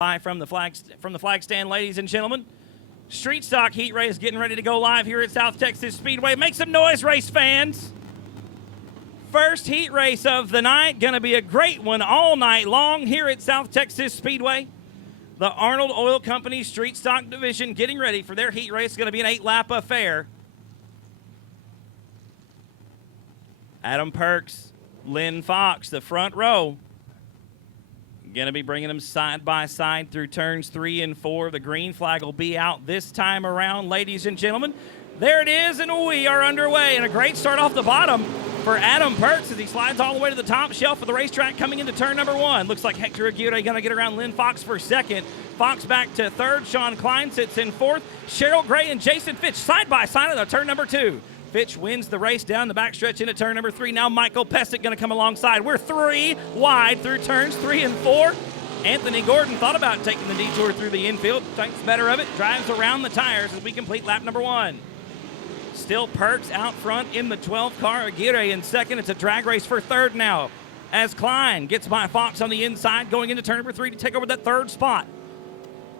Live from the flag stand, ladies and gentlemen. Street stock heat race getting ready to go live here at South Texas Speedway. Make some noise, race fans. First heat race of the night. Going to be a great one all night long here at South Texas Speedway. The Arnold Oil Company Street Stock Division getting ready for their heat race. It's going to be an 8-lap affair. Adam Perks, Lynn Fox, the front row. Going to be bringing them side by side through turns 3 and 4. The green flag will be out this time around, ladies and gentlemen. There it is, and we are underway. And a great start off the bottom for Adam Perks as he slides all the way to the top shelf of the racetrack coming into turn number 1. Looks like Hector Aguirre going to get around Lynn Fox for second. Fox back to third. Sean Klein sits in fourth. Cheryl Gray and Jason Fitch side by side on turn number 2. Fitch wins the race down the backstretch into turn number 3. Now Michael Pesic going to come alongside. We're 3 wide through turns 3 and 4. Anthony Gordon thought about taking the detour through the infield. Thinks better of it. Drives around the tires as we complete lap number 1. Still Perks out front in the 12 car. Aguirre in second. It's a drag race for third now as Klein gets by Fox on the inside going into turn number 3 to take over that third spot.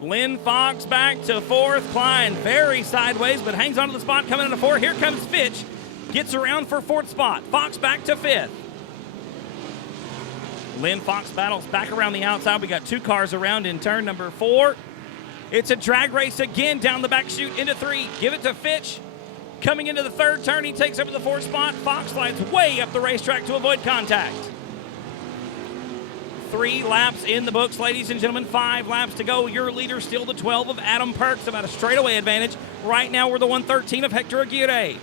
Lynn Fox back to fourth. Klein very sideways, but hangs onto the spot coming into 4. Here comes Fitch. Gets around for fourth spot. Fox back to fifth. Lynn Fox battles back around the outside. We got 2 cars around in turn number 4. It's a drag race again down the back chute into 3. Give it to Fitch. Coming into the third turn, he takes over the 4th spot. Fox slides way up the racetrack to avoid contact. 3 laps in the books, ladies and gentlemen. 5 laps to go. Your leader still the 12 of Adam Perks, about a straightaway advantage. Right now we're the 113 of Hector Aguirre.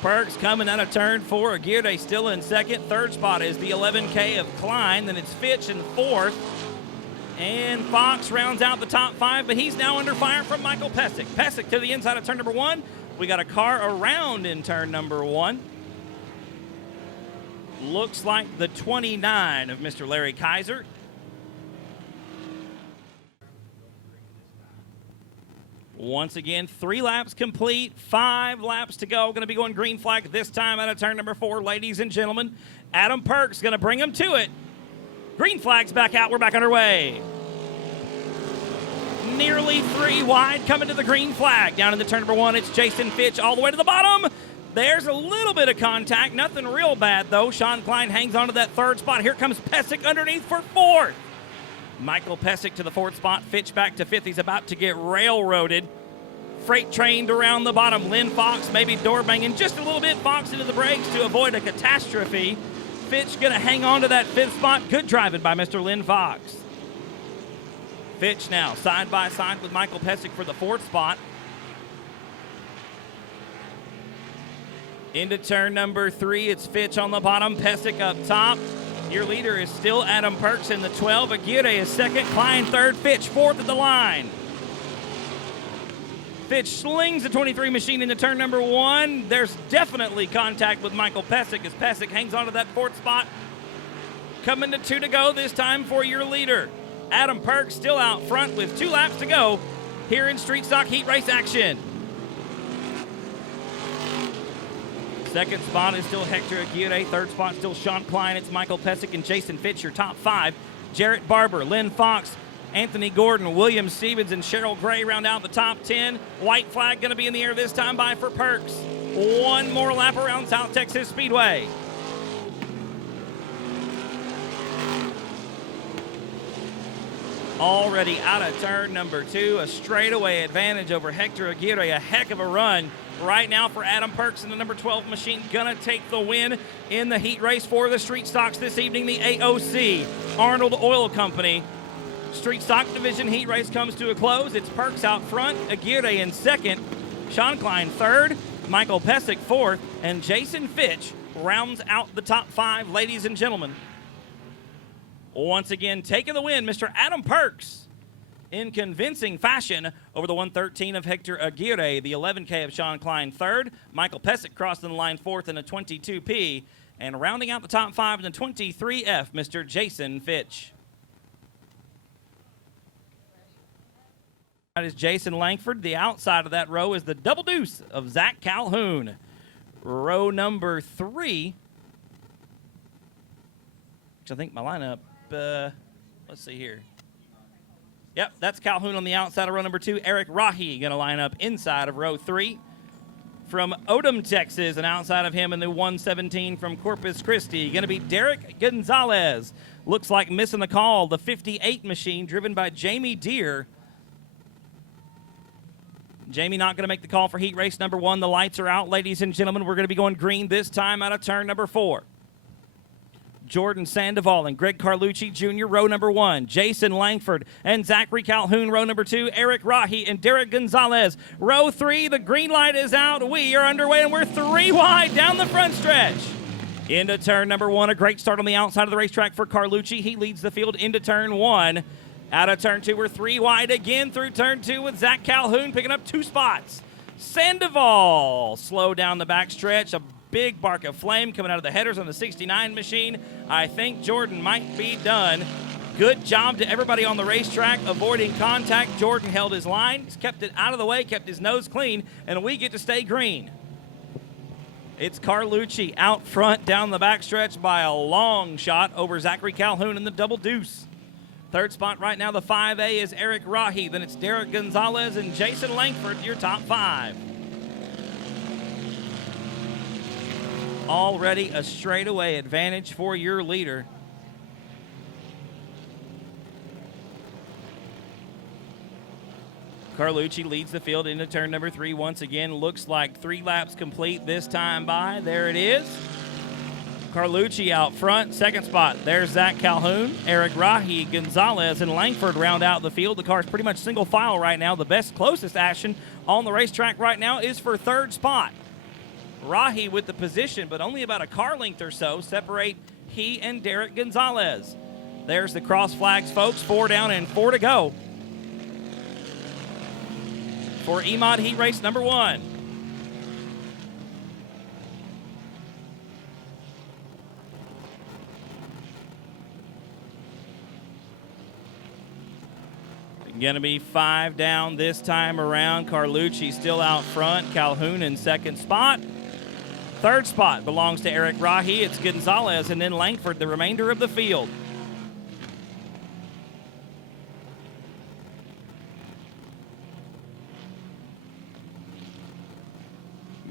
Perks coming out of turn 4. Aguirre still in second. Third spot is the 11K of Klein. Then it's Fitch in fourth. And Fox rounds out the top 5, but he's now under fire from Michael Pesic. Pesic to the inside of turn number 1. We got a car around in turn number 1. Looks like the 29 of Mr. Larry Kaiser. Once again, 3 laps complete, 5 laps to go. Going to be going green flag this time out of turn number 4, ladies and gentlemen. Adam Perks going to bring him to it. Green flag's back out. We're back underway. Nearly 3 wide coming to the green flag. Down in the turn number 1, it's Jason Fitch all the way to the bottom. There's a little bit of contact. Nothing real bad, though. Sean Klein hangs on to that 3rd spot. Here comes Pesic underneath for 4th. Michael Pesic to the 4th spot. Fitch back to 5th. He's about to get railroaded. Freight trained around the bottom. Lynn Fox maybe door banging just a little bit. Fox into the brakes to avoid a catastrophe. Fitch going to hang on to that 5th spot. Good driving by Mr. Lynn Fox. Fitch now side by side with Michael Pesic for the 4th spot. Into turn number 3, it's Fitch on the bottom, Pesic up top. Your leader is still Adam Perks in the 12. Aguirre is second, Klein third, Fitch 4th at the line. Fitch slings the 23 machine into turn number 1. There's definitely contact with Michael Pesic as Pesic hangs onto that 4th spot. Coming to 2 to go this time for your leader. Adam Perks still out front with 2 laps to go here in street stock heat race action. Second spot is still Hector Aguirre. Third spot still Sean Klein. It's Michael Pesic and Jason Fitch, your top 5. Jarrett Barber, Lynn Fox, Anthony Gordon, William Stevens, and Cheryl Gray round out the top 10. White flag going to be in the air this time by for Perks. 1 more lap around South Texas Speedway. Already out of turn number 2, a straightaway advantage over Hector Aguirre. A heck of a run right now for Adam Perks in the number 12 machine. Gonna take the win in the heat race for the street stocks this evening. The AOC, Arnold Oil Company Street Stock Division heat race comes to a close. It's Perks out front, Aguirre in second, Sean Klein third, Michael Pesic 4th, and Jason Fitch rounds out the top 5, ladies and gentlemen. Once again, taking the win, Mr. Adam Perks in convincing fashion over the 113 of Hector Aguirre, the 11K of Sean Klein 3rd, Michael Pesic crossing the line 4th in a 22P, and rounding out the top 5 in the 23F, Mr. Jason Fitch. That is Jason Langford. The outside of that row is the double deuce of Zach Calhoun. Row number 3, which I think my lineup let's see here. Yep, that's Calhoun on the outside of row number 2. Eric Rahi going to line up inside of row 3. From Odom, Texas, and outside of him in the 117 from Corpus Christi, going to be Derek Gonzalez. Looks like missing the call. The 58 machine driven by Jamie Deere. Jamie not going to make the call for heat race number 1. The lights are out, ladies and gentlemen. We're going to be going green this time out of turn number 4. Jordan Sandoval and Greg Carlucci Jr., row number 1. Jason Langford and Zachary Calhoun, row number 2. Eric Rahi and Derek Gonzalez, row 3. The green light is out. We are underway, and we're 3 wide down the front stretch. Into turn number 1. A great start on the outside of the racetrack for Carlucci. He leads the field into turn 1. Out of turn 2, we're 3 wide again through turn 2 with Zach Calhoun picking up 2 spots. Sandoval slow down the back stretch. A big bark of flame coming out of the headers on the 69 machine. I think Jordan might be done. Good job to everybody on the racetrack avoiding contact. Jordan held his line. He's kept it out of the way, kept his nose clean, and we get to stay green. It's Carlucci out front down the backstretch by a long shot over Zachary Calhoun in the double deuce. Third spot right now, the 5A, is Eric Rahi. Then it's Derek Gonzalez and Jason Langford, your top 5. Already a straightaway advantage for your leader. Carlucci leads the field into turn number 3 once again. Looks like 3 laps complete this time by. There it is. Carlucci out front, second spot. There's Zach Calhoun, Eric Rahi, Gonzalez, and Langford round out the field. The car's pretty much single file right now. The best closest action on the racetrack right now is for third spot. Rahi with the position, but only about a car length or so separate he and Derek Gonzalez. There's the cross flags, folks. 4 down and 4 to go for Emod Heat Race number 1. Going to be 5 down this time around. Carlucci still out front. Calhoun in second spot. Third spot belongs to Eric Rahi. It's Gonzalez and then Langford, the remainder of the field.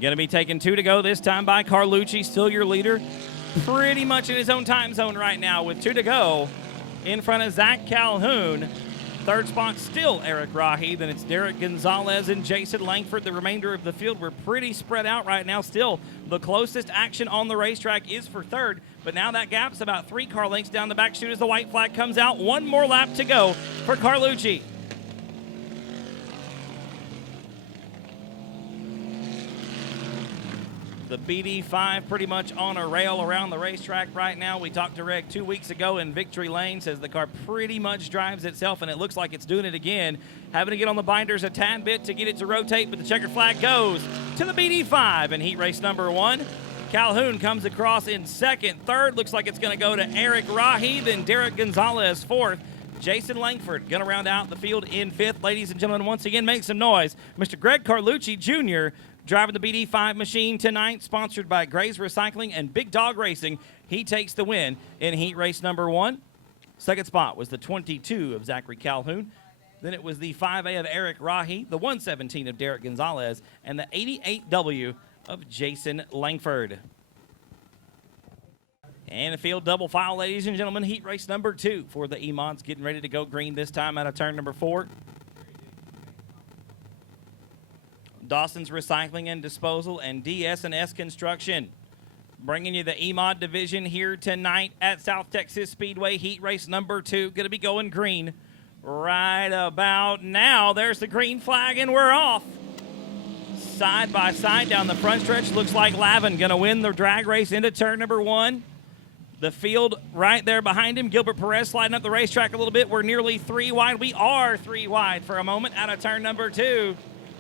Going to be taking 2 to go this time by Carlucci, still your leader. Pretty much in his own time zone right now with 2 to go in front of Zach Calhoun. Third spot still Eric Rahi. Then it's Derek Gonzalez and Jason Langford. The remainder of the field, we're pretty spread out right now. Still, the closest action on the racetrack is for third, but now that gap's about 3 car lengths down the back chute as the white flag comes out. 1 more lap to go for Carlucci. The BD5 pretty much on a rail around the racetrack right now. We talked to Rick 2 weeks ago in Victory Lane. Says the car pretty much drives itself, and it looks like it's doing it again. Having to get on the binders a tad bit to get it to rotate, but the checkered flag goes to the BD5 in heat race number 1. Calhoun comes across in second. Third looks like it's going to go to Eric Rahi, then Derek Gonzalez fourth. Jason Langford going to round out the field in fifth. Ladies and gentlemen, once again, make some noise. Mr. Greg Carlucci Jr., driving the BD5 machine tonight, sponsored by Gray's Recycling and Big Dog Racing. He takes the win in heat race number 1. Second spot was the 22 of Zachary Calhoun. Then it was the 5A of Eric Rahi, the 117 of Derek Gonzalez, and the 88W of Jason Langford. And a field double file, ladies and gentlemen, heat race number 2 for the Emods, getting ready to go green this time out of turn number 4. Dawson's Recycling and Disposal and DS&S Construction, bringing you the Emod division here tonight at South Texas Speedway, heat race number 2. Going to be going green right about now. There's the green flag, and we're off. Side by side down the front stretch. Looks like Lavin going to win the drag race into turn number 1. The field right there behind him. Gilbert Perez sliding up the racetrack a little bit. We're nearly 3 wide. We are 3 wide for a moment out of turn number 2.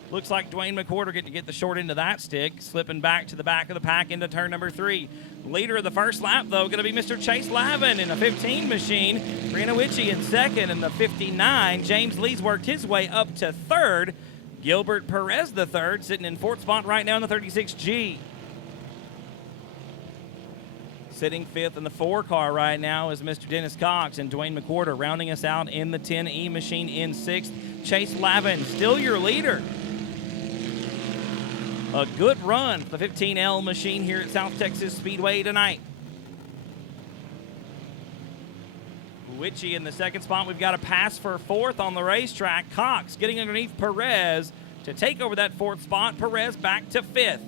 Looks like Dwayne McWhorter getting to get the short end of that stick, slipping back to the back of the pack into turn number 3. Leader of the first lap, though, going to be Mr. Chase Lavin in a 15 machine. Brianowicz in second in the 59. James Lee's worked his way up to third. Gilbert Perez the third, sitting in fourth spot right now in the 36G. Sitting fifth in the 4 car right now is Mr. Dennis Cox, and Dwayne McWhorter rounding us out in the 10E machine in 6th. Chase Lavin, still your leader. A good run for the 15L machine here at South Texas Speedway tonight. Witchy in the 2nd spot. We've got a pass for 4th on the racetrack. Cox getting underneath Perez to take over that 4th spot. Perez back to 5th.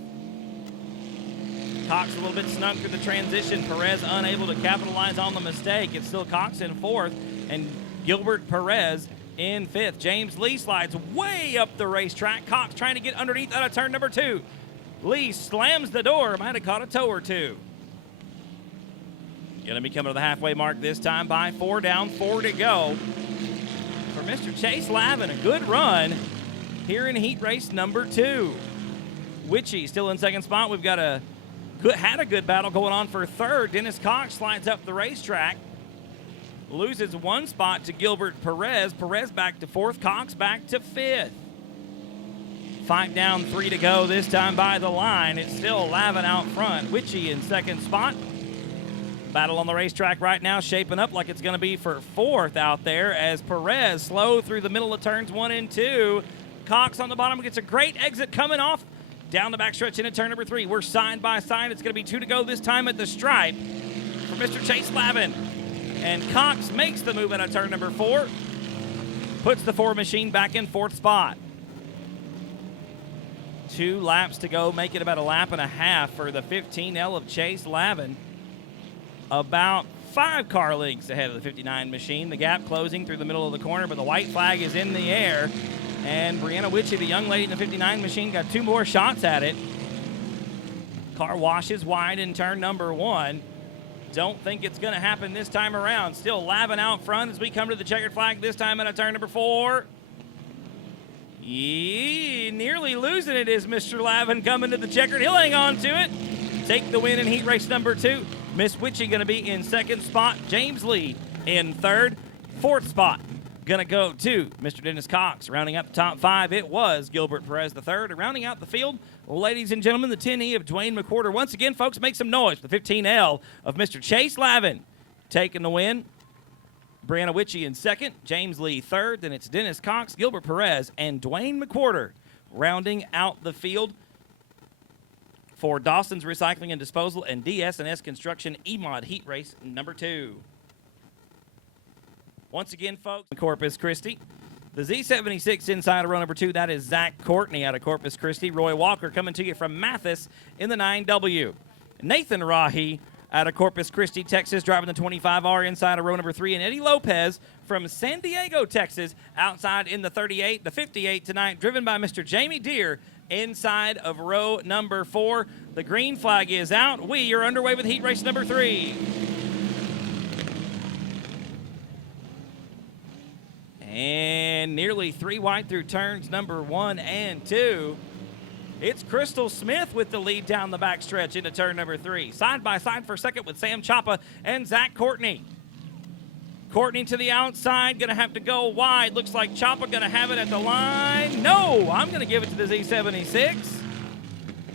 Cox a little bit snug through the transition. Perez unable to capitalize on the mistake. It's still Cox in 4th and Gilbert Perez in 5th. James Lee slides way up the racetrack. Cox trying to get underneath out of turn number 2. Lee slams the door. Might have caught a toe or two. Going to be coming to the halfway mark this time by 4 down, 4 to go. For Mr. Chase Lavin, a good run here in heat race number 2. Witchy still in 2nd spot. We've got had a good battle going on for 3rd. Dennis Cox slides up the racetrack. Loses 1 spot to Gilbert Perez. Perez back to 4th. Cox back to 5th. 5 down, 3 to go this time by the line. It's still Lavin out front. Witchy in 2nd spot. Battle on the racetrack right now shaping up like it's going to be for 4th out there as Perez slow through the middle of turns 1 and 2. Cox on the bottom gets a great exit coming off down the backstretch into turn number 3. We're side by side. It's going to be 2 to go this time at the stripe for Mr. Chase Lavin. And Cox makes the move out of turn number 4. Puts the 4 machine back in 4th spot. 2 laps to go, make it about a lap and a half for the 15L of Chase Lavin. About 5 car lengths ahead of the 59 machine. The gap closing through the middle of the corner, but the white flag is in the air. And Brianna Witchy, the young lady in the 59 machine, got 2 more shots at it. Car washes wide in turn number 1. Don't think it's going to happen this time around. Still Lavin out front as we come to the checkered flag this time at turn number 4. Nearly losing it is Mr. Lavin coming to the checkered. He'll hang on to it. Take the win in heat race number 2. Miss Witchy going to be in 2nd spot. James Lee in 3rd. 4th spot going to go to Mr. Dennis Cox. Rounding out the top 5, it was Gilbert Perez III. And rounding out the field, ladies and gentlemen, the 10E of Dwayne McWhorter. Once again, folks, make some noise for the 15L of Mr. Chase Lavin taking the win. Brianna Witchy in 2nd. James Lee 3rd. Then it's Dennis Cox, Gilbert Perez, and Dwayne McWhorter rounding out the field. For Dawson's Recycling and Disposal and DS&S Construction Emod Heat Race number 2. Once again, folks, Corpus Christi. The Z76 inside of row number 2, that is Zach Courtney out of Corpus Christi. Roy Walker coming to you from Mathis in the 9W. Nathan Rahi out of Corpus Christi, Texas, driving the 25R inside of row number 3. And Eddie Lopez from San Diego, Texas, outside in the 38. The 58 tonight, driven by Mr. Jamie Deere, inside of row number 4. The green flag is out. We are underway with heat race number 3. And nearly 3 wide through turns number 1 and 2. It's Crystal Smith with the lead down the backstretch into turn number 3. Side by side for 2nd with Sam Chapa and Zach Courtney. Courtney to the outside, going to have to go wide. Looks like Chapa going to have it at the line. No, I'm going to give it to the Z76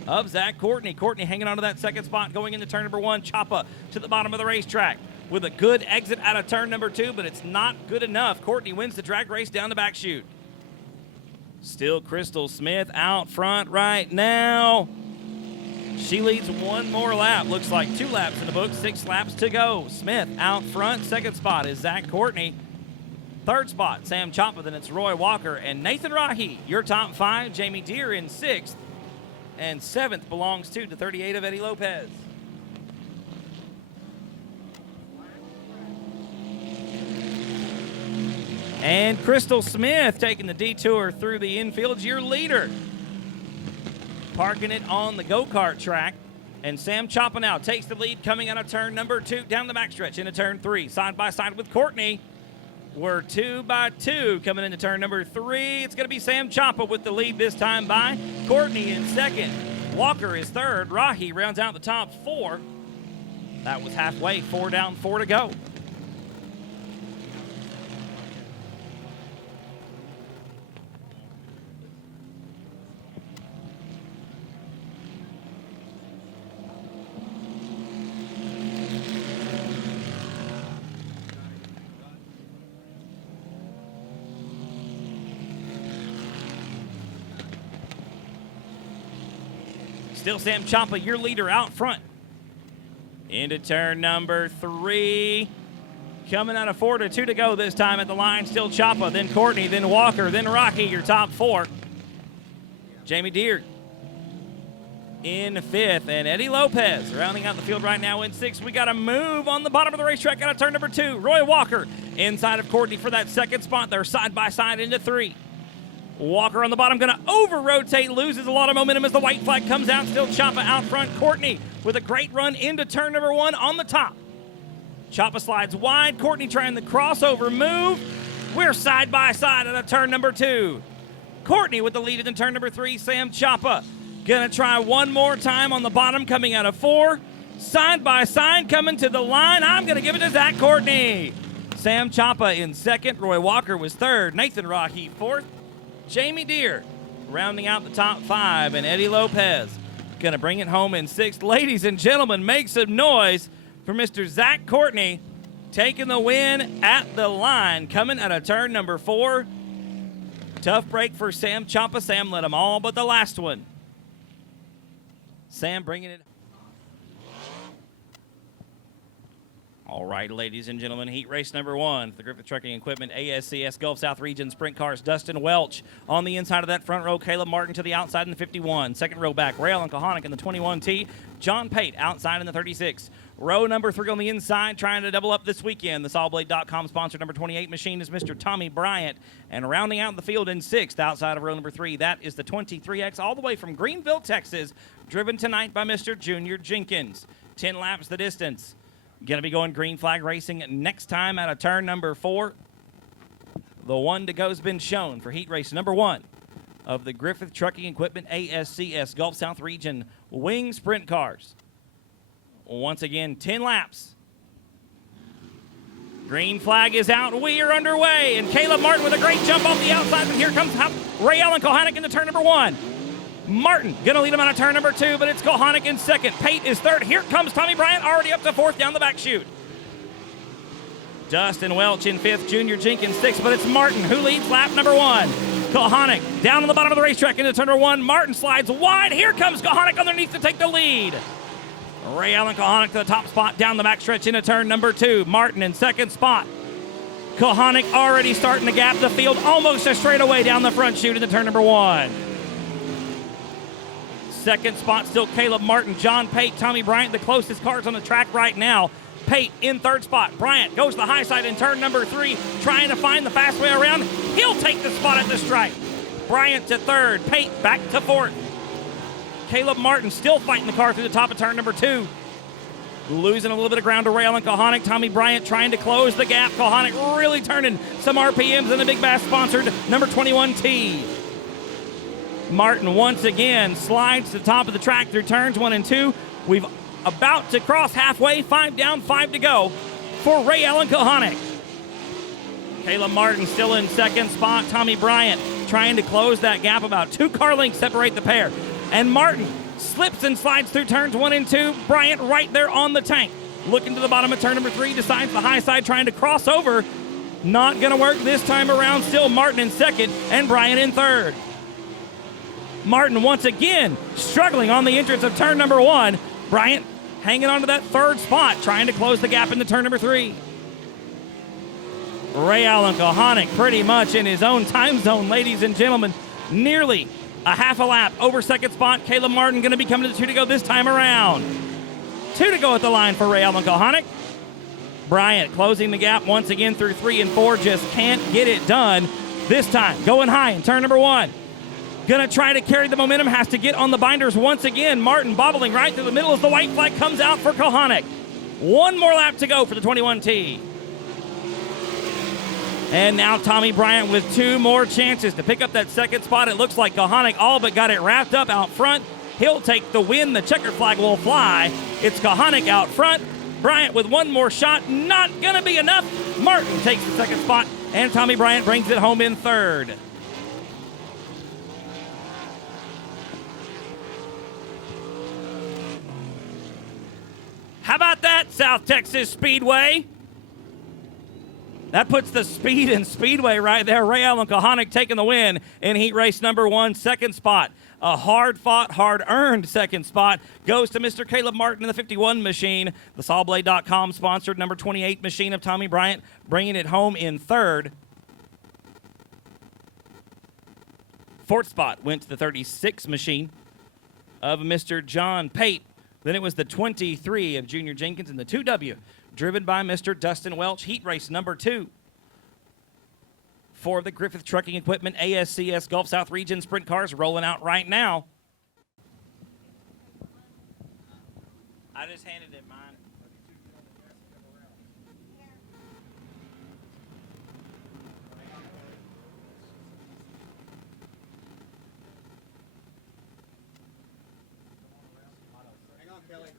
of Zach Courtney. Courtney hanging on to that 2nd spot going into turn number 1. Chapa to the bottom of the racetrack with a good exit out of turn number 2, but it's not good enough. Courtney wins the drag race down the back chute. Still Crystal Smith out front right now. She leads 1 more lap. Looks like 2 laps in the book, 6 laps to go. Smith out front. 2nd spot is Zach Courtney. 3rd spot, Sam Chapa. Then it's Roy Walker and Nathan Rahi. Your top 5, Jamie Deere in 6th. And 7th belongs to the 38 of Eddie Lopez. And Crystal Smith taking the detour through the infield, your leader. Parking it on the go-kart track. And Sam Chapa now takes the lead coming out of turn number 2 down the backstretch into turn 3. Side by side with Courtney. We're 2 by 2 coming into turn number 3. It's going to be Sam Chapa with the lead this time by Courtney in 2nd. Walker is 3rd. Rahi rounds out the top 4. That was halfway, 4 down, 4 to go. Still Sam Ciampa, your leader out front. Into turn number 3. Coming out of 4 to 2 to go this time at the line. Still Ciampa, then Courtney, then Walker, then Rocky, your top 4. Jamie Deere in 5th, and Eddie Lopez rounding out the field right now in 6th. We got a move on the bottom of the racetrack out of turn number 2. Roy Walker inside of Courtney for that second spot. They're side by side into 3. Walker on the bottom, going to over-rotate, loses a lot of momentum as the white flag comes out. Still Ciampa out front. Courtney with a great run into turn number 1 on the top. Ciampa slides wide. Courtney trying the crossover move. We're side by side out of turn number 2. Courtney with the lead in turn number 3. Sam Ciampa going to try one more time on the bottom, coming out of 4. Side by side, coming to the line. I'm going to give it to Zach Courtney. Sam Ciampa in 2nd. Roy Walker was 3rd. Nathan Rocky 4th. Jamie Deere rounding out the top 5. And Eddie Lopez going to bring it home in 6th. Ladies and gentlemen, make some noise for Mr. Zach Courtney taking the win at the line, coming out of turn number 4. Tough break for Sam Ciampa. Sam led them all but the last one. Sam bringing it. All right, ladies and gentlemen, heat race number 1 for the Griffith Trucking Equipment ASCS Gulf South Region Sprint Cars. Dustin Welch on the inside of that front row. Caleb Martin to the outside in the 51. Second row back, Rail and Kohanic in the 21T. John Pate outside in the 36. Row number 3 on the inside, trying to double up this weekend. The SawBlade.com sponsor number 28 machine is Mr. Tommy Bryant. And rounding out the field in 6th, outside of row number 3, that is the 23X, all the way from Greenville, Texas, driven tonight by Mr. Junior Jenkins. 10 laps the distance. Going to be going green flag racing next time out of turn number 4. The 1 to go's been shown for heat race number 1 of the Griffith Trucking Equipment ASCS Gulf South Region Wing Sprint Cars. Once again, 10 laps. Green flag is out. We are underway. And Caleb Martin with a great jump off the outside. And here comes Ray Allen Kohanic into turn number 1. Martin going to lead him out of turn number 2, but it's Kohanic in 2nd. Pate is 3rd. Here comes Tommy Bryant already up to 4th down the back chute. Dustin Welch in 5th. Junior Jenkins 6th, but it's Martin who leads lap number 1. Kohanic down on the bottom of the racetrack into turn number 1. Martin slides wide. Here comes Kohanic underneath to take the lead. Ray Allen Kohanic to the top spot down the backstretch into turn number 2. Martin in 2nd spot. Kohanic already starting to gap the field almost a straightaway down the front chute into turn number 1. 2nd spot still Caleb Martin, John Pate, Tommy Bryant, the closest cars on the track right now. Pate in 3rd spot. Bryant goes to the high side in turn number 3, trying to find the fast way around. He'll take the spot at the stripe. Bryant to 3rd, Pate back to 4th. Caleb Martin still fighting the car through the top of turn number 2. Losing a little bit of ground to Rail and Kohanic. Tommy Bryant trying to close the gap. Kohanic really turning some RPMs in the Big Bass sponsored number 21T. Martin once again slides to the top of the track through turns 1 and 2. We've about to cross halfway. 5 down, 5 to go for Ray Allen Kohanic. Caleb Martin still in 2nd spot. Tommy Bryant trying to close that gap. About 2 car lengths separate the pair. And Martin slips and slides through turns 1 and 2. Bryant right there on the tank. Looking to the bottom of turn number 3, decides the high side, trying to cross over. Not going to work this time around. Still Martin in 2nd and Bryant in 3rd. Martin once again struggling on the entrance of turn number 1. Bryant hanging on to that 3rd spot, trying to close the gap into turn number 3. Ray Allen Kohanic pretty much in his own time zone, ladies and gentlemen. Nearly a half a lap over 2nd spot. Caleb Martin going to be coming to the 2 to go this time around. 2 to go at the line for Ray Allen Kohanic. Bryant closing the gap once again through 3 and 4. Just can't get it done this time. Going high in turn number 1. Going to try to carry the momentum. Has to get on the binders once again. Martin bobbling right through the middle as the white flag comes out for Kohanic. 1 more lap to go for the 21T. And now Tommy Bryant with 2 more chances to pick up that 2nd spot. It looks like Kohanic all but got it wrapped up out front. He'll take the win. The checker flag will fly. It's Kohanic out front. Bryant with 1 more shot. Not going to be enough. Martin takes the 2nd spot, and Tommy Bryant brings it home in 3rd. How about that, South Texas Speedway? That puts the speed in Speedway right there. Ray Allen Kahanic taking the win in heat race number 1. Second spot, a hard-fought, hard-earned second spot, goes to Mr. Caleb Martin in the 51 machine. The SawBlade.com sponsored number 28 machine of Tommy Bryant, bringing it home in third. Fourth spot went to the 36 machine of Mr. John Pate. Then it was the 23 of Junior Jenkins and the 2W, driven by Mr. Dustin Welch, heat race number 2. For the Griffith Trucking Equipment ASCS Gulf South Region Sprint cars rolling out right now. I just handed it mine. Hang on, Kelly.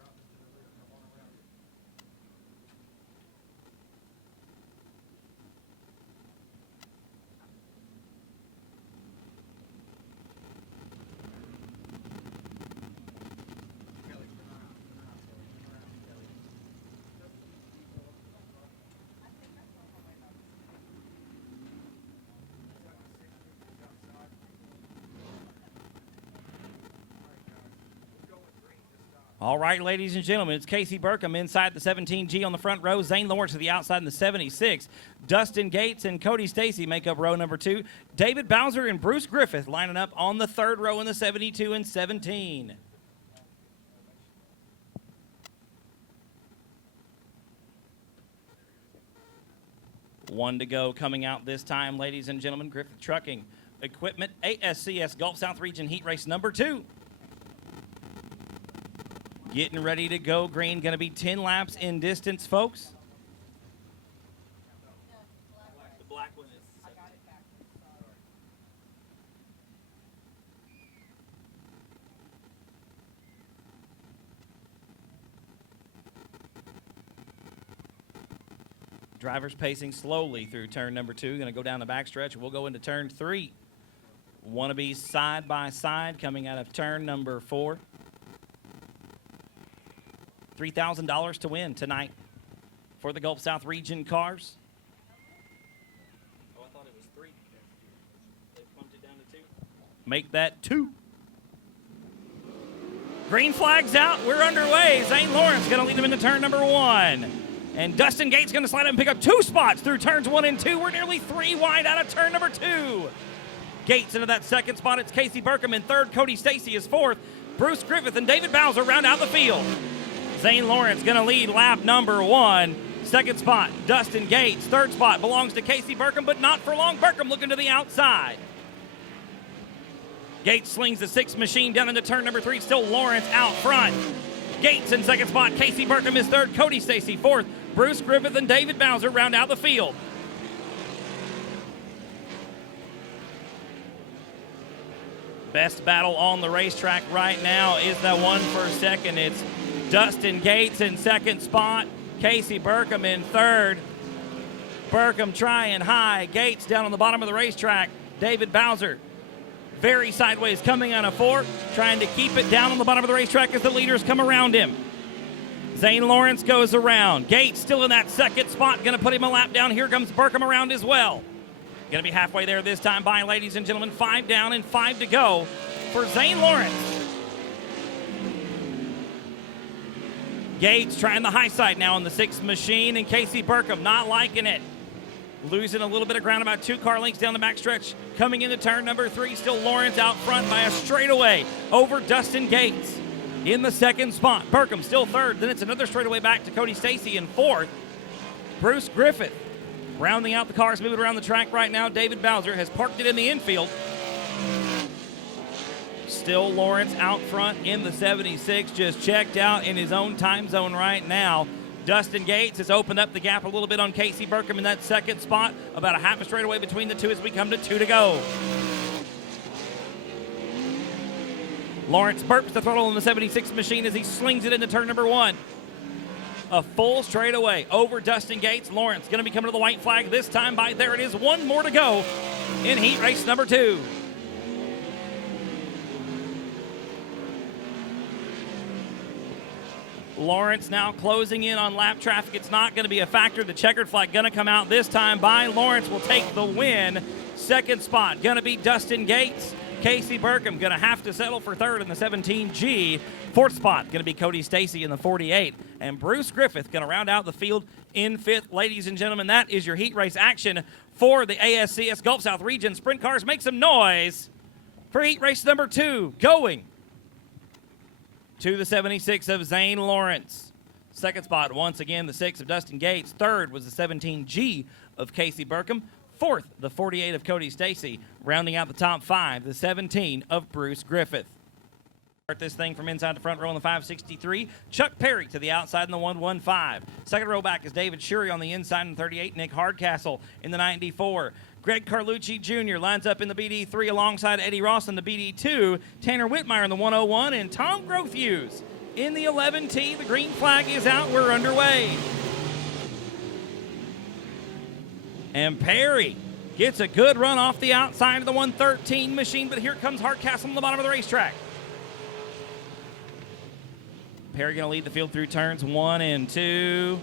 All right, ladies and gentlemen, it's Casey Burkham inside the 17G on the front row. Zane Lawrence to the outside in the 76. Dustin Gates and Cody Stacy make up row number 2. David Bowser and Bruce Griffith lining up on the third row in the 72 and 17. One to go coming out this time, ladies and gentlemen. Griffith Trucking Equipment ASCS Gulf South Region heat race number 2. Getting ready to go green. Going to be 10 laps in distance, folks. The black one is. I got it back. Drivers pacing slowly through turn number 2. Going to go down the backstretch. We'll go into turn 3. Wannabes side by side coming out of turn number 4. $3,000 to win tonight for the Gulf South Region cars. Oh, I thought it was 3. They bumped it down to 2. Make that 2. Green flag's out. We're underway. Zane Lawrence going to lead them into turn number 1. And Dustin Gates going to slide up and pick up 2 spots through turns 1 and 2. We're nearly 3 wide out of turn number 2. Gates into that second spot. It's Casey Burkham in third. Cody Stacy is fourth. Bruce Griffith and David Bowser round out the field. Zane Lawrence going to lead lap number 1. Second spot, Dustin Gates. Third spot belongs to Casey Burkham, but not for long. Burkham looking to the outside. Gates slings the 6 machine down into turn number 3. Still Lawrence out front. Gates in second spot. Casey Burkham is third. Cody Stacy fourth. Bruce Griffith and David Bowser round out the field. Best battle on the racetrack right now is the one for second. It's Dustin Gates in second spot. Casey Burkham in third. Burkham trying high. Gates down on the bottom of the racetrack. David Bowser very sideways coming on a 4, trying to keep it down on the bottom of the racetrack as the leaders come around him. Zane Lawrence goes around. Gates still in that second spot. Going to put him a lap down. Here comes Burkham around as well. Going to be halfway there this time by, ladies and gentlemen. 5 down and 5 to go for Zane Lawrence. Gates trying the high side now on the 6th machine, and Casey Burkham not liking it. Losing a little bit of ground, about 2 car lengths down the backstretch. Coming into turn number 3, still Lawrence out front by a straightaway over Dustin Gates in the second spot. Burkham still third. Then it's another straightaway back to Cody Stacy in fourth. Bruce Griffith rounding out the cars, moving around the track right now. David Bowser has parked it in the infield. Still Lawrence out front in the 76, just checked out in his own time zone right now. Dustin Gates has opened up the gap a little bit on Casey Burkham in that second spot. About a half a straightaway between the two as we come to 2 to go. Lawrence burps the throttle in the 76 machine as he slings it into turn number 1. A full straightaway over Dustin Gates. Lawrence going to be coming to the white flag this time by, there it is, 1 more to go in heat race number 2. Lawrence now closing in on lap traffic. It's not going to be a factor. The checkered flag going to come out this time by Lawrence. Will take the win. Second spot going to be Dustin Gates. Casey Burkham going to have to settle for third in the 17G. Fourth spot going to be Cody Stacy in the 48. And Bruce Griffith going to round out the field in fifth. Ladies and gentlemen, that is your heat race action for the ASCS Gulf South Region. Sprint cars, make some noise for heat race number 2, going to the 76 of Zane Lawrence. Second spot, once again, the 6 of Dustin Gates. Third was the 17G of Casey Burkham. Fourth, the 48 of Cody Stacy. Rounding out the top 5, the 17 of Bruce Griffith. Start this thing from inside the front row in the 563. Chuck Perry to the outside in the 115. Second row back is David Shuri on the inside in the 38. Nick Hardcastle in the 94. Greg Carlucci Jr. lines up in the BD3 alongside Eddie Ross in the BD2. Tanner Whitmire in the 101. And Tom Grothhughes in the 11T. The green flag is out. We're underway. And Perry gets a good run off the outside of the 113 machine, but here comes Hardcastle on the bottom of the racetrack. Perry going to lead the field through turns 1 and 2.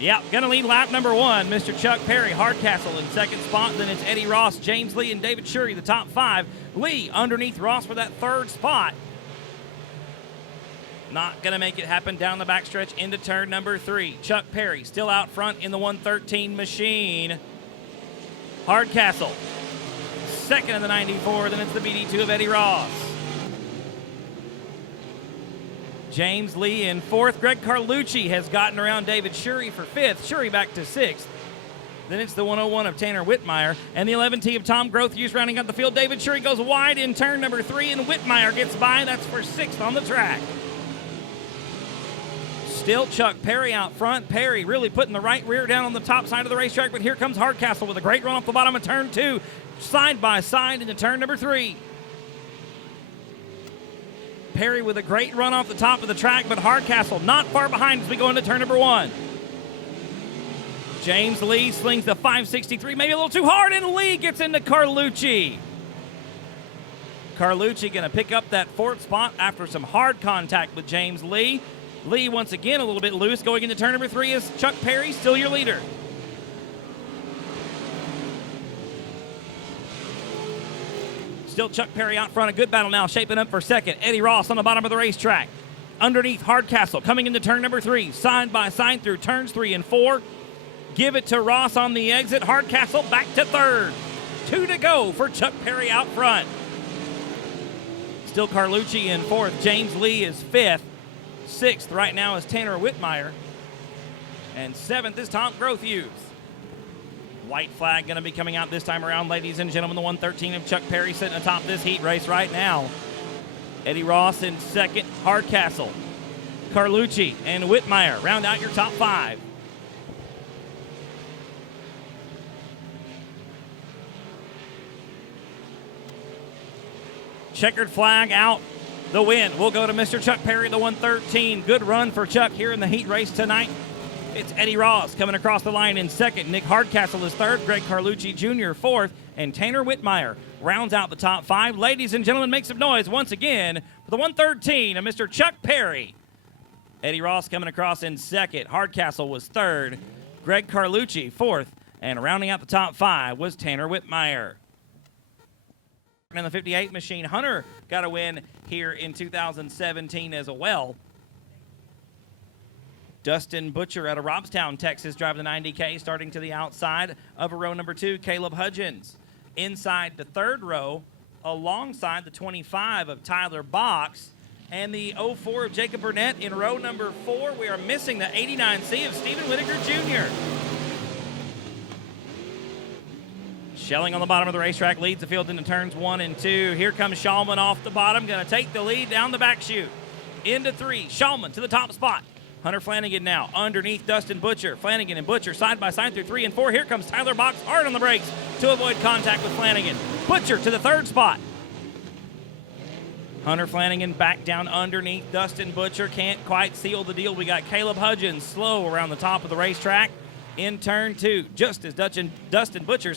Yep, going to lead lap number 1, Mr. Chuck Perry. Hardcastle in second spot. Then it's Eddie Ross, James Lee, and David Shuri, the top 5. Lee underneath Ross for that third spot. Not going to make it happen down the backstretch into turn number 3. Chuck Perry still out front in the 113 machine. Hardcastle second in the 94. Then it's the BD2 of Eddie Ross. James Lee in fourth. Greg Carlucci has gotten around David Shuri for fifth. Shuri back to sixth. Then it's the 101 of Tanner Whitmire and the 11T of Tom Grothhughes rounding out the field. David Shuri goes wide in turn number 3, and Whitmire gets by. That's for sixth on the track. Still Chuck Perry out front. Perry really putting the right rear down on the top side of the racetrack, but here comes Hardcastle with a great run off the bottom of turn 2, side by side into turn number 3. Perry with a great run off the top of the track, but Hardcastle not far behind as we go into turn number 1. James Lee slings the 563, maybe a little too hard, and Lee gets into Carlucci. Carlucci going to pick up that fourth spot after some hard contact with James Lee. Lee once again a little bit loose going into turn number 3 is Chuck Perry, still your leader. Still Chuck Perry out front. A good battle now shaping up for second. Eddie Ross on the bottom of the racetrack. Underneath Hardcastle coming into turn number 3. Side by side through turns 3 and 4. Give it to Ross on the exit. Hardcastle back to third. 2 to go for Chuck Perry out front. Still Carlucci in fourth. James Lee is fifth. Sixth right now is Tanner Whitmire. And seventh is Tom Grothhughes. White flag going to be coming out this time around, ladies and gentlemen. The 113 of Chuck Perry sitting atop this heat race right now. Eddie Ross in second. Hardcastle, Carlucci, and Whitmire round out your top 5. Checkered flag out. The win will go to Mr. Chuck Perry, the 113. Good run for Chuck here in the heat race tonight. It's Eddie Ross coming across the line in second. Nick Hardcastle is third. Greg Carlucci Jr. fourth. And Tanner Whitmire rounds out the top 5. Ladies and gentlemen, make some noise once again for the 113 of Mr. Chuck Perry. Eddie Ross coming across in second. Hardcastle was third. Greg Carlucci fourth. And rounding out the top 5 was Tanner Whitmire. In the 58 machine, Hunter got a win here in 2017 as well. Dustin Butcher out of Robstown, Texas, driving the 90K, starting to the outside of row number 2. Caleb Hudgens inside the third row, alongside the 25 of Tyler Box, and the 04 of Jacob Burnett in row number 4. We are missing the 89C of Stephen Whitaker Jr. Schelling on the bottom of the racetrack leads the field into turns 1 and 2. Here comes Shulman off the bottom, going to take the lead down the back chute. Into 3, Shulman to the top spot. Hunter Flanagan now underneath Dustin Butcher. Flanagan and Butcher side by side through 3 and 4. Here comes Tyler Box hard on the brakes to avoid contact with Flanagan. Butcher to the third spot. Hunter Flanagan back down underneath Dustin Butcher. Can't quite seal the deal. We got Caleb Hudgens slow around the top of the racetrack in turn 2, just as Dustin Butcher,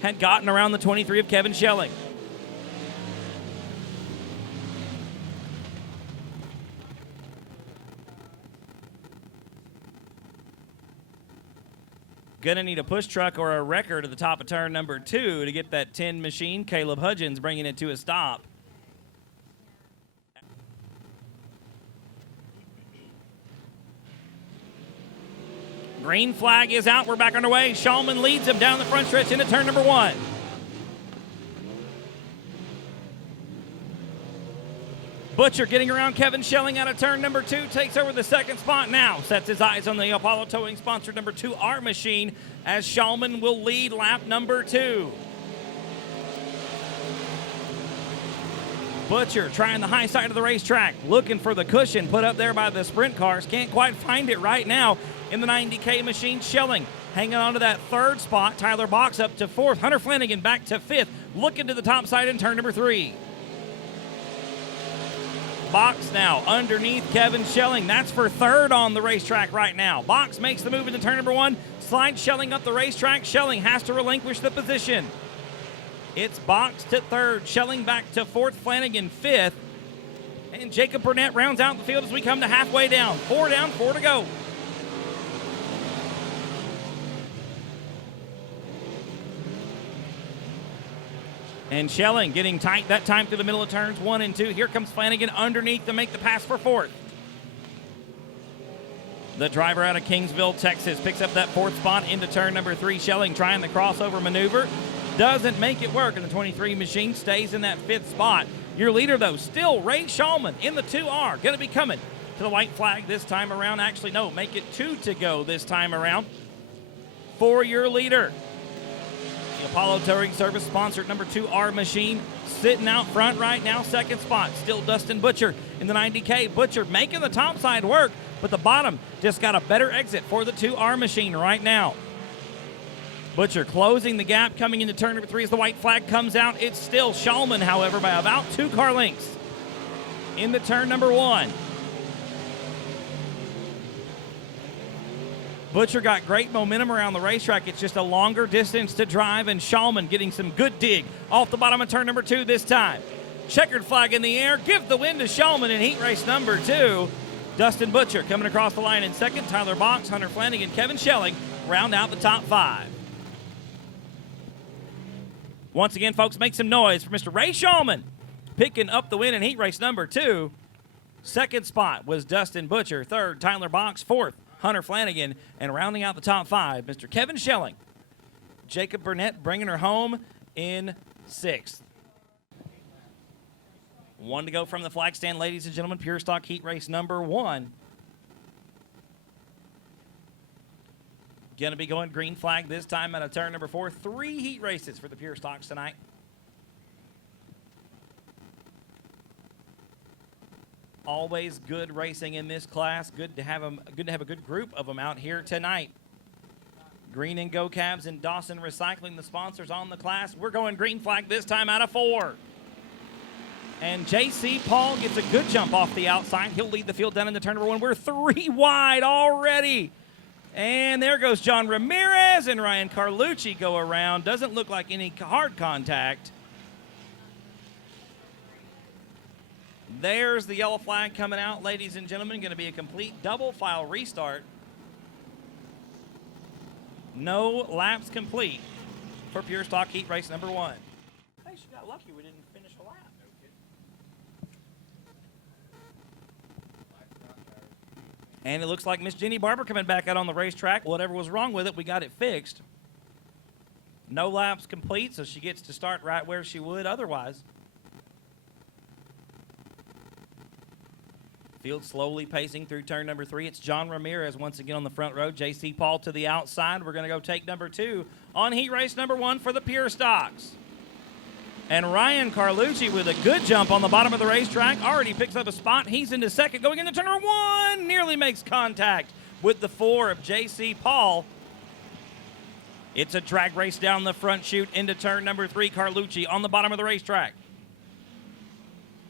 had gotten around the 23 of Kevin Schelling. Gonna need a push truck or a wrecker to the top of turn number 2 to get that 10 machine. Caleb Hudgens bringing it to a stop. Green flag is out. We're back underway. Shulman leads him down the front stretch into turn number 1. Butcher getting around Kevin Schelling out of turn number 2, takes over the second spot now. Sets his eyes on the Apollo Towing sponsored number 2R machine as Shulman will lead lap number 2. Butcher trying the high side of the racetrack, looking for the cushion put up there by the sprint cars. Can't quite find it right now in the 90K machine. Schelling hanging on to that third spot. Tyler Box up to 4th. Hunter Flanagan back to 5th, looking to the top side in turn number 3. Box now underneath Kevin Schelling. That's for 3rd on the racetrack right now. Box makes the move into turn number 1. Slides Schelling up the racetrack. Schelling has to relinquish the position. It's Box to 3rd. Schelling back to 4th. Flanagan 5th. And Jacob Burnett rounds out the field as we come to halfway down. 4 down, 4 to go. And Schelling getting tight that time through the middle of turns 1 and 2. Here comes Flanagan underneath to make the pass for 4th. The driver out of Kingsville, Texas, picks up that 4th spot into turn number 3. Schelling trying the crossover maneuver. Doesn't make it work, and the 23 machine stays in that 5th spot. Your leader, though, still Ray Shulman in the 2R. Going to be coming to the white flag this time around. Actually, no, make it 2 to go this time around for your leader. The Apollo Towing Service sponsored number 2R machine sitting out front right now, 2nd spot. Still Dustin Butcher in the 90K. Butcher making the top side work, but the bottom just got a better exit for the 2R machine right now. Butcher closing the gap coming into turn number 3 as the white flag comes out. It's still Shulman, however, by about 2 car lengths into turn number 1. Butcher got great momentum around the racetrack. It's just a longer distance to drive, and Shulman getting some good dig off the bottom of turn number 2 this time. Checkered flag in the air. Give the win to Shulman in heat race number 2. Dustin Butcher coming across the line in 2nd. Tyler Box, Hunter Flanagan, Kevin Schelling round out the top 5. Once again, folks, make some noise for Mr. Ray Shulman picking up the win in heat race number 2. 2nd spot was Dustin Butcher. 3rd, Tyler Box. 4th, Hunter Flanagan. And rounding out the top 5, Mr. Kevin Schelling. Jacob Burnett bringing her home in 6th. 1 to go from the flag stand, ladies and gentlemen. Pure Stock heat race number 1. Going to be going green flag this time out of turn number 4. 3 heat races for the Pure Stocks tonight. Always good racing in this class. Good to have a good group of them out here tonight. Green and Go Cabs and Dawson Recycling, the sponsors on the class. We're going green flag this time out of 4. And J.C. Paul gets a good jump off the outside. He'll lead the field down into turn number 1. We're 3 wide already. And there goes John Ramirez, and Ryan Carlucci go around. Doesn't look like any hard contact. There's the yellow flag coming out, ladies and gentlemen. Going to be a complete double file restart. No laps complete for Pure Stock heat race number 1. Hey, she got lucky we didn't finish a lap. And it looks like Miss Jenny Barber coming back out on the racetrack. Whatever was wrong with it, we got it fixed. No laps complete, so she gets to start right where she would otherwise. Field slowly pacing through turn number 3. It's John Ramirez once again on the front row. J.C. Paul to the outside. We're going to go take number 2 on heat race number 1 for the Pure Stocks. And Ryan Carlucci with a good jump on the bottom of the racetrack. Already picks up a spot. He's into 2nd. Going into turn number 1. Nearly makes contact with the 4 of J.C. Paul. It's a drag race down the front chute into turn number 3. Carlucci on the bottom of the racetrack.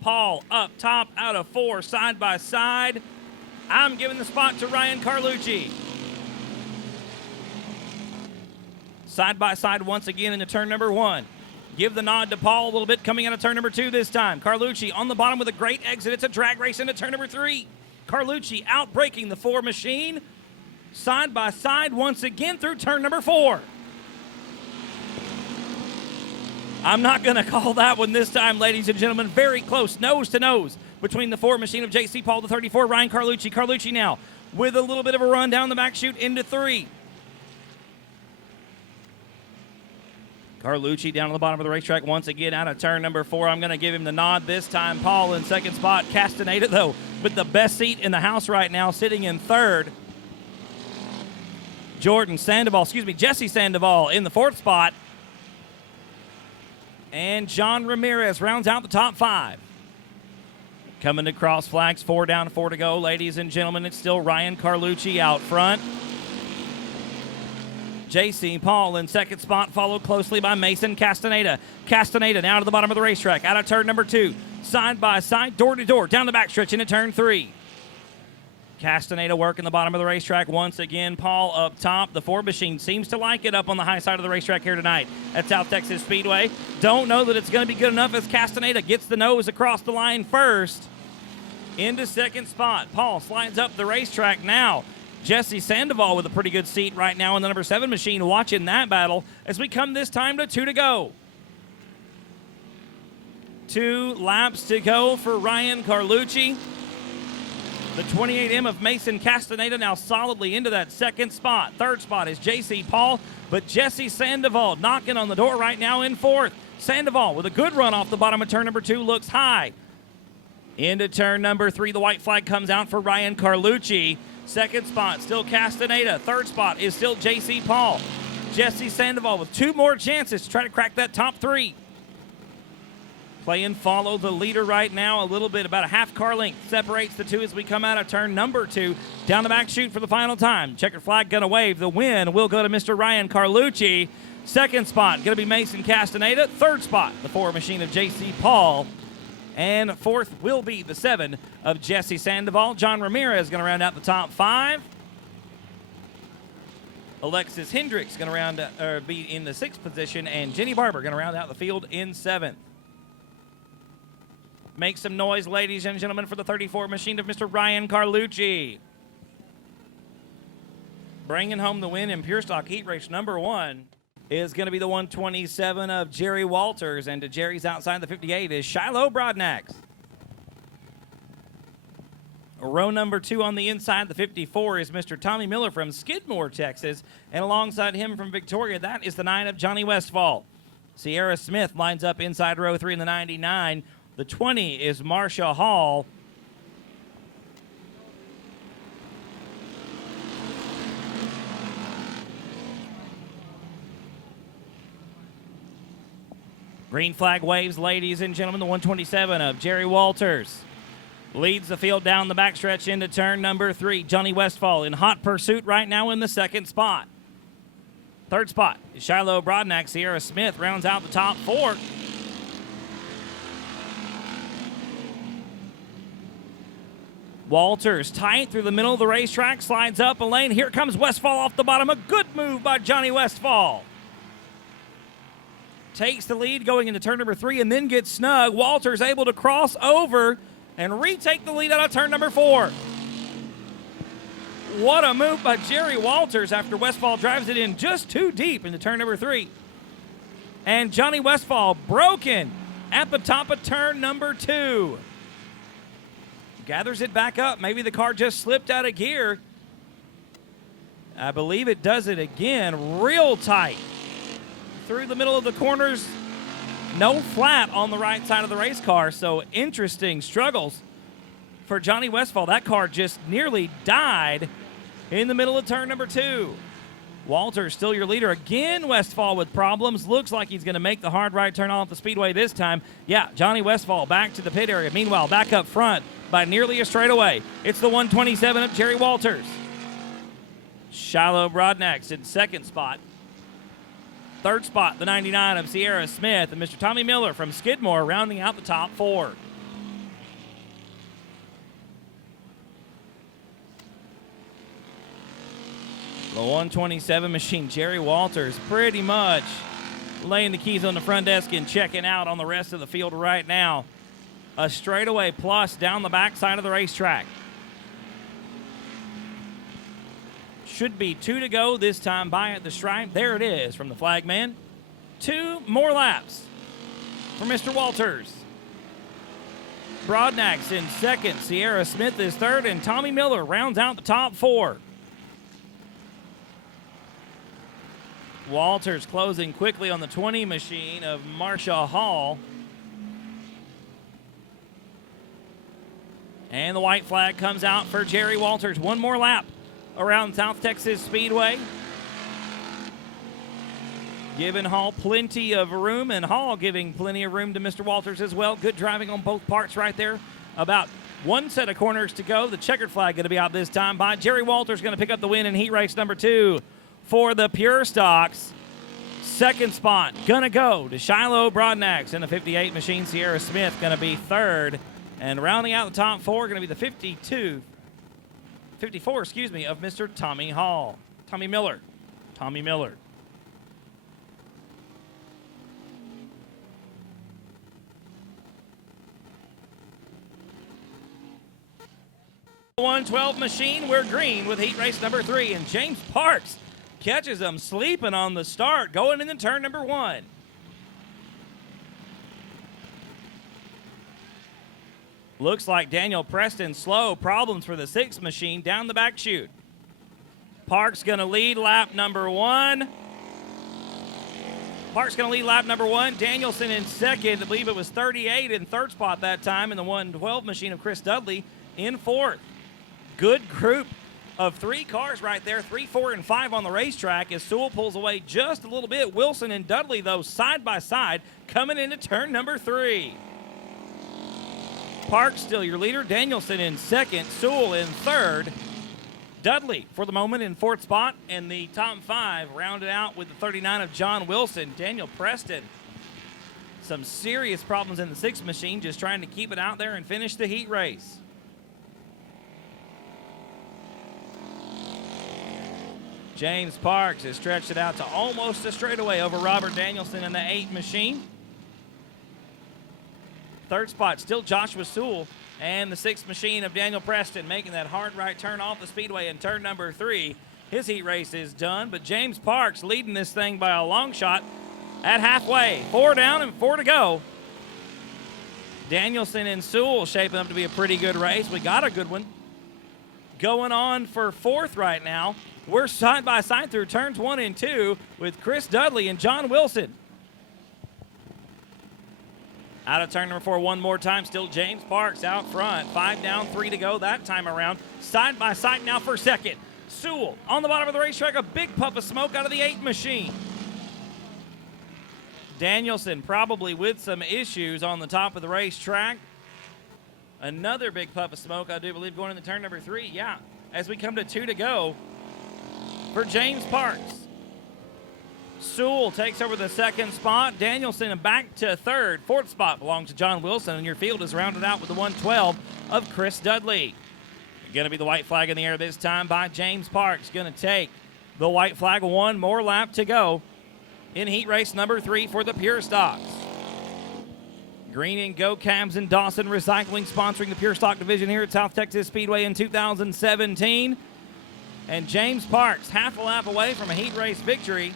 Paul up top out of 4, side by side. I'm giving the spot to Ryan Carlucci. Side by side once again into turn number 1. Give the nod to Paul a little bit coming out of turn number 2 this time. Carlucci on the bottom with a great exit. It's a drag race into turn number 3. Carlucci outbraking the 4 machine. side by side once again through turn number 4. I'm not going to call that one this time, ladies and gentlemen. Very close, nose to nose, between the Ford machine of J.C. Paul, the 34, Ryan Carlucci. Carlucci now with a little bit of a run down the back chute into 3. Carlucci down to the bottom of the racetrack once again out of turn number 4. I'm going to give him the nod this time. Paul in second spot. Castaneda, though, with the best seat in the house right now, sitting in third. Jesse Sandoval in the 4th spot. And John Ramirez rounds out the top 5. Coming to cross flags, 4 down, 4 to go. Ladies and gentlemen, it's still Ryan Carlucci out front. J.C. Paul in second spot, followed closely by Mason Castaneda. Castaneda now to the bottom of the racetrack, out of turn number 2. Side by side, door to door, down the backstretch into turn 3. Castaneda working the bottom of the racetrack once again. Paul up top. The Ford machine seems to like it up on the high side of the racetrack here tonight at South Texas Speedway. Don't know that it's going to be good enough as Castaneda gets the nose across the line first. Into second spot. Paul slides up the racetrack now. Jesse Sandoval with a pretty good seat right now in the number 7 machine, watching that battle as we come this time to 2 to go. 2 laps to go for Ryan Carlucci. The 28M of Mason Castaneda now solidly into that second spot. Third spot is J.C. Paul, but Jesse Sandoval knocking on the door right now in 4th. Sandoval with a good run off the bottom of turn number 2 looks high. Into turn number 3, the white flag comes out for Ryan Carlucci. Second spot, still Castaneda. Third spot is still J.C. Paul. Jesse Sandoval with 2 more chances to try to crack that top 3. Play and follow the leader right now. A little bit, about a half car length separates the 2 as we come out of turn number 2. Down the back chute for the final time. Checkered flag gonna wave. The win will go to Mr. Ryan Carlucci. Second spot gonna be Mason Castaneda. Third spot, the 4 machine of J.C. Paul. And 4th will be the 7 of Jesse Sandoval. John Ramirez going to round out the top 5. Alexis Hendricks going to be in the 6th position. And Jenny Barber going to round out the field in 7th. Make some noise, ladies and gentlemen, for the 34 machine of Mr. Ryan Carlucci. Bringing home the win in Pure Stock Heat Race number 1 is going to be the 127 of Jerry Walters, and to Jerry's outside the 58 is Shiloh Broadnax. Row number 2 on the inside, the 54, is Mr. Tommy Miller from Skidmore, Texas, and alongside him from Victoria, that is the 9 of Johnny Westfall. Sierra Smith lines up inside row 3 in the 99. The 20 is Marcia Hall. Green flag waves, ladies and gentlemen. The 127 of Jerry Walters leads the field down the backstretch into turn number 3. Johnny Westfall in hot pursuit right now in the 2nd spot. Third spot is Shiloh Broadnax. Sierra Smith rounds out the top 4. Walters tight through the middle of the racetrack, slides up a lane. Here comes Westfall off the bottom. A good move by Johnny Westfall. Takes the lead going into turn number 3 and then gets snug. Walters able to cross over and retake the lead out of turn number 4. What a move by Jerry Walters after Westfall drives it in just too deep into turn number 3. And Johnny Westfall broken at the top of turn number 2. Gathers it back up. Maybe the car just slipped out of gear. I believe it does it again. Real tight. Through the middle of the corners. No flat on the right side of the race car. So interesting struggles for Johnny Westfall. That car just nearly died in the middle of turn number 2. Walters still your leader. Again, Westfall with problems. Looks like he's going to make the hard right turn off the speedway this time. Yeah, Johnny Westfall back to the pit area. Meanwhile, back up front by nearly a straightaway. It's the 127 of Jerry Walters. Shiloh Broadnax in 2nd spot. 3rd spot, the 99 of Sierra Smith, and Mr. Tommy Miller from Skidmore rounding out the top 4. The 127 machine, Jerry Walters, pretty much laying the keys on the front desk and checking out on the rest of the field right now. A straightaway plus down the backside of the racetrack. should be 2 to go this time by at the stripe. There it is from the flag man. 2 more laps for Mr. Walters. Broadnax in second. Sierra Smith is third, and Tommy Miller rounds out the top 4. Walters closing quickly on the 20 machine of Marcia Hall. And the white flag comes out for Jerry Walters. 1 more lap around South Texas Speedway. Giving Hall plenty of room, and Hall giving plenty of room to Mr. Walters as well. Good driving on both parts right there. About 1 set of corners to go. The checkered flag going to be out this time by Jerry Walters, going to pick up the win in heat race number 2 for the Pure Stocks. Second spot going to go to Shiloh Broadnax in the 58 machine. Sierra Smith going to be third. And rounding out the top 4 going to be the 54, of Mr. Tommy Miller. Tommy Miller. 112 machine, we're green with heat race number 3, and James Parks catches them sleeping on the start, going into turn number 1. Looks like Daniel Preston slow. Problems for the 6 machine down the back chute. Parks going to lead lap number 1. Danielson in second. I believe it was 38 in third spot that time in the 112 machine of Chris Dudley in fourth. Good group of 3 cars right there, 3, 4, and 5 on the racetrack as Sewell pulls away just a little bit. Wilson and Dudley, though, side by side coming into turn number 3. Parks still your leader. Danielson in second. Sewell in third. Dudley, for the moment, in fourth spot. And the top 5 rounded out with the 39 of John Wilson. Daniel Preston. Some serious problems in the 6 machine, just trying to keep it out there and finish the heat race. James Parks has stretched it out to almost a straightaway over Robert Danielson in the 8 machine. Third spot, still Joshua Sewell, and the 6th machine of Daniel Preston making that hard right turn off the speedway in turn number 3. His heat race is done, but James Parks leading this thing by a long shot at halfway. 4 down and 4 to go. Danielson and Sewell shaping up to be a pretty good race. We got a good one going on for 4th right now. We're side by side through turns 1 and 2 with Chris Dudley and John Wilson. Out of turn number 4 one more time. Still James Parks out front. 5 down, 3 to go that time around. Side by side now for second. Sewell on the bottom of the racetrack. A big puff of smoke out of the 8 machine. Danielson probably with some issues on the top of the racetrack. Another big puff of smoke, I do believe, going into turn number 3. Yeah, as we come to 2 to go for James Parks. Sewell takes over the 2nd spot. Danielson back to 3rd. 4th spot belongs to John Wilson, and your field is rounded out with the 112 of Chris Dudley. Going to be the white flag in the air this time by James Parks. Going to take the white flag. 1 more lap to go in heat race number 3 for the Pure Stocks. Green and Go Cabs and Dawson Recycling sponsoring the Pure Stock division here at South Texas Speedway in 2017. And James Parks, half a lap away from a heat race victory.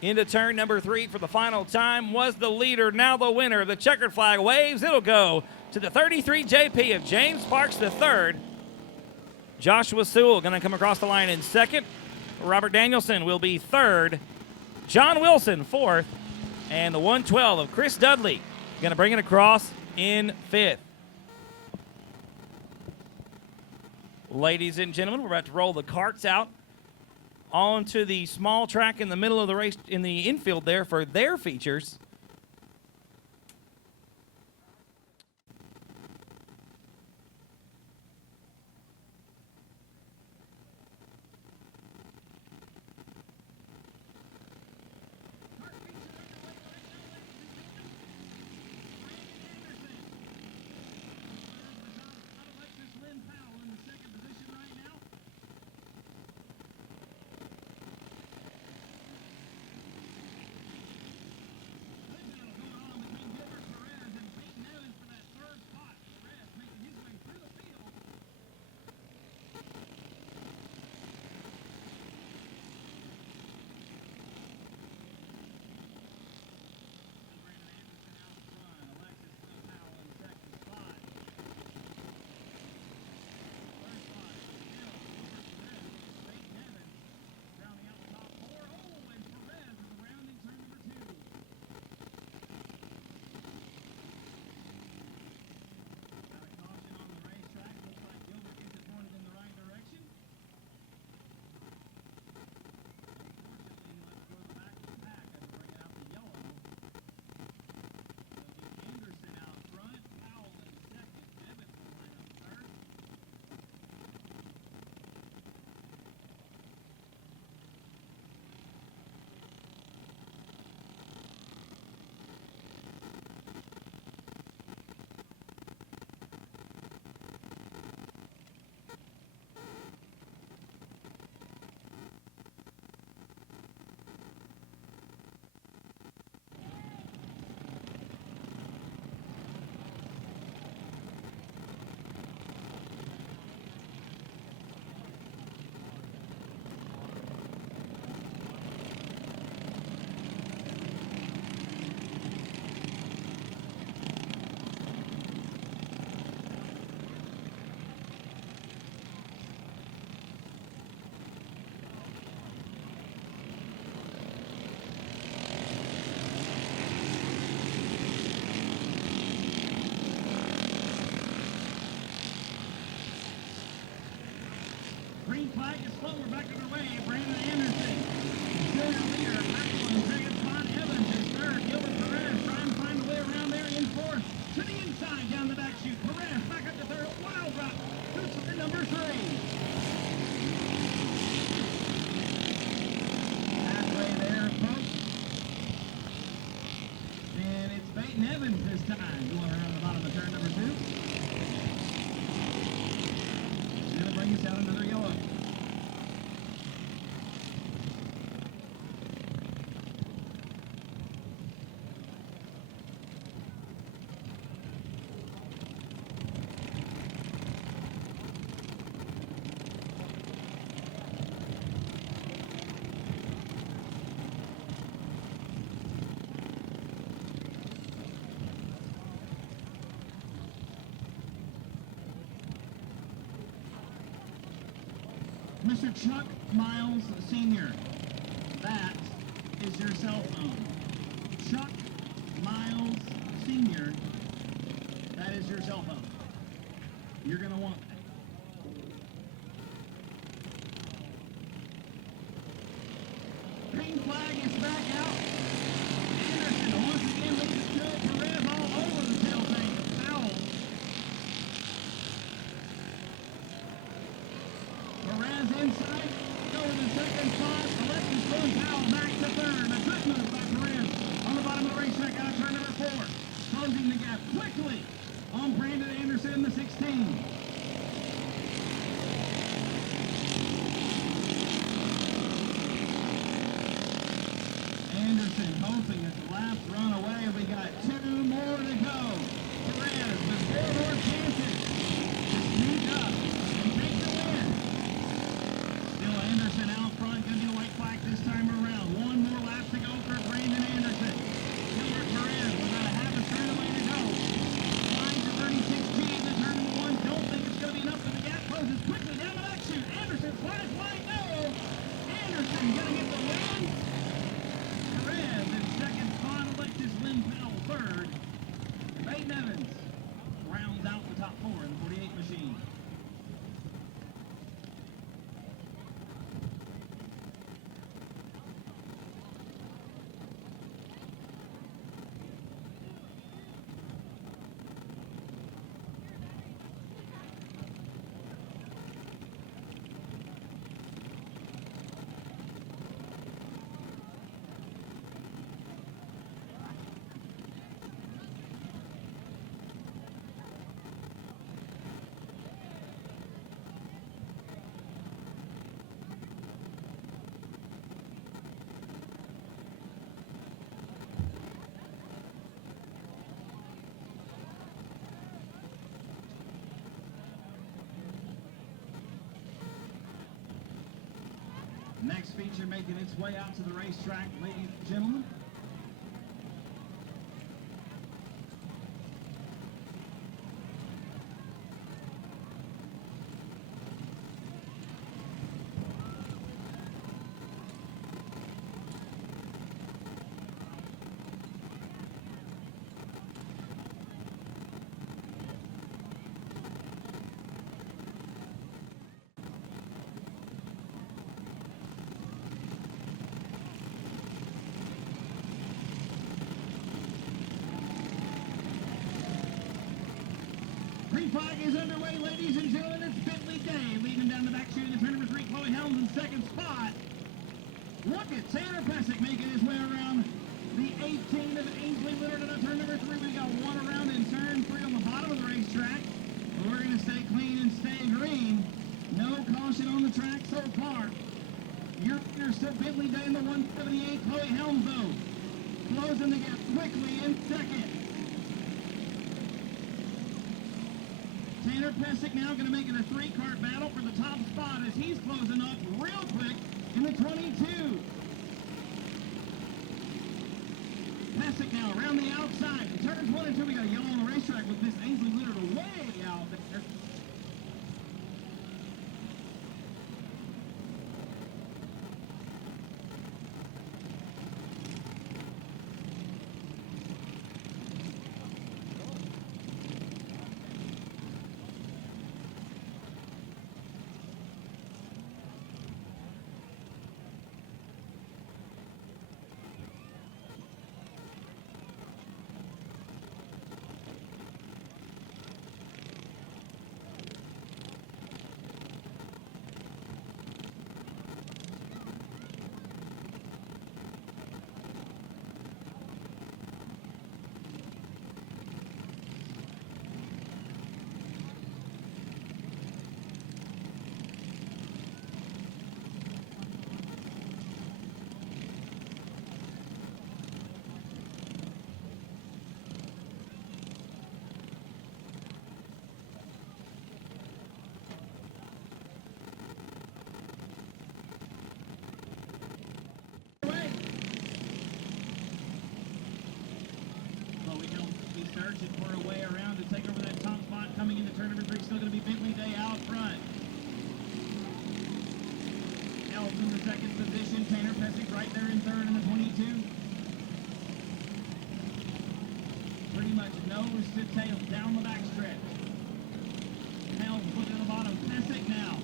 Into turn number 3 for the final time, was the leader, now the winner. The checkered flag waves. It'll go to the 33 JP of James Parks III. Joshua Sewell going to come across the line in 2nd. Robert Danielson will be 3rd. John Wilson 4th. And the 112 of Chris Dudley going to bring it across in 5th. Ladies and gentlemen, we're about to roll the carts out onto the small track in the middle of the race, in the infield there for their features. flag is slow. We're back underway. Brandon Anderson is still your leader. Maxwell in second spot. Evans is third. Gilbert Perez trying to find a way around there in fourth. To the inside down the back chute. Perez back up to third. Wild drop. To number 3. Halfway there, folks. And it's Peyton Evans this time going around the bottom of turn number 2. Going to bring us out another yellow. Mr. Chuck Miles Sr., that is your cell phone. Chuck Miles Sr., that is your cell phone. You're going to want that. Green flag is back out. Anderson once again looks to show Perez all over the tail tank. Foul. Perez inside, over the second spot. Alexis Fowl back to third. A good move by Perez on the bottom of the racetrack out of turn number 4. Closing the gap quickly on Brandon Anderson in the 16. Anderson hoping at the last run away. We got 2 more to go. Perez with 4 more chances to sneak up and take the win. Still Anderson out front, going to be a white flag this time around. 1 more lap to go for Brandon Anderson. Gilbert Perez with about a half a turn away to go. Flying to 36G to turn number 1. Don't think it's going to be enough, but the gap closes quickly down the back chute. Anderson flies wide, no! Anderson going to get the win. Perez in second spot, Alexis Powell third. And Peyton Evans rounds out the top 4 in the 48 machine. Next feature making its way out to the racetrack, ladies and gentlemen. Green flag is underway, ladies and gentlemen. It's Bentley Day leading down the back chute in the turn number 3. Chloe Helms in second spot. Look at Tanner Pesic making his way around the 18 of Ainsley Leonard in turn number 3. We got 1 around in turn 3 on the bottom of the racetrack. We're going to stay clean and stay green. No caution on the track so far. You're still Bentley Day in the 178. Chloe Helms, though, closing the gap quickly in second. Tanner Pesic now going to make it a 3-cart battle for the top spot as he's closing up real quick in the 22. Pesic now around the outside. In turns 1 and 2, we got a yellow on the racetrack with Miss Ainsley Leonard way out there. searching for a way around to take over that top spot. Coming into turn number 3, still going to be Bentley Day out front. Elves in the second position. Tanner Pesic right there in third in the 22. Pretty much nose to tail down the backstretch. Elves looking at the bottom. Pesic now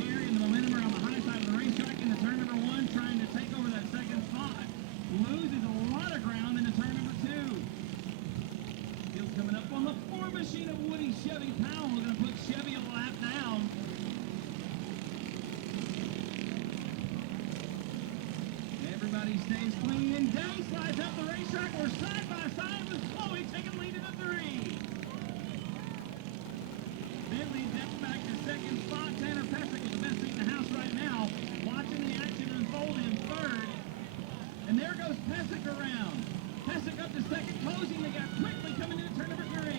carrying the momentum around the high side of the racetrack into turn number 1, trying to take over that second spot. Loses a lot of ground into turn number 2. He's coming up on the 4 machine of Woody Chevy Powell. Going to put Chevy a lap down. Everybody stays clean, and Day slides up the racetrack. We're side by side with Chloe taking lead in the 3. Bentley steps back to second spot. Tanner Pesic with the best seat in the house right now, watching the action unfold in third. And there goes Pesic around. Pesic up to second, closing the gap quickly coming into turn number 3.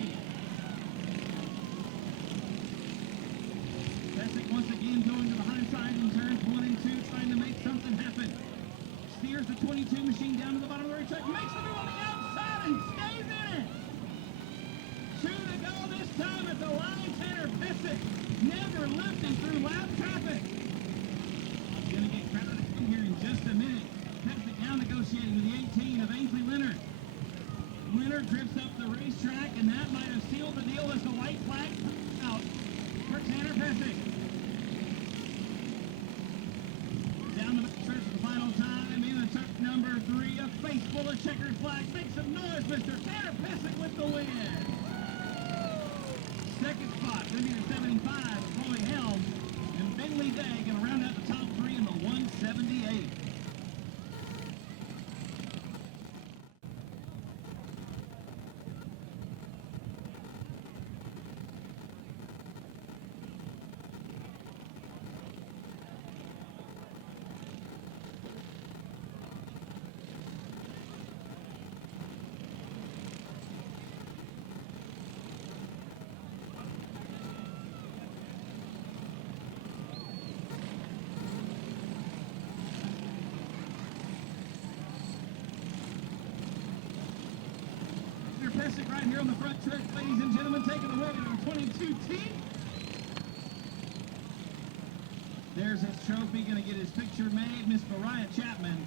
Pesic once again going to the high side in turns 1 and 2, trying to make something happen. Steers the 22 machine down to the bottom of the racetrack, makes the move on the outside and stays in it. 2 to go this time at the line. Tanner Pesic never lifting through lap traffic. Gonna get crowded in here in just a minute. Pesic now negotiating with the 18 of Ainsley Leonard. Leonard drifts up the racetrack, and that might have sealed the deal as the white flag out for Tanner Pesic. Down the stretch for the final time in the turn number 3. A face full of checkered flags. Make some noise, Mr. Tanner Pesic with the win. Second spot, going to be the 75 of Chloe Helms. And Bentley Day going to round out the top 3 in the 178. Pesic right here on the front stretch, ladies and gentlemen, taking away number 22T. There's his trophy, going to get his picture made. Miss Mariah Chapman.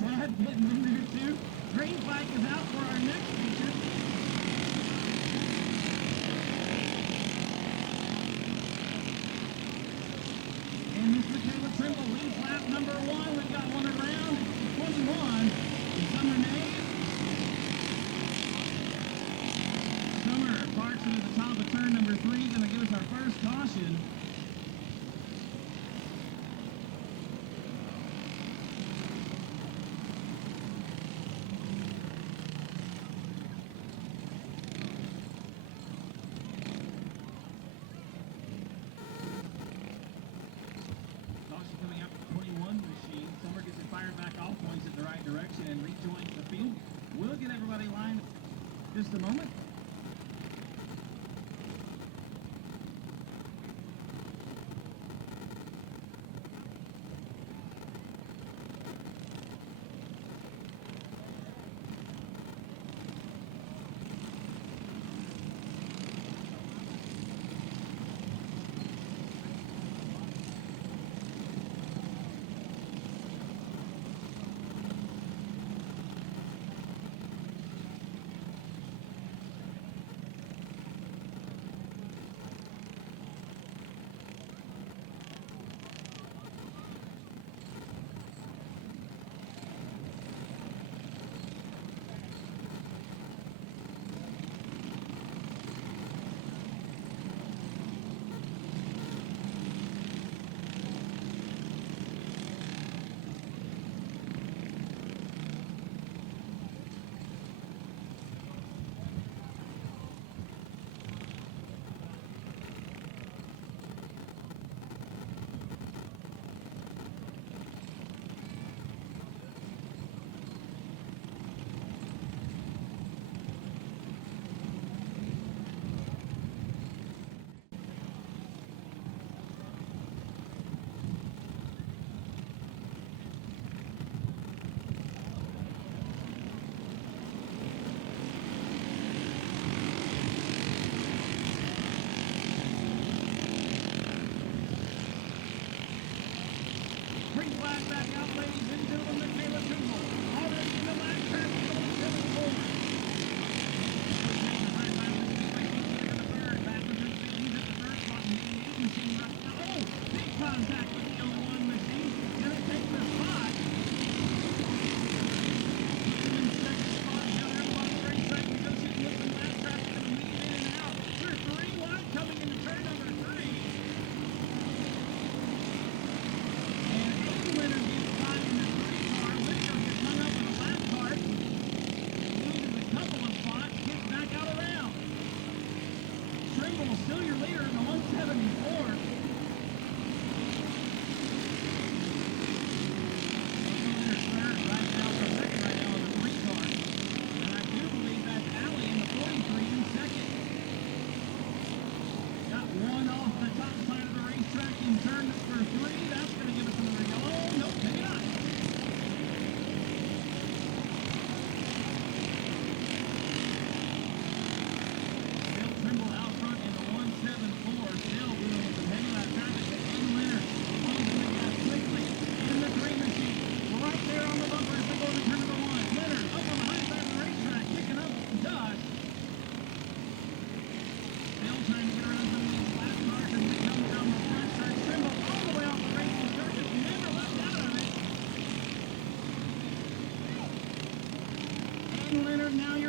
Dad getting in there too. Green flag is out for our next feature. And Miss Michaela Trimble leads lap number 1. We've got one around 21. Summer Nave. Summer parks into the top of turn number 3, going to give us our first caution. Caution coming out from the 21 machine. Summer gets it fired back off, points in the right direction, and rejoins the field. We'll get everybody lined up in just a moment.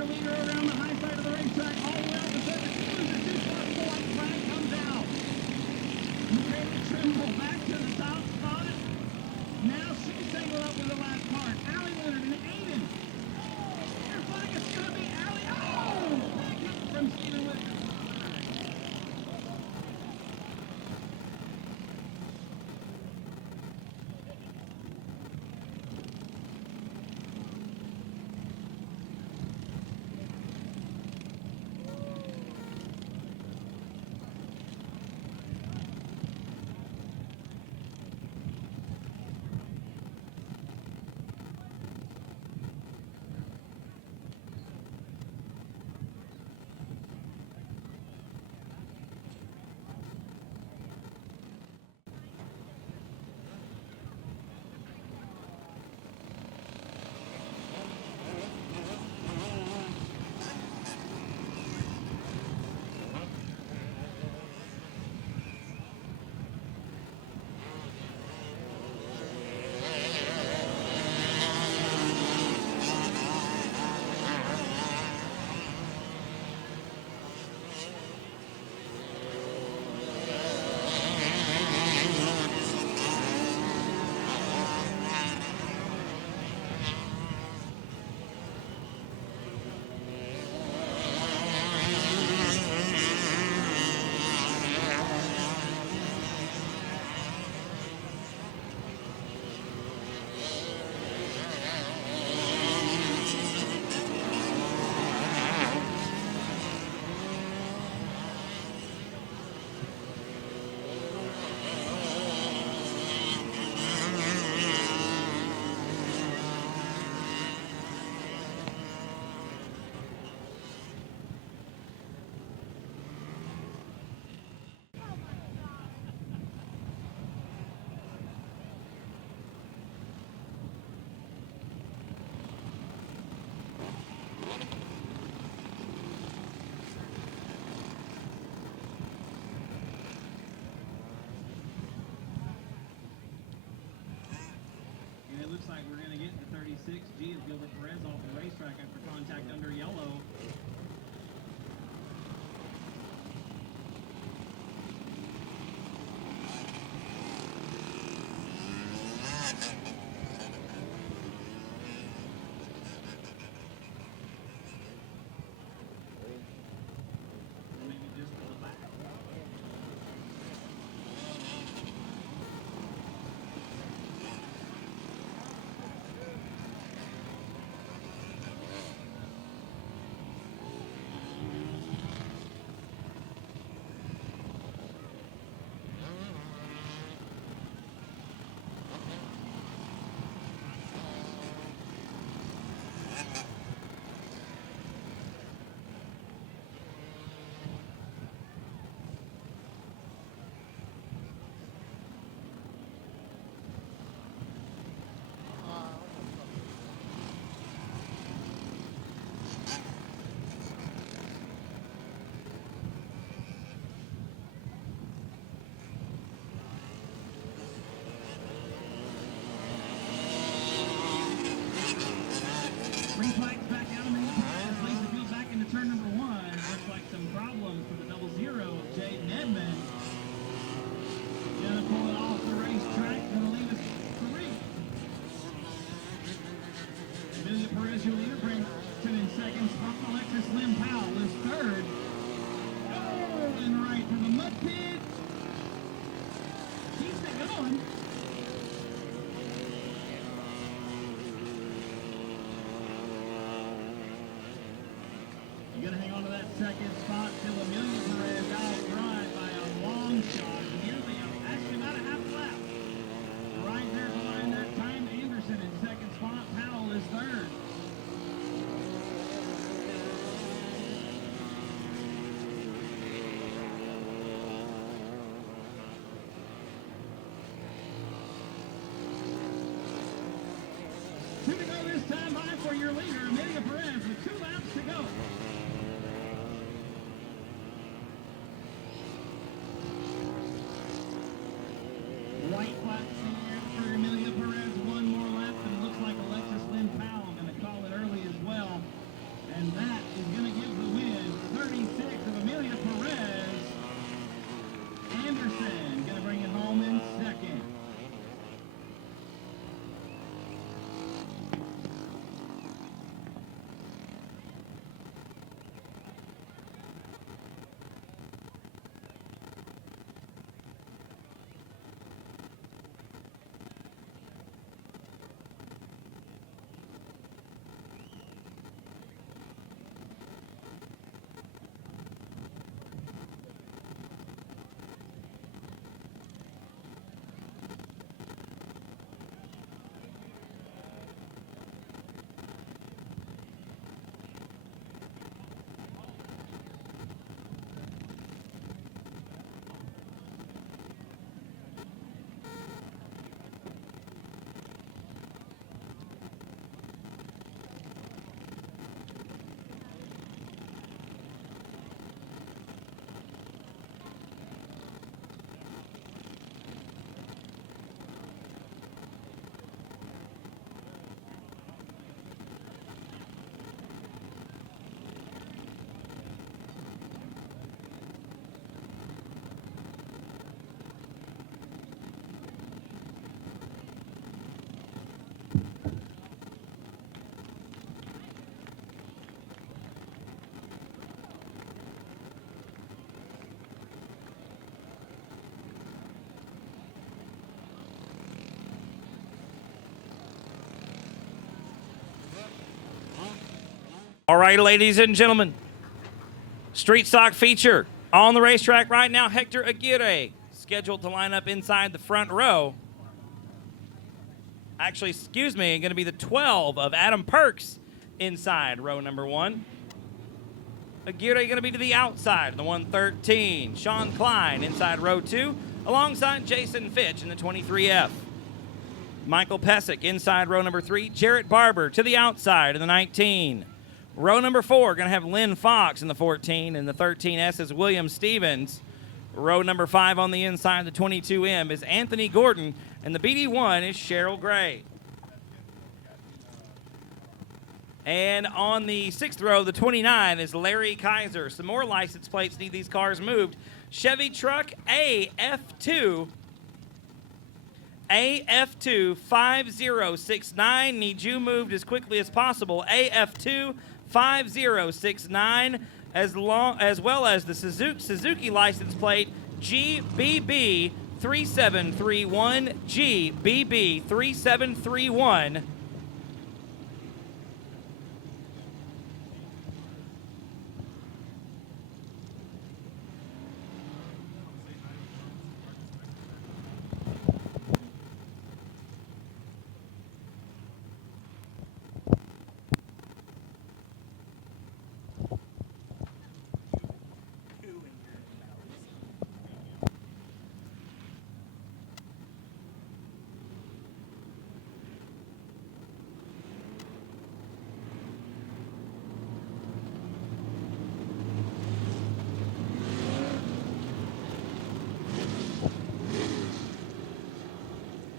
your leader around the high side of the racetrack, all the way out the center. Cruiser 2 spots, the white flag comes out. Michaela Trimble back to the top spot. Now she's tangled up with the last part. Allie Leonard and Aiden. Your flag is going to be Allie. Oh! Big hit from Stephen Whitaker. Looks like we're going to get to 36. G is Gilbert Perez off the racetrack after contact under yellow. Maybe just to the back. Green flags back out of the as Lisa Field back into turn number 1. Looks like some problems for the 00 of Jaden Edmond. Gonna pull it off the racetrack, gonna leave us 3. Amelia Perez, your leader, Brampton in second spot. Alexis Lynn Powell is third. Oh, and right to the mud pit. Keeps it going. Gonna hang on to that second spot till Amelia Perez out front by a long shot, nearly actually about a half lap. Right there behind that time, Anderson in second spot, Powell is third. Two to go this time by for your leader, Amelia Perez, with 2 laps to go. White flag for Amelia Perez, 1 more lap, and it looks like Alexis Lynn Powell going to call it early as well. And that All right, ladies and gentlemen, street stock feature on the racetrack right now. Hector Aguirre scheduled to line up inside the front row. Actually, excuse me, going to be the 12 of Adam Perks inside row number 1. Aguirre going to be to the outside, the 113. Sean Klein inside row 2, alongside Jason Fitch in the 23F. Michael Pesic inside row number 3. Jarrett Barber to the outside in the 19. Row number 4, going to have Lynn Fox in the 14, and the 13S is William Stevens. Row number 5 on the inside, the 22M, is Anthony Gordon, and the BD1 is Cheryl Gray. And on the 6th row, the 29 is Larry Kaiser. Some more license plates need these cars moved. Chevy truck AF2. AF2 5069 needs you moved as quickly as possible. AF2 5069, as well as the Suzuki license plate GBB 3731. GBB 3731.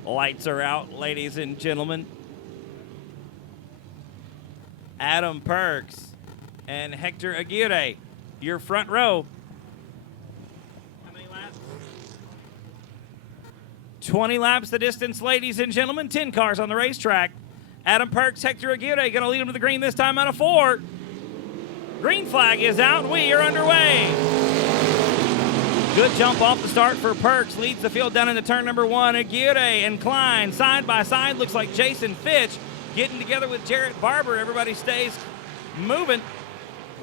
Lights are out, ladies and gentlemen. Adam Perks and Hector Aguirre, your front row. How many laps? 20 laps the distance, ladies and gentlemen. 10 cars on the racetrack. Adam Perks, Hector Aguirre going to lead them to the green this time out of 4. Green flag is out. We are underway. Good jump off the start for Perks. Leads the field down into turn number 1. Aguirre and Klein side by side. Looks like Jason Fitch getting together with Jarrett Barber. Everybody stays moving.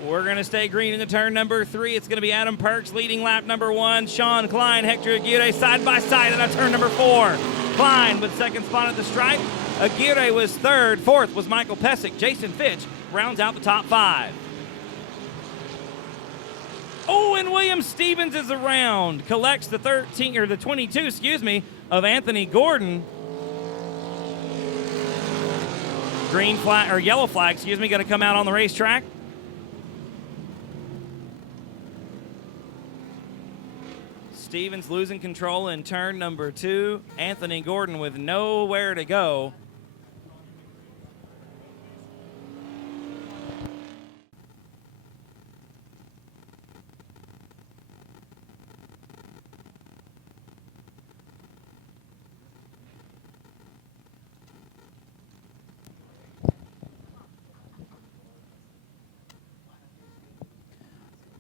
We're going to stay green into turn number 3. It's going to be Adam Perks leading lap number 1. Sean Klein, Hector Aguirre side by side into turn number 4. Klein with second spot at the stripe. Aguirre was third. Fourth was Michael Pesic. Jason Fitch rounds out the top 5. Oh, and William Stevens is around. Collects the 22, of Anthony Gordon. Green flag, or yellow flag, going to come out on the racetrack. Stevens losing control in turn number 2. Anthony Gordon with nowhere to go.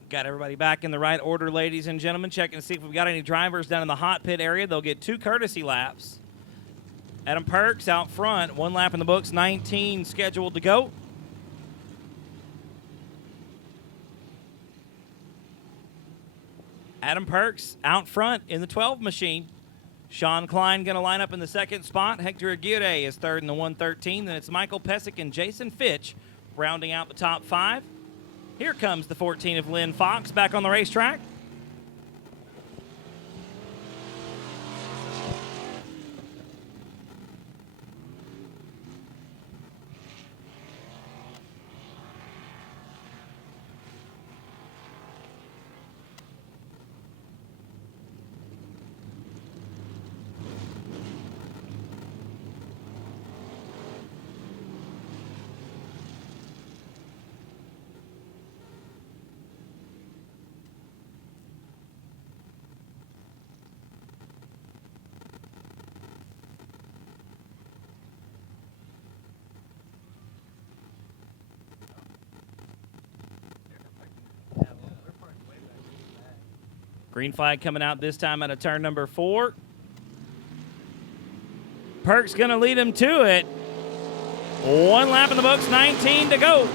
Got everybody back in the right order, ladies and gentlemen. Checking to see if we've got any drivers down in the hot pit area. They'll get 2 courtesy laps. Adam Perks out front, 1 lap in the books, 19 scheduled to go. Adam Perks out front in the 12 machine. Sean Klein going to line up in the second spot. Hector Aguirre is third in the 113. Then it's Michael Pesic and Jason Fitch rounding out the top 5. Here comes the 14 of Lynn Fox back on the racetrack. Green flag coming out this time out of turn number 4. Perk's going to lead him to it. 1 lap in the books, 19 to go.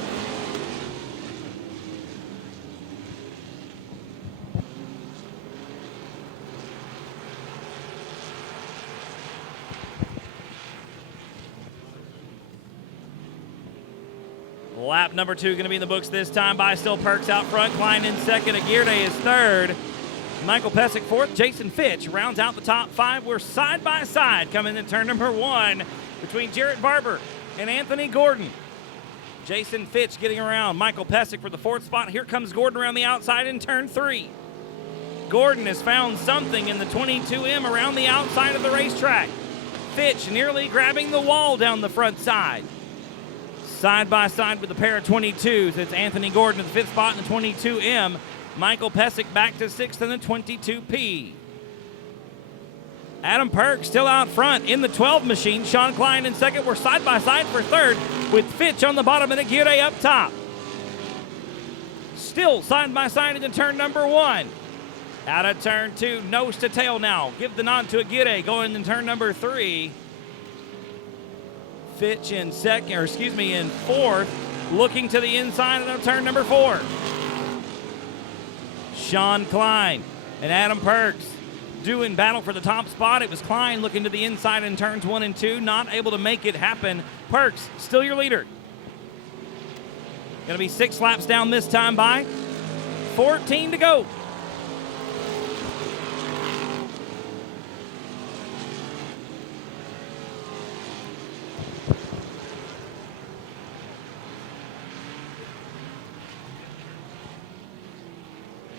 Lap number 2 going to be in the books this time by still Perks out front. Klein in second. Aguirre is third. Michael Pesic fourth. Jason Fitch rounds out the top 5. We're side by side coming in turn number 1 between Jarrett Barber and Anthony Gordon. Jason Fitch getting around Michael Pesic for the 4th spot. Here comes Gordon around the outside in turn 3. Gordon has found something in the 22M around the outside of the racetrack. Fitch nearly grabbing the wall down the front side. Side by side with a pair of 22s. It's Anthony Gordon at the 5th spot in the 22M. Michael Pesic back to 6th in the 22P. Adam Perks still out front in the 12 machine. Sean Klein in second. We're side by side for 3rd with Fitch on the bottom and Aguirre up top. Still side by side into turn number 1. Out of turn 2, nose to tail now. Give the nod to Aguirre going in turn number 3. Fitch in second, or excuse me, in 4th, looking to the inside of turn number 4. Sean Klein and Adam Perks doing battle for the top spot. It was Klein looking to the inside in turns 1 and 2, not able to make it happen. Perks, still your leader. Gonna be 6 laps down this time by 14 to go.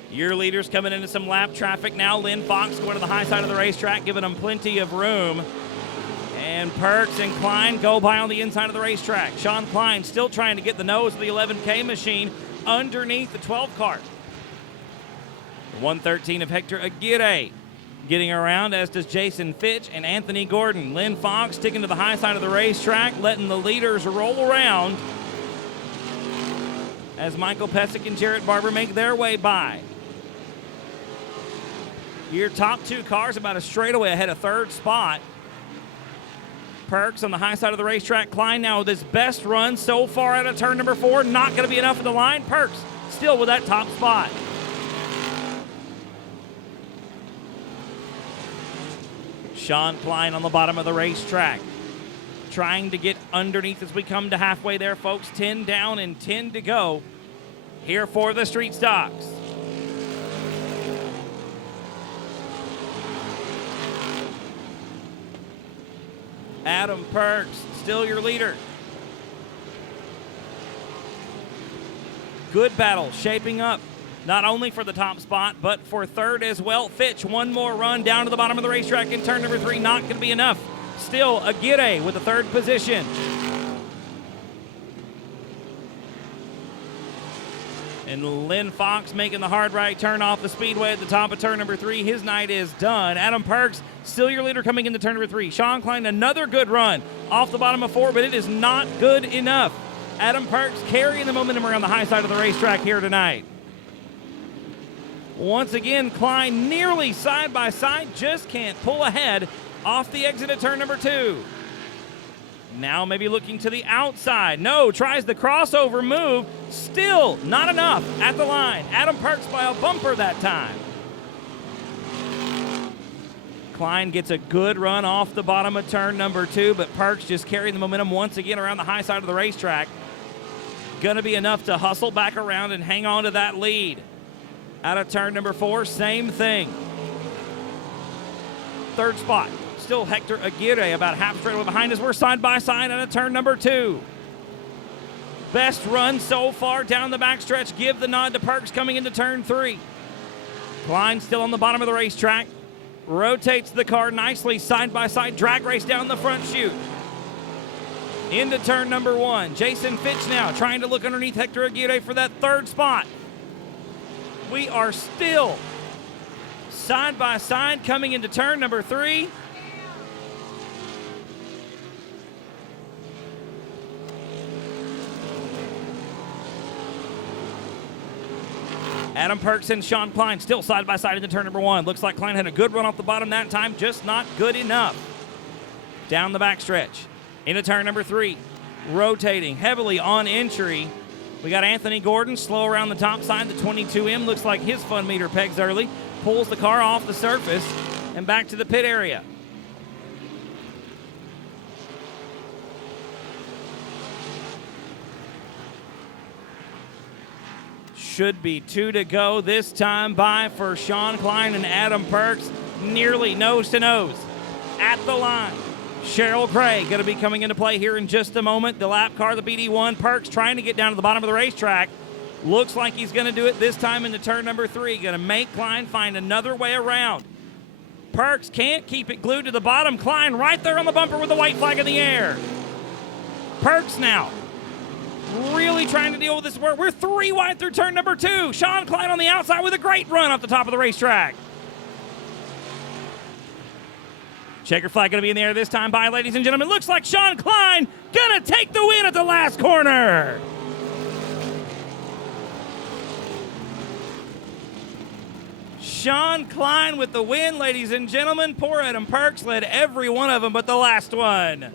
Your leaders coming into some lap traffic now. Lynn Fox going to the high side of the racetrack, giving them plenty of room. And Perks and Klein go by on the inside of the racetrack. Sean Klein still trying to get the nose of the 11K machine underneath the 12 car. The 113 of Hector Aguirre getting around, as does Jason Fitch and Anthony Gordon. Lynn Fox sticking to the high side of the racetrack, letting the leaders roll around as Michael Pesic and Jarrett Barber make their way by. Your top 2 cars about a straightaway ahead of 3rd spot. Perks on the high side of the racetrack. Klein now with his best run so far out of turn number 4. Not going to be enough in the line. Perks still with that top spot. Sean Klein on the bottom of the racetrack, trying to get underneath as we come to halfway there, folks. 10 down and 10 to go here for the street stocks. Adam Perks, still your leader. Good battle shaping up, not only for the top spot, but for 3rd as well. Fitch, one more run down to the bottom of the racetrack in turn number 3. Not going to be enough. Still Aguirre with the 3rd position. And Lynn Fox making the hard right turn off the Speedway at the top of turn number 3. His night is done. Adam Perks, still your leader coming into turn number 3. Sean Klein, another good run off the bottom of 4, but it is not good enough. Adam Perks carrying the momentum around the high side of the racetrack here tonight. Once again, Klein nearly side by side, just can't pull ahead off the exit of turn number 2. Now maybe looking to the outside. No, tries the crossover move. Still not enough at the line. Adam Perks by a bumper that time. Klein gets a good run off the bottom of turn number 2, but Perks just carrying the momentum once again around the high side of the racetrack. Gonna be enough to hustle back around and hang on to that lead. Out of turn number 4, same thing. 3rd spot. Still Hector Aguirre about half straightaway behind us. We're side by side out of turn number 2. Best run so far down the backstretch. Give the nod to Perks coming into turn 3. Klein still on the bottom of the racetrack. Rotates the car nicely side by side. Drag race down the front chute. Into turn number 1. Jason Fitch now trying to look underneath Hector Aguirre for that 3rd spot. We are still side by side coming into turn number 3. Adam Perks and Sean Klein still side by side into turn number 1. Looks like Klein had a good run off the bottom that time, just not good enough. Down the backstretch into turn number 3. Rotating heavily on entry. We got Anthony Gordon slow around the top side. The 22M looks like his fun meter pegs early. Pulls the car off the surface and back to the pit area. Should be 2 to go this time by for Sean Klein and Adam Perks. Nearly nose to nose at the line. Cheryl Craig going to be coming into play here in just a moment. The lap car, the BD1. Perks trying to get down to the bottom of the racetrack. Looks like he's going to do it this time into turn number 3. Going to make Klein find another way around. Perks can't keep it glued to the bottom. Klein right there on the bumper with the white flag in the air. Perks now really trying to deal with this. We're 3 wide through turn number 2. Sean Klein on the outside with a great run off the top of the racetrack. Checker flag going to be in the air this time by, ladies and gentlemen. Looks like Sean Klein going to take the win at the last corner. Sean Klein with the win, ladies and gentlemen. Poor Adam Perks led every one of them but the last one.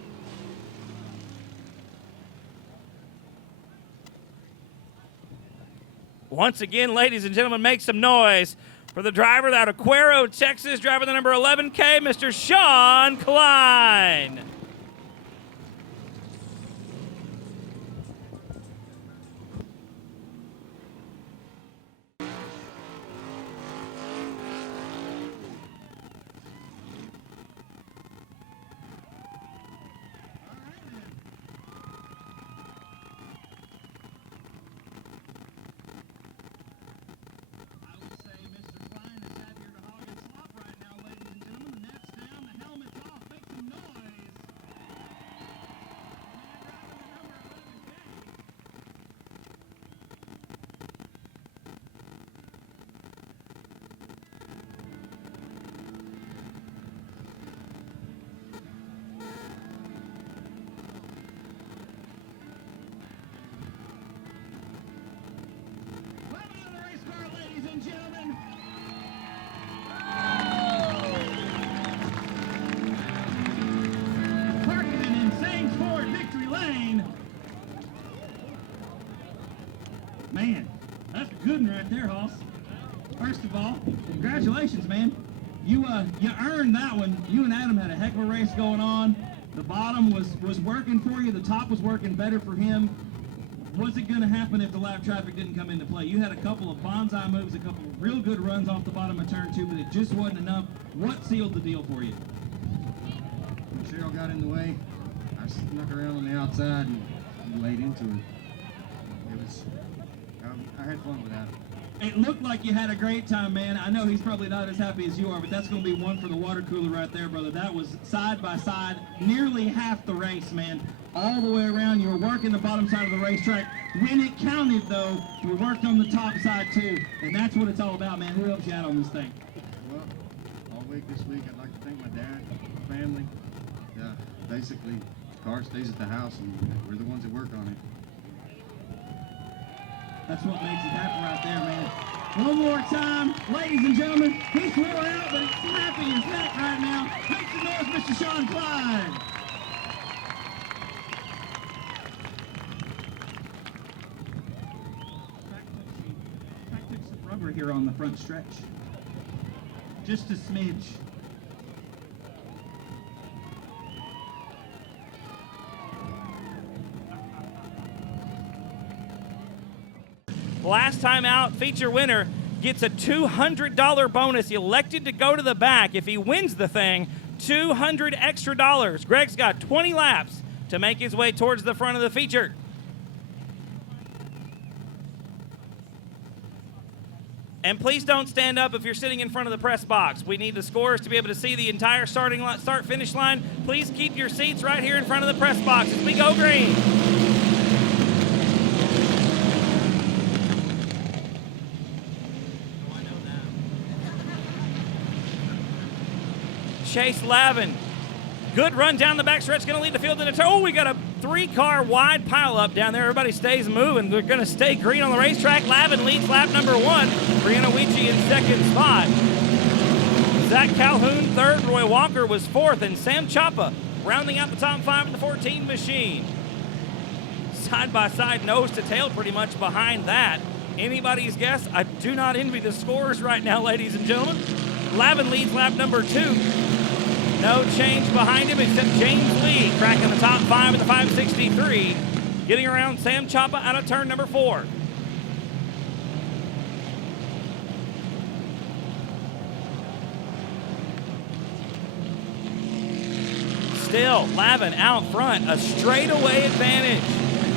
Once again, ladies and gentlemen, make some noise for the driver out of Cuero, Texas, driving the number 11K, Mr. Sean Klein. Man, that's a good one right there, Hoss. First of all, congratulations, man. You earned that one. You and Adam had a heck of a race going on. The bottom was working for you. The top was working better for him. What's it going to happen if the lap traffic didn't come into play? You had a couple of bonsai moves, a couple of real good runs off the bottom of turn 2, but it just wasn't enough. What sealed the deal for you? When Cheryl got in the way, I snuck around on the outside and laid into her. It was, I had fun with that. It looked like you had a great time, man. I know he's probably not as happy as you are, but that's going to be one for the water cooler right there, brother. That was side by side, nearly half the race, man. All the way around, you were working the bottom side of the racetrack. When it counted, though, you worked on the top side, too. And that's what it's all about, man. Who helps you out on this thing? Well, all week this week, I'd like to thank my dad, my family. Basically, the car stays at the house, and we're the ones that work on it. That's what makes it happen right there, man. One more time, ladies and gentlemen. He's wore out, but he's snapping his neck right now. Make some noise, Mr. Sean Klein. I took some rubber here on the front stretch. Just a smidge. Last time out, feature winner gets a $200 bonus. He elected to go to the back. If he wins the thing, $200 extra. Greg's got 20 laps to make his way towards the front of the feature. And please don't stand up if you're sitting in front of the press box. We need the scorers to be able to see the entire start-finish line. Please keep your seats right here in front of the press box as we go green. Chase Lavin Good run down the backstretch, going to lead the field in a turn. Oh, we got a 3-car wide pileup down there. Everybody stays moving. They're going to stay green on the racetrack. Lavin leads lap number 1. Brianna Weechie in second spot. Zach Calhoun third. Roy Walker was fourth. And Sam Chapa rounding out the top 5 in the 14 machine. Side by side, nose to tail pretty much behind that. Anybody's guess? I do not envy the scores right now, ladies and gentlemen. Lavin leads lap number 2. No change behind him except James Lee cracking the top 5 in the 563, getting around Sam Chapa out of turn number 4. Still, Lavin out front, a straightaway advantage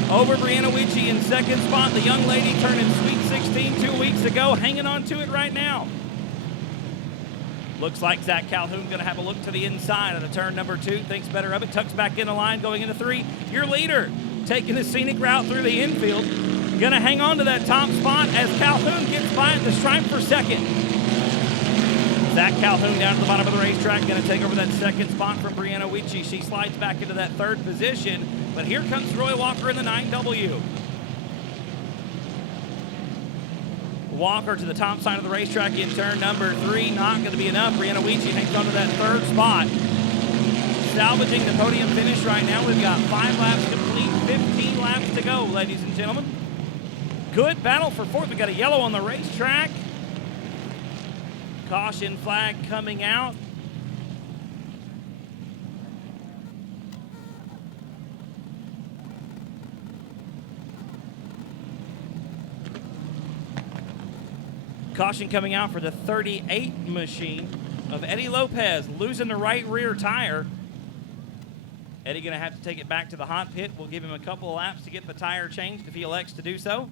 over Brianna Weechie in second spot. The young lady turning Sweet 16 2 weeks ago, hanging on to it right now. Looks like Zach Calhoun going to have a look to the inside of the turn number 2. Thinks better of it. Tucks back in the line going into 3. Your leader taking the scenic route through the infield. Going to hang on to that top spot as Calhoun gets by at the stripe for second. Zach Calhoun down at the bottom of the racetrack. Going to take over that second spot from Brianna Weechie. She slides back into that third position. But here comes Roy Walker in the 9W. Walker to the top side of the racetrack in turn number 3. Not going to be enough. Brianna Weechie hangs on to that third spot. Salvaging the podium finish right now. We've got 5 laps complete, 15 laps to go, ladies and gentlemen. Good battle for fourth. We got a yellow on the racetrack. Caution flag coming out. Caution coming out for the 38 machine of Eddie Lopez, losing the right rear tire. Eddie going to have to take it back to the hot pit. We'll give him a couple of laps to get the tire changed if he elects to do so.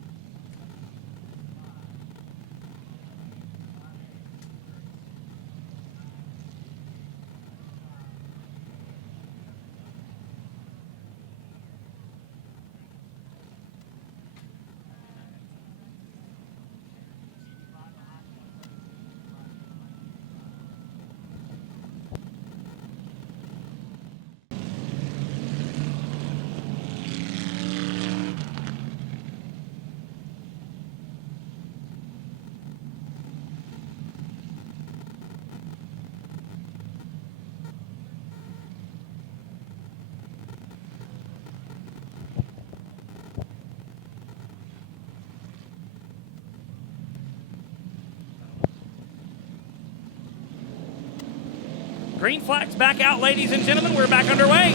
Green flag's back out, ladies and gentlemen. We're back underway.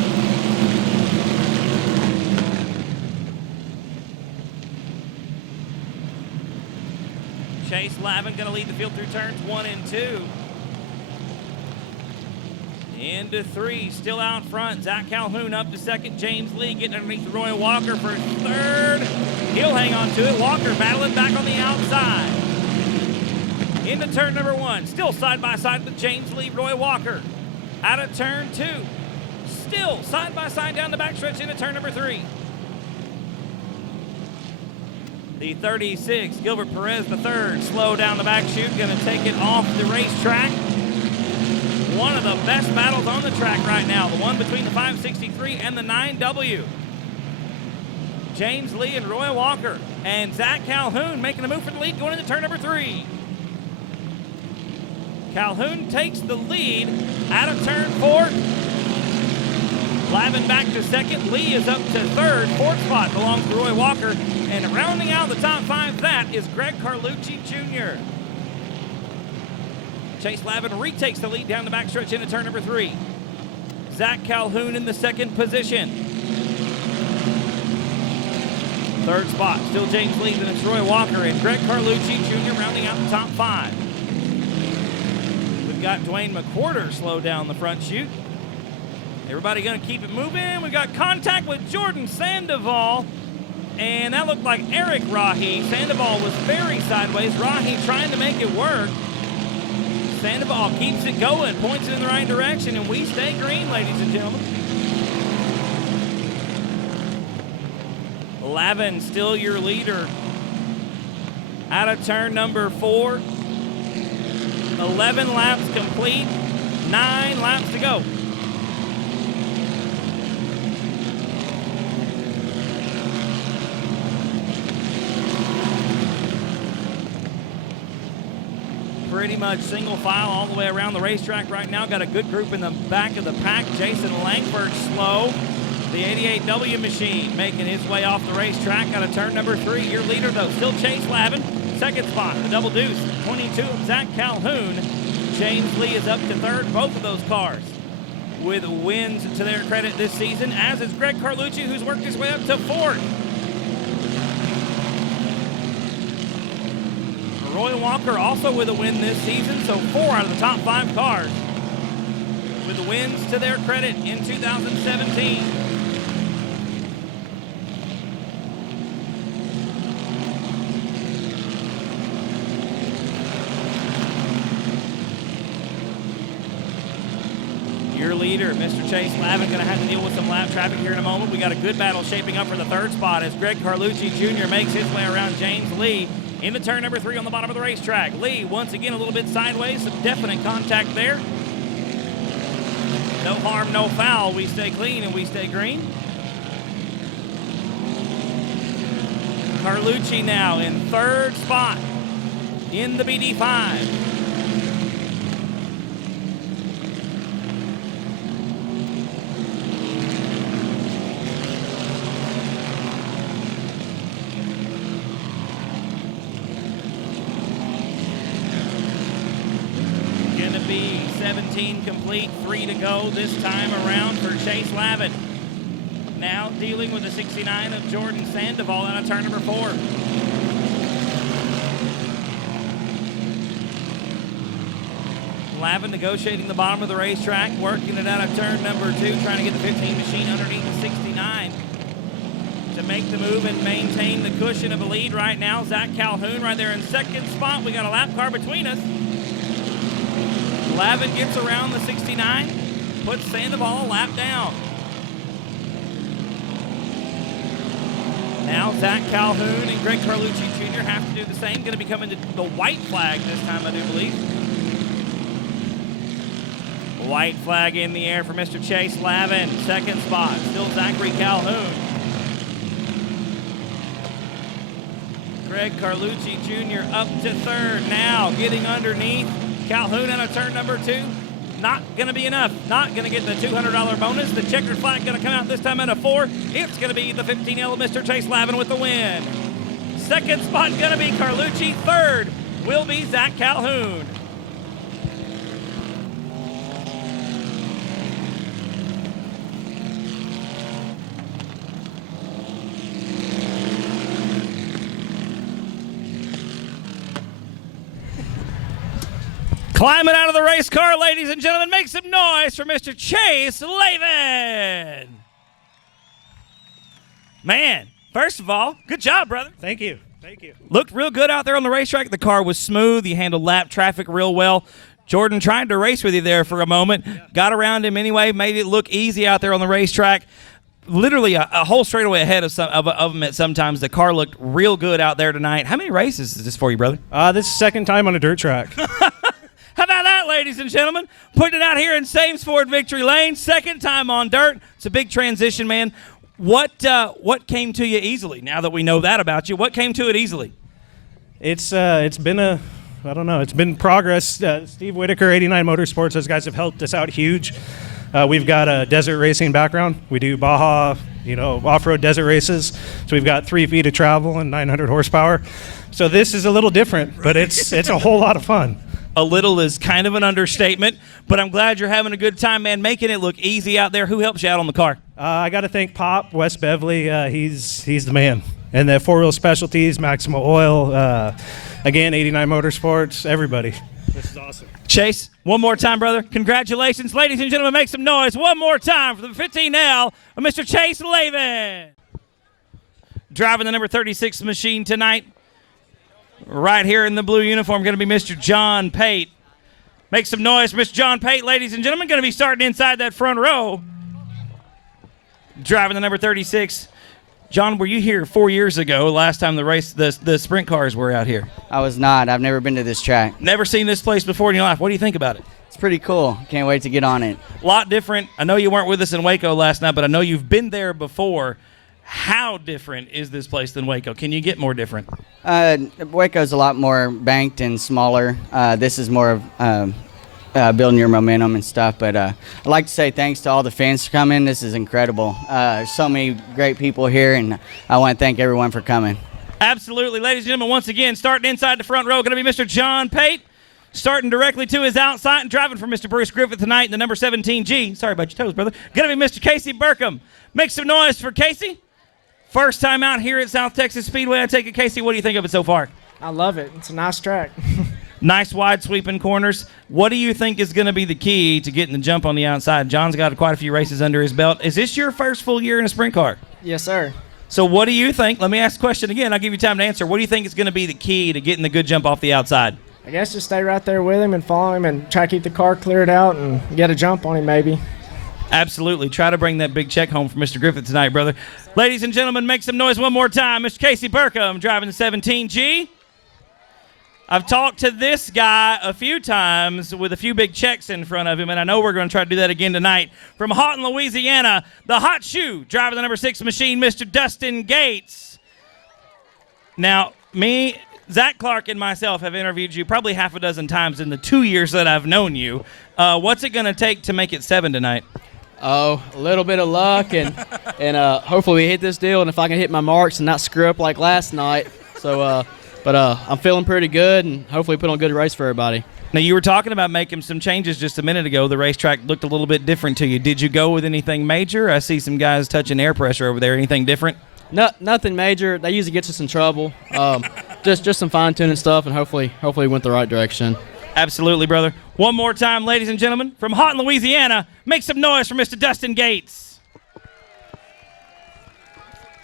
Chase Lavin going to lead the field through turns 1 and 2. Into 3, still out front. Zach Calhoun up to second. James Lee getting underneath Roy Walker for third. He'll hang on to it. Walker battling back on the outside. Into turn number 1. Still side by side with James Lee, Roy Walker. Out of turn 2. Still side by side down the backstretch into turn number 3. The 36, Gilbert Perez III, slow down the back chute, going to take it off the racetrack. One of the best battles on the track right now, the one between the 563 and the 9W. James Lee and Roy Walker and Zach Calhoun making a move for the lead going into turn number 3. Calhoun takes the lead out of turn 4. Lavin back to second. Lee is up to third. Fourth spot belongs to Roy Walker. And rounding out the top 5, that is Greg Carlucci Jr. Chase Lavin retakes the lead down the backstretch into turn number 3. Zach Calhoun in the second position. Third spot, still James Lee, then it's Roy Walker and Greg Carlucci Jr. rounding out the top 5. We've got Dwayne McWhorter slow down the front chute. Everybody going to keep it moving. We've got contact with Jordan Sandoval, and that looked like Eric Rahi. Sandoval was very sideways. Rahi trying to make it work. Sandoval keeps it going, points it in the right direction, and we stay green, ladies and gentlemen. Lavin still your leader. Out of turn number 4. 11 laps complete, 9 laps to go. pretty much single file all the way around the racetrack right now. Got a good group in the back of the pack. Jason Langford slow. The 88W machine making his way off the racetrack out of turn number 3. Your leader, though, still Chase Lavin. Second spot, the double deuce, 22 of Zach Calhoun. James Lee is up to third. Both of those cars with wins to their credit this season, as is Greg Carlucci, who's worked his way up to fourth. Roy Walker also with a win this season, so 4 out of the top 5 cars with the wins to their credit in 2017. Your leader, Mr. Chase Lavin, going to have to deal with some lap traffic here in a moment. We got a good battle shaping up for the third spot as Greg Carlucci Jr. makes his way around James Lee into turn number 3 on the bottom of the racetrack. Lee, once again, a little bit sideways, some definite contact there. No harm, no foul. We stay clean and we stay green. Carlucci now in third spot in the BD5. Gonna be 17 complete, 3 to go this time around for Chase Lavin. Now dealing with the 69 of Jordan Sandoval out of turn number 4. Lavin negotiating the bottom of the racetrack, working it out of turn number 2, trying to get the 15 machine underneath the 69 to make the move and maintain the cushion of a lead right now. Zach Calhoun right there in second spot. We got a lap car between us. Lavin gets around the 69, puts Sandoval a lap down. Now Zach Calhoun and Greg Carlucci Jr. have to do the same. Going to be coming to the white flag this time, I do believe. White flag in the air for Mr. Chase Lavin. Second spot, still Zachary Calhoun. Greg Carlucci Jr. up to third now, getting underneath. Calhoun out of turn number 2. Not going to be enough. Not going to get the $200 bonus. The checkered flag going to come out this time out of 4. It's going to be the 15L of Mr. Chase Lavin with the win. Second spot going to be Carlucci. Third will be Zach Calhoun. Climbing out of the race car, ladies and gentlemen, make some noise for Mr. Chase Lavin. Man, first of all, good job, brother. Thank you. Thank you. Looked real good out there on the racetrack. The car was smooth. You handled lap traffic real well. Jordan tried to race with you there for a moment. Got around him anyway, made it look easy out there on the racetrack. Literally a whole straightaway ahead of them at sometimes. The car looked real good out there tonight. How many races is this for you, brother? This is second time on a dirt track. How about that, ladies and gentlemen? Putting it out here in Samesford Victory Lane, second time on dirt. It's a big transition, man. What came to you easily? Now that we know that about you, what came to it easily? It's been it's been progress. Steve Whitaker, 89 Motorsports, those guys have helped us out huge. We've got a desert racing background. We do Baja, off-road desert races. So we've got 3 feet of travel and 900 horsepower. So this is a little different, but it's a whole lot of fun. A little is kind of an understatement, but I'm glad you're having a good time, man, making it look easy out there. Who helps you out on the car? I got to thank Pop, Wes Beverly. He's the man. And the 4-wheel specialties, Maximo Oil, again, 89 Motorsports, everybody. This is awesome. Chase, one more time, brother. Congratulations. Ladies and gentlemen, make some noise one more time for the 15L of Mr. Chase Lavin. Driving the number 36 machine tonight. Right here in the blue uniform, going to be Mr. John Pate. Make some noise for Mr. John Pate, ladies and gentlemen. Going to be starting inside that front row. Driving the number 36. John, were you here 4 years ago, last time the sprint cars were out here? I was not. I've never been to this track. Never seen this place before in your life. What do you think about it? It's pretty cool. Can't wait to get on it. A lot different. I know you weren't with us in Waco last night, but I know you've been there before. How different is this place than Waco? Can you get more different? Waco's a lot more banked and smaller. This is more of building your momentum and stuff. But I'd like to say thanks to all the fans for coming. This is incredible. There's so many great people here, and I want to thank everyone for coming. Absolutely. Ladies and gentlemen, once again, starting inside the front row, going to be Mr. John Pate. Starting directly to his outside and driving for Mr. Bruce Griffith tonight in the number 17G. Sorry about your toes, brother. Going to be Mr. Casey Burkham. Make some noise for Casey. First time out here at South Texas Speedway. I take it, Casey, what do you think of it so far? I love it. It's a nice track. Nice wide sweeping corners. What do you think is going to be the key to getting the jump on the outside? John's got quite a few races under his belt. Is this your first full year in a sprint car? Yes, sir. So what do you think? Let me ask the question again. I'll give you time to answer. What do you think is going to be the key to getting the good jump off the outside? I guess just stay right there with him and follow him and try to keep the car cleared out and get a jump on him maybe. Absolutely. Try to bring that big check home for Mr. Griffith tonight, brother. Ladies and gentlemen, make some noise one more time. Mr. Casey Burkham driving the 17G. I've talked to this guy a few times with a few big checks in front of him, and I know we're going to try to do that again tonight. From Houghton, Louisiana, the hot shoe, driving the number 6 machine, Mr. Dustin Gates. Now, Zach Clark and myself have interviewed you probably half a dozen times in the 2 years that I've known you. What's it going to take to make it 7 tonight? Oh, a little bit of luck, and hopefully we hit this deal, and if I can hit my marks and not screw up like last night. So, but I'm feeling pretty good, and hopefully put on a good race for everybody. Now, you were talking about making some changes just a minute ago. The racetrack looked a little bit different to you. Did you go with anything major? I see some guys touching air pressure over there. Anything different? No, nothing major. That usually gets us in trouble. Just some fine-tuning stuff, and hopefully we went the right direction. Absolutely, brother. One more time, ladies and gentlemen, from Houghton, Louisiana, make some noise for Mr. Dustin Gates.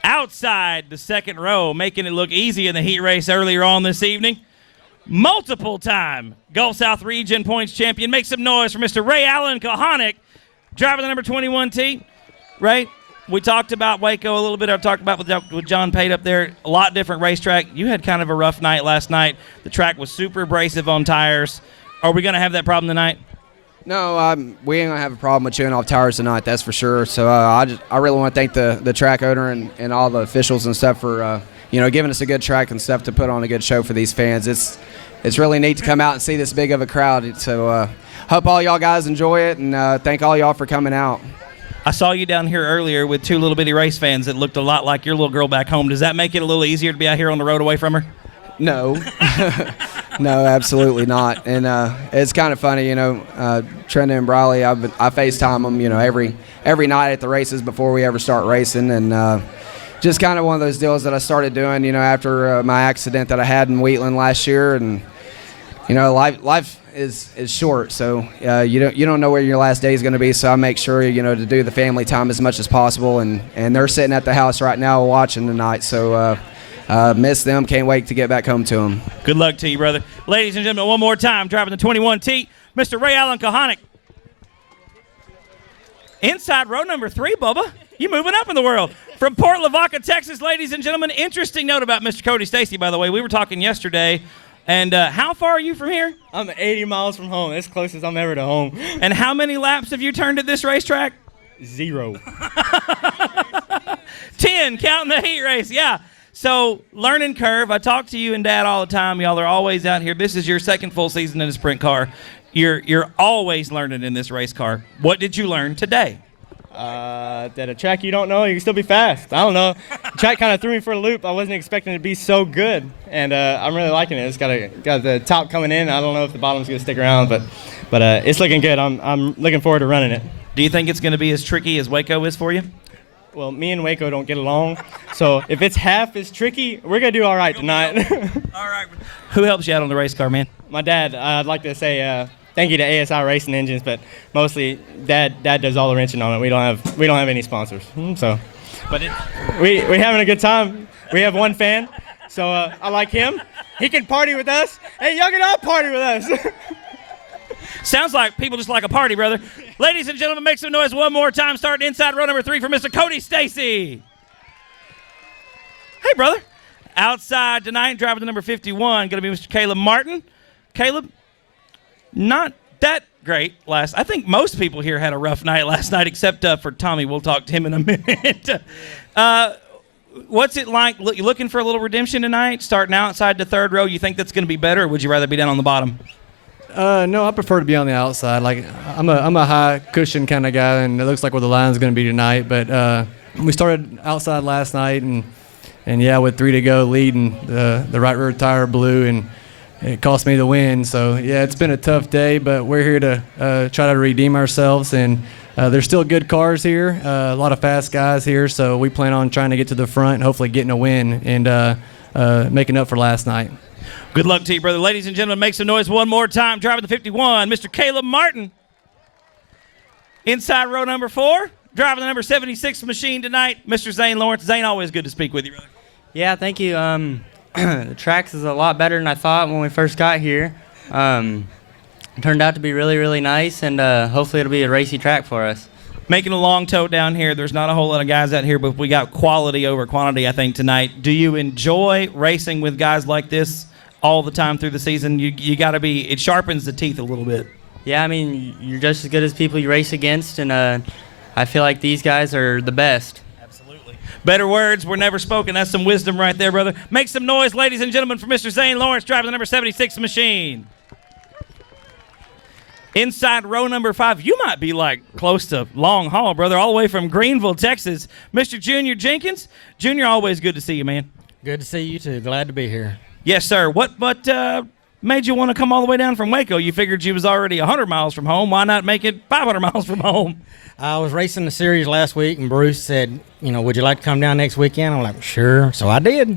Outside the second row, making it look easy in the heat race earlier on this evening. Multiple-time Gulf South Region points champion. Make some noise for Mr. Ray Allen Kahanick, driving the number 21T. Ray, we talked about Waco a little bit. I talked about with John Pate up there. A lot different racetrack. You had kind of a rough night last night. The track was super abrasive on tires. Are we going to have that problem tonight? No, we ain't gonna have a problem with chewing off tires tonight. That's for sure. So I really want to thank the track owner and all the officials and stuff for giving us a good track and stuff to put on a good show for these fans. It's really neat to come out and see this big of a crowd. So hope all y'all guys enjoy it, and thank all y'all for coming out. I saw you down here earlier with 2 little bitty race fans that looked a lot like your little girl back home. Does that make it a little easier to be out here on the road away from her? No. No, absolutely not. And it's kind of funny, Trenda and Briley, I FaceTime them, every night at the races before we ever start racing. And just kind of one of those deals that I started doing, after my accident that I had in Wheatland last year. And, life is short, so you don't know where your last day is going to be. So I make sure, to do the family time as much as possible. And they're sitting at the house right now watching tonight. So miss them. Can't wait to get back home to them. Good luck to you, brother. Ladies and gentlemen, one more time, driving the 21T, Mr. Ray Allen Kahanick. Inside row number 3, Bubba. You moving up in the world. From Port Lavaca, Texas, ladies and gentlemen. Interesting note about Mr. Cody Stacy, by the way. We were talking yesterday. And how far are you from here? I'm 80 miles from home. As close as I'm ever to home. And how many laps have you turned at this racetrack? 0. 10, counting the heat race, yeah. So, learning curve. I talk to you and Dad all the time. Y'all are always out here. This is your second full season in a sprint car. You're always learning in this race car. What did you learn today? That a track you don't know, you can still be fast. I don't know. The track kind of threw me for a loop. I wasn't expecting it to be so good, and I'm really liking it. It's got the top coming in. I don't know if the bottom's going to stick around, but it's looking good. I'm looking forward to running it. Do you think it's going to be as tricky as Waco is for you? Well, me and Waco don't get along, so if it's half as tricky, we're going to do all right tonight. All right. Who helps you out on the race car, man? My dad. I'd like to say thank you to ASI Racing Engines, but mostly Dad does all the wrenching on it. We don't have any sponsors, so but we having a good time. We have one fan, so I like him. He can party with us. Hey, y'all can all party with us. Sounds like people just like a party, brother. Ladies and gentlemen, make some noise one more time. Starting inside row number 3 for Mr. Cody Stacy. Hey, brother. Outside tonight, driving the number 51, going to be Mr. Caleb Martin. Caleb, not that great I think most people here had a rough night last night, except for Tommy. We'll talk to him in a minute. what's it like? You looking for a little redemption tonight? Starting outside the third row, you think that's going to be better, or would you rather be down on the bottom? No, I prefer to be on the outside. Like I'm a high cushion kind of guy, and it looks like where the line's going to be tonight. But we started outside last night, and yeah, with 3 to go, leading, the right rear tire blew, and it cost me the win. So yeah, it's been a tough day, but we're here to try to redeem ourselves, and there's still good cars here, a lot of fast guys here. So we plan on trying to get to the front, and hopefully getting a win and making up for last night. Good luck to you, brother. Ladies and gentlemen, make some noise one more time. Driving the 51, Mr. Caleb Martin. Inside row number 4, driving the number 76 machine tonight, Mr. Zane Lawrence. Zane, always good to speak with you, brother. Yeah, thank you. The tracks is a lot better than I thought when we first got here. It turned out to be really, really nice, and hopefully it'll be a racy track for us. Making a long tow down here. There's not a whole lot of guys out here, but we got quality over quantity, I think, tonight. Do you enjoy racing with guys like this all the time through the season? You got to be, it sharpens the teeth a little bit. Yeah, I mean, you're just as good as people you race against, and I feel like these guys are the best. Absolutely. Better words were never spoken. That's some wisdom right there, brother. Make some noise, ladies and gentlemen, for Mr. Zane Lawrence, driving the number 76 machine. Inside row number 5, you might be like close to long haul, brother, all the way from Greenville, Texas. Mr. Junior Jenkins. Junior, always good to see you, man. Good to see you too. Glad to be here. Yes, sir. What made you want to come all the way down from Waco? You figured you was already 100 miles from home. Why not make it 500 miles from home? I was racing the series last week, and Bruce said, would you like to come down next weekend? I'm like, sure. So I did.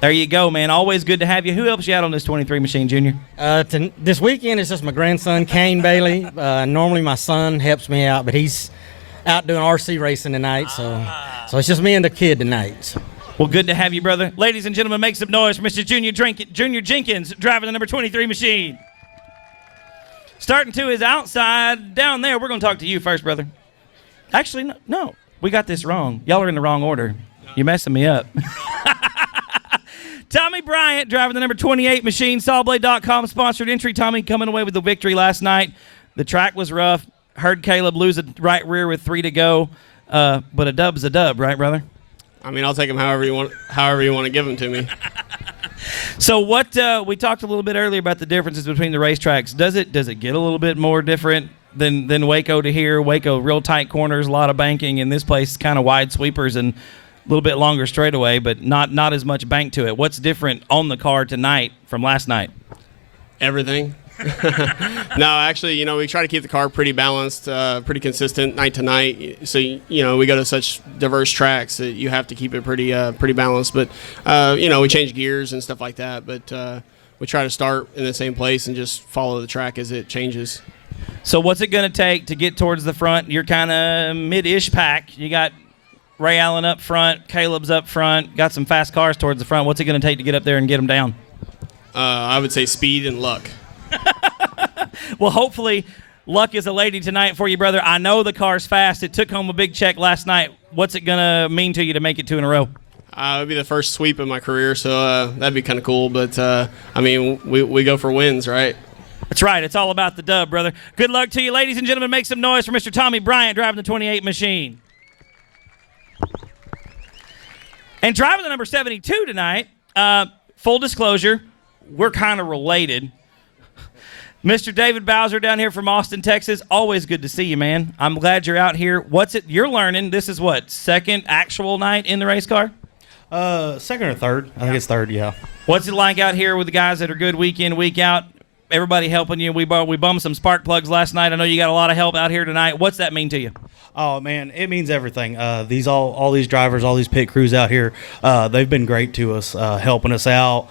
There you go, man. Always good to have you. Who helps you out on this 23 machine, Junior? This weekend it's just my grandson, Kane Bailey. Normally my son helps me out, but he's out doing RC racing tonight, so it's just me and the kid tonight. So. Well, good to have you, brother. Ladies and gentlemen, make some noise for Mr. Junior Jenkins, driving the number 23 machine. Starting to his outside down there. We're going to talk to you first, brother. Actually, no. We got this wrong. Y'all are in the wrong order. You're messing me up. Tommy Bryant, driving the number 28 machine, Sawblade.com sponsored entry. Tommy coming away with the victory last night. The track was rough. Heard Caleb lose a right rear with 3 to go. But a dub's a dub, right, brother? I mean, I'll take them however you want to give them to me. So what we talked a little bit earlier about the differences between the racetracks. Does it get a little bit more different than Waco to here? Waco, real tight corners, a lot of banking. And this place, kind of wide sweepers and a little bit longer straightaway, but not as much bank to it. What's different on the car tonight from last night? Everything. No, actually, we try to keep the car pretty balanced, pretty consistent night to night. So, we go to such diverse tracks that you have to keep it pretty balanced. But, we change gears and stuff like that. But we try to start in the same place and just follow the track as it changes. So what's it going to take to get towards the front? You're kind of mid-ish pack. You got Ray Allen up front, Caleb's up front, got some fast cars towards the front. What's it going to take to get up there and get them down? I would say speed and luck. Well, hopefully luck is a lady tonight for you, brother. I know the car's fast. It took home a big check last night. What's it going to mean to you to make it 2 in a row? It would be the first sweep of my career, so that'd be kind of cool. But, we go for wins, right? That's right. It's all about the dub, brother. Good luck to you, ladies and gentlemen. Make some noise for Mr. Tommy Bryant driving the 28 machine. And driving the number 72 tonight, full disclosure, we're kind of related. Mr. David Bowser down here from Austin, Texas. Always good to see you, man. I'm glad you're out here. What's it you're learning? This is what, second actual night in the race car? Second or third. I think it's third, yeah. What's it like out here with the guys that are good week in, week out? Everybody helping you. We bummed some spark plugs last night. I know you got a lot of help out here tonight. What's that mean to you? Oh man, it means everything. All these drivers, all these pit crews out here, they've been great to us, helping us out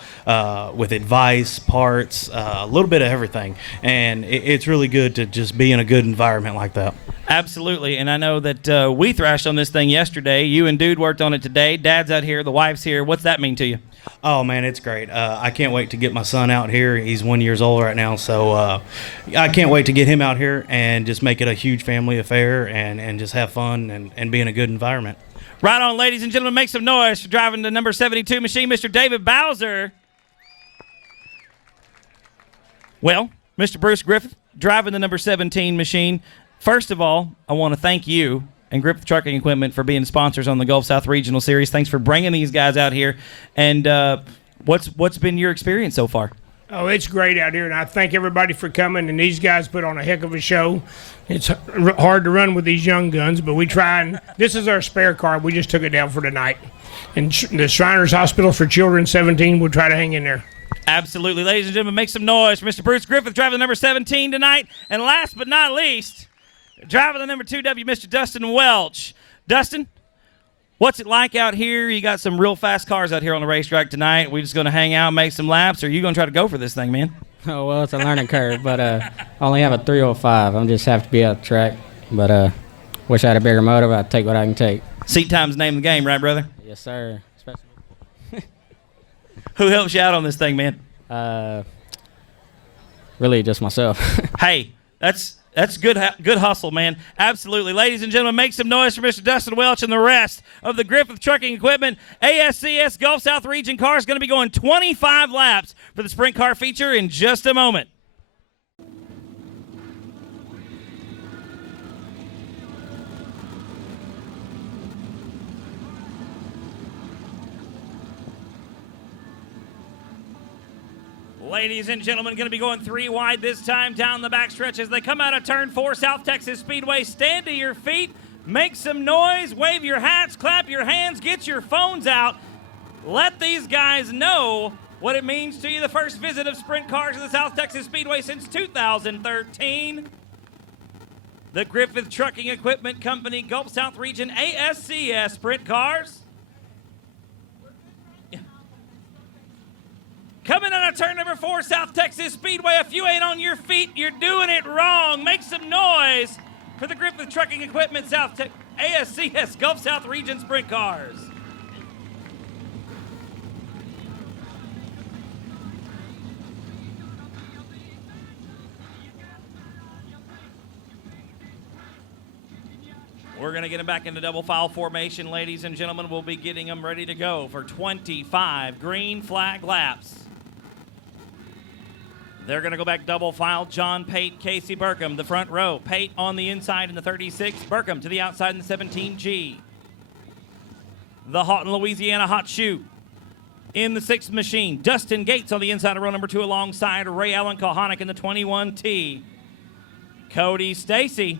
with advice, parts, a little bit of everything, and it's really good to just be in a good environment like that. Absolutely, and I know that we thrashed on this thing yesterday. You and Dude worked on it today. Dad's out here, the wife's here. What's that mean to you? Oh man, it's great. I can't wait to get my son out here. He's 1 year old right now, so I can't wait to get him out here and just make it a huge family affair and just have fun and be in a good environment. Right on, ladies and gentlemen, make some noise for driving the number 72 machine, Mr. David Bowser. Well, Mr. Bruce Griffith driving the number 17 machine. First of all, I want to thank you and Griffith Trucking Equipment for being sponsors on the Gulf South Regional Series. Thanks for bringing these guys out here. And what's been your experience so far? Oh, it's great out here, and I thank everybody for coming. And these guys put on a heck of a show. It's hard to run with these young guns, but we try. And this is our spare car. We just took it down for tonight. And the Shriners Hospital for Children 17 will try to hang in there. Absolutely. Ladies and gentlemen, make some noise for Mr. Bruce Griffith driving the number 17 tonight. And last but not least, driving the number 2W, Mr. Dustin Welch. Dustin, what's it like out here? You got some real fast cars out here on the racetrack tonight. We just going to hang out, make some laps, or are you going to try to go for this thing, man? Oh, well, it's a learning curve, but I only have a 305. I'm just have to be out the track. But wish I had a bigger motor, but I'd take what I can take. Seat time's the name of the game, right, brother? Yes, sir. Who helps you out on this thing, man? Really, just myself. Hey, that's good hustle, man. Absolutely. Ladies and gentlemen, make some noise for Mr. Dustin Welch and the rest of the Griffith Trucking Equipment ASCS Gulf South Region car is going to be going 25 laps for the Sprint Car Feature in just a moment. Ladies and gentlemen, going to be going 3 wide this time down the backstretch as they come out of turn 4, South Texas Speedway. Stand to your feet, make some noise, wave your hats, clap your hands, get your phones out. Let these guys know what it means to you. The first visit of sprint cars to the South Texas Speedway since 2013. The Griffith Trucking Equipment Company Gulf South Region ASCS Sprint Cars. Coming out of turn number 4, South Texas Speedway. If you ain't on your feet, you're doing it wrong. Make some noise for the Griffith Trucking Equipment ASCS Gulf South Region Sprint Cars. We're going to get them back into double file formation, ladies and gentlemen. We'll be getting them ready to go for 25 green flag laps. They're going to go back double file. John Pate, Casey Burkham, the front row. Pate on the inside in the 36. Burkham to the outside in the 17G. The Houghton, Louisiana hot shoe in the 6th machine. Dustin Gates on the inside of row number 2 alongside Ray Allen Kohanic in the 21T. Cody Stacy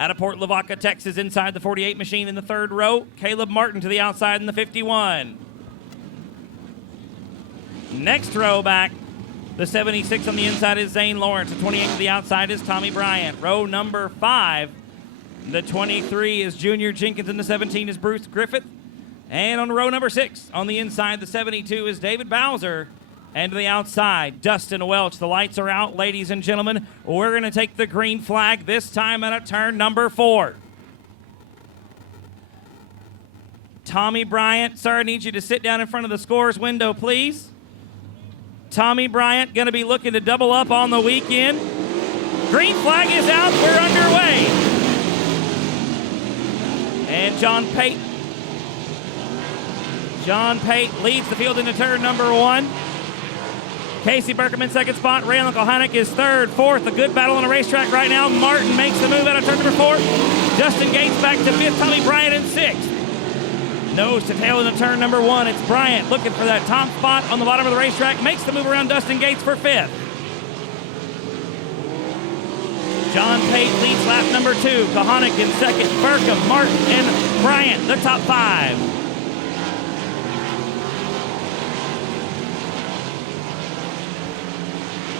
out of Port Lavaca, Texas, inside the 48 machine in the 3rd row. Caleb Martin to the outside in the 51. Next row back, the 76 on the inside is Zane Lawrence. The 28 to the outside is Tommy Bryant. Row number 5, the 23 is Junior Jenkins, and the 17 is Bruce Griffith. And on row number 6, on the inside, the 72 is David Bowser. And to the outside, Dustin Welch. The lights are out, ladies and gentlemen. We're going to take the green flag this time at a turn number 4. Tommy Bryant, sir, I need you to sit down in front of the scores window, please. Tommy Bryant going to be looking to double up on the weekend. Green flag is out. We're underway. And John Pate leads the field into turn number 1. Casey Burkham in 2nd spot. Ray Allen Kohanic is 3rd. 4th. A good battle on the racetrack right now. Martin makes the move out of turn number 4. Justin Gates back to 5th. Tommy Bryant in 6th. Nose to tail into turn number 1. It's Bryant looking for that top spot on the bottom of the racetrack. Makes the move around Dustin Gates for 5th. John Pate leads lap number 2. Kohanic in 2nd. Burkham, Martin, and Bryant, the top 5.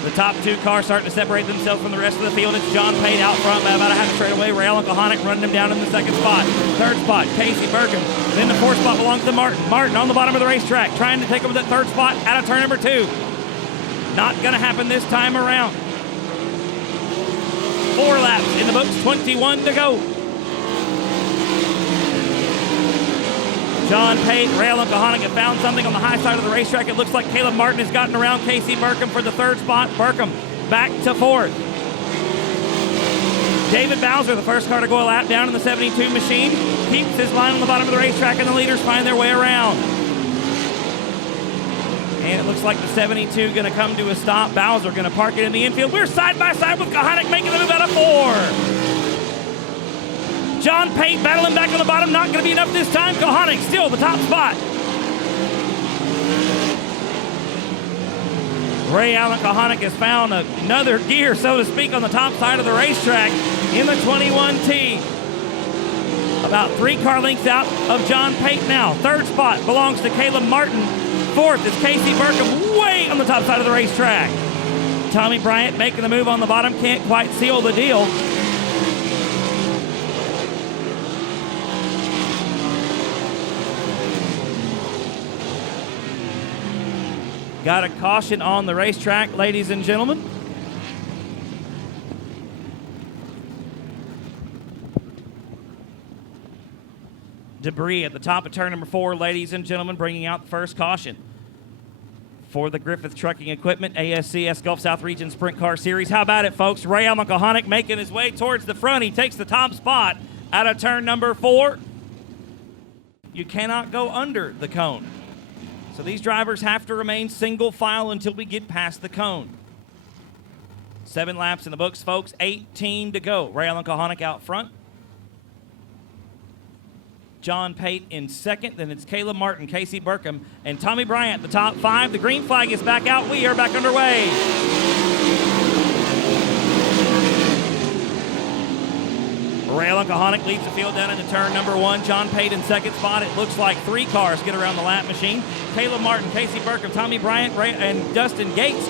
The top 2 cars starting to separate themselves from the rest of the field. It's John Pate out front by about a half straightaway. Ray Allen Kohanic running him down in the 2nd spot. 3rd spot, Casey Burkham. Then the 4th spot belongs to Martin. Martin on the bottom of the racetrack, trying to take over that 3rd spot out of turn number 2. Not going to happen this time around. 4 laps in the books, 21 to go. John Pate, Ray Allen Kohanic have found something on the high side of the racetrack. It looks like Caleb Martin has gotten around Casey Burkham for the 3rd spot. Burkham back to 4th. David Bowser, the first car to go a lap down in the 72 machine, keeps his line on the bottom of the racetrack, and the leaders find their way around. And it looks like the 72 going to come to a stop. Bowser going to park it in the infield. We're side by side with Kohanic making the move out of 4. John Pate battling back on the bottom. Not going to be enough this time. Kohanic still the top spot. Ray Allen Kohanic has found another gear, so to speak, on the top side of the racetrack in the 21T. About 3 car lengths out of John Pate now. Third spot belongs to Caleb Martin. Fourth is Casey Burkham, way on the top side of the racetrack. Tommy Bryant making the move on the bottom, can't quite seal the deal. Got a caution on the racetrack, ladies and gentlemen. Debris at the top of turn number 4, ladies and gentlemen, bringing out the first caution. For the Griffith Trucking Equipment ASCS Gulf South Region Sprint Car Series. How about it, folks? Ray Allen Kohanic making his way towards the front. He takes the top spot out of turn number 4. You cannot go under the cone. So these drivers have to remain single file until we get past the cone. 7 laps in the books, folks. 18 to go. Ray Allen Kohanic out front. John Pate in second. Then it's Caleb Martin, Casey Burkham, and Tommy Bryant, the top 5. The green flag is back out. We are back underway. Ray Allen Kohanic leads the field down into turn number 1. John Pate in second spot. It looks like 3 cars get around the lap machine. Caleb Martin, Casey Burkham, Tommy Bryant, and Dustin Gates,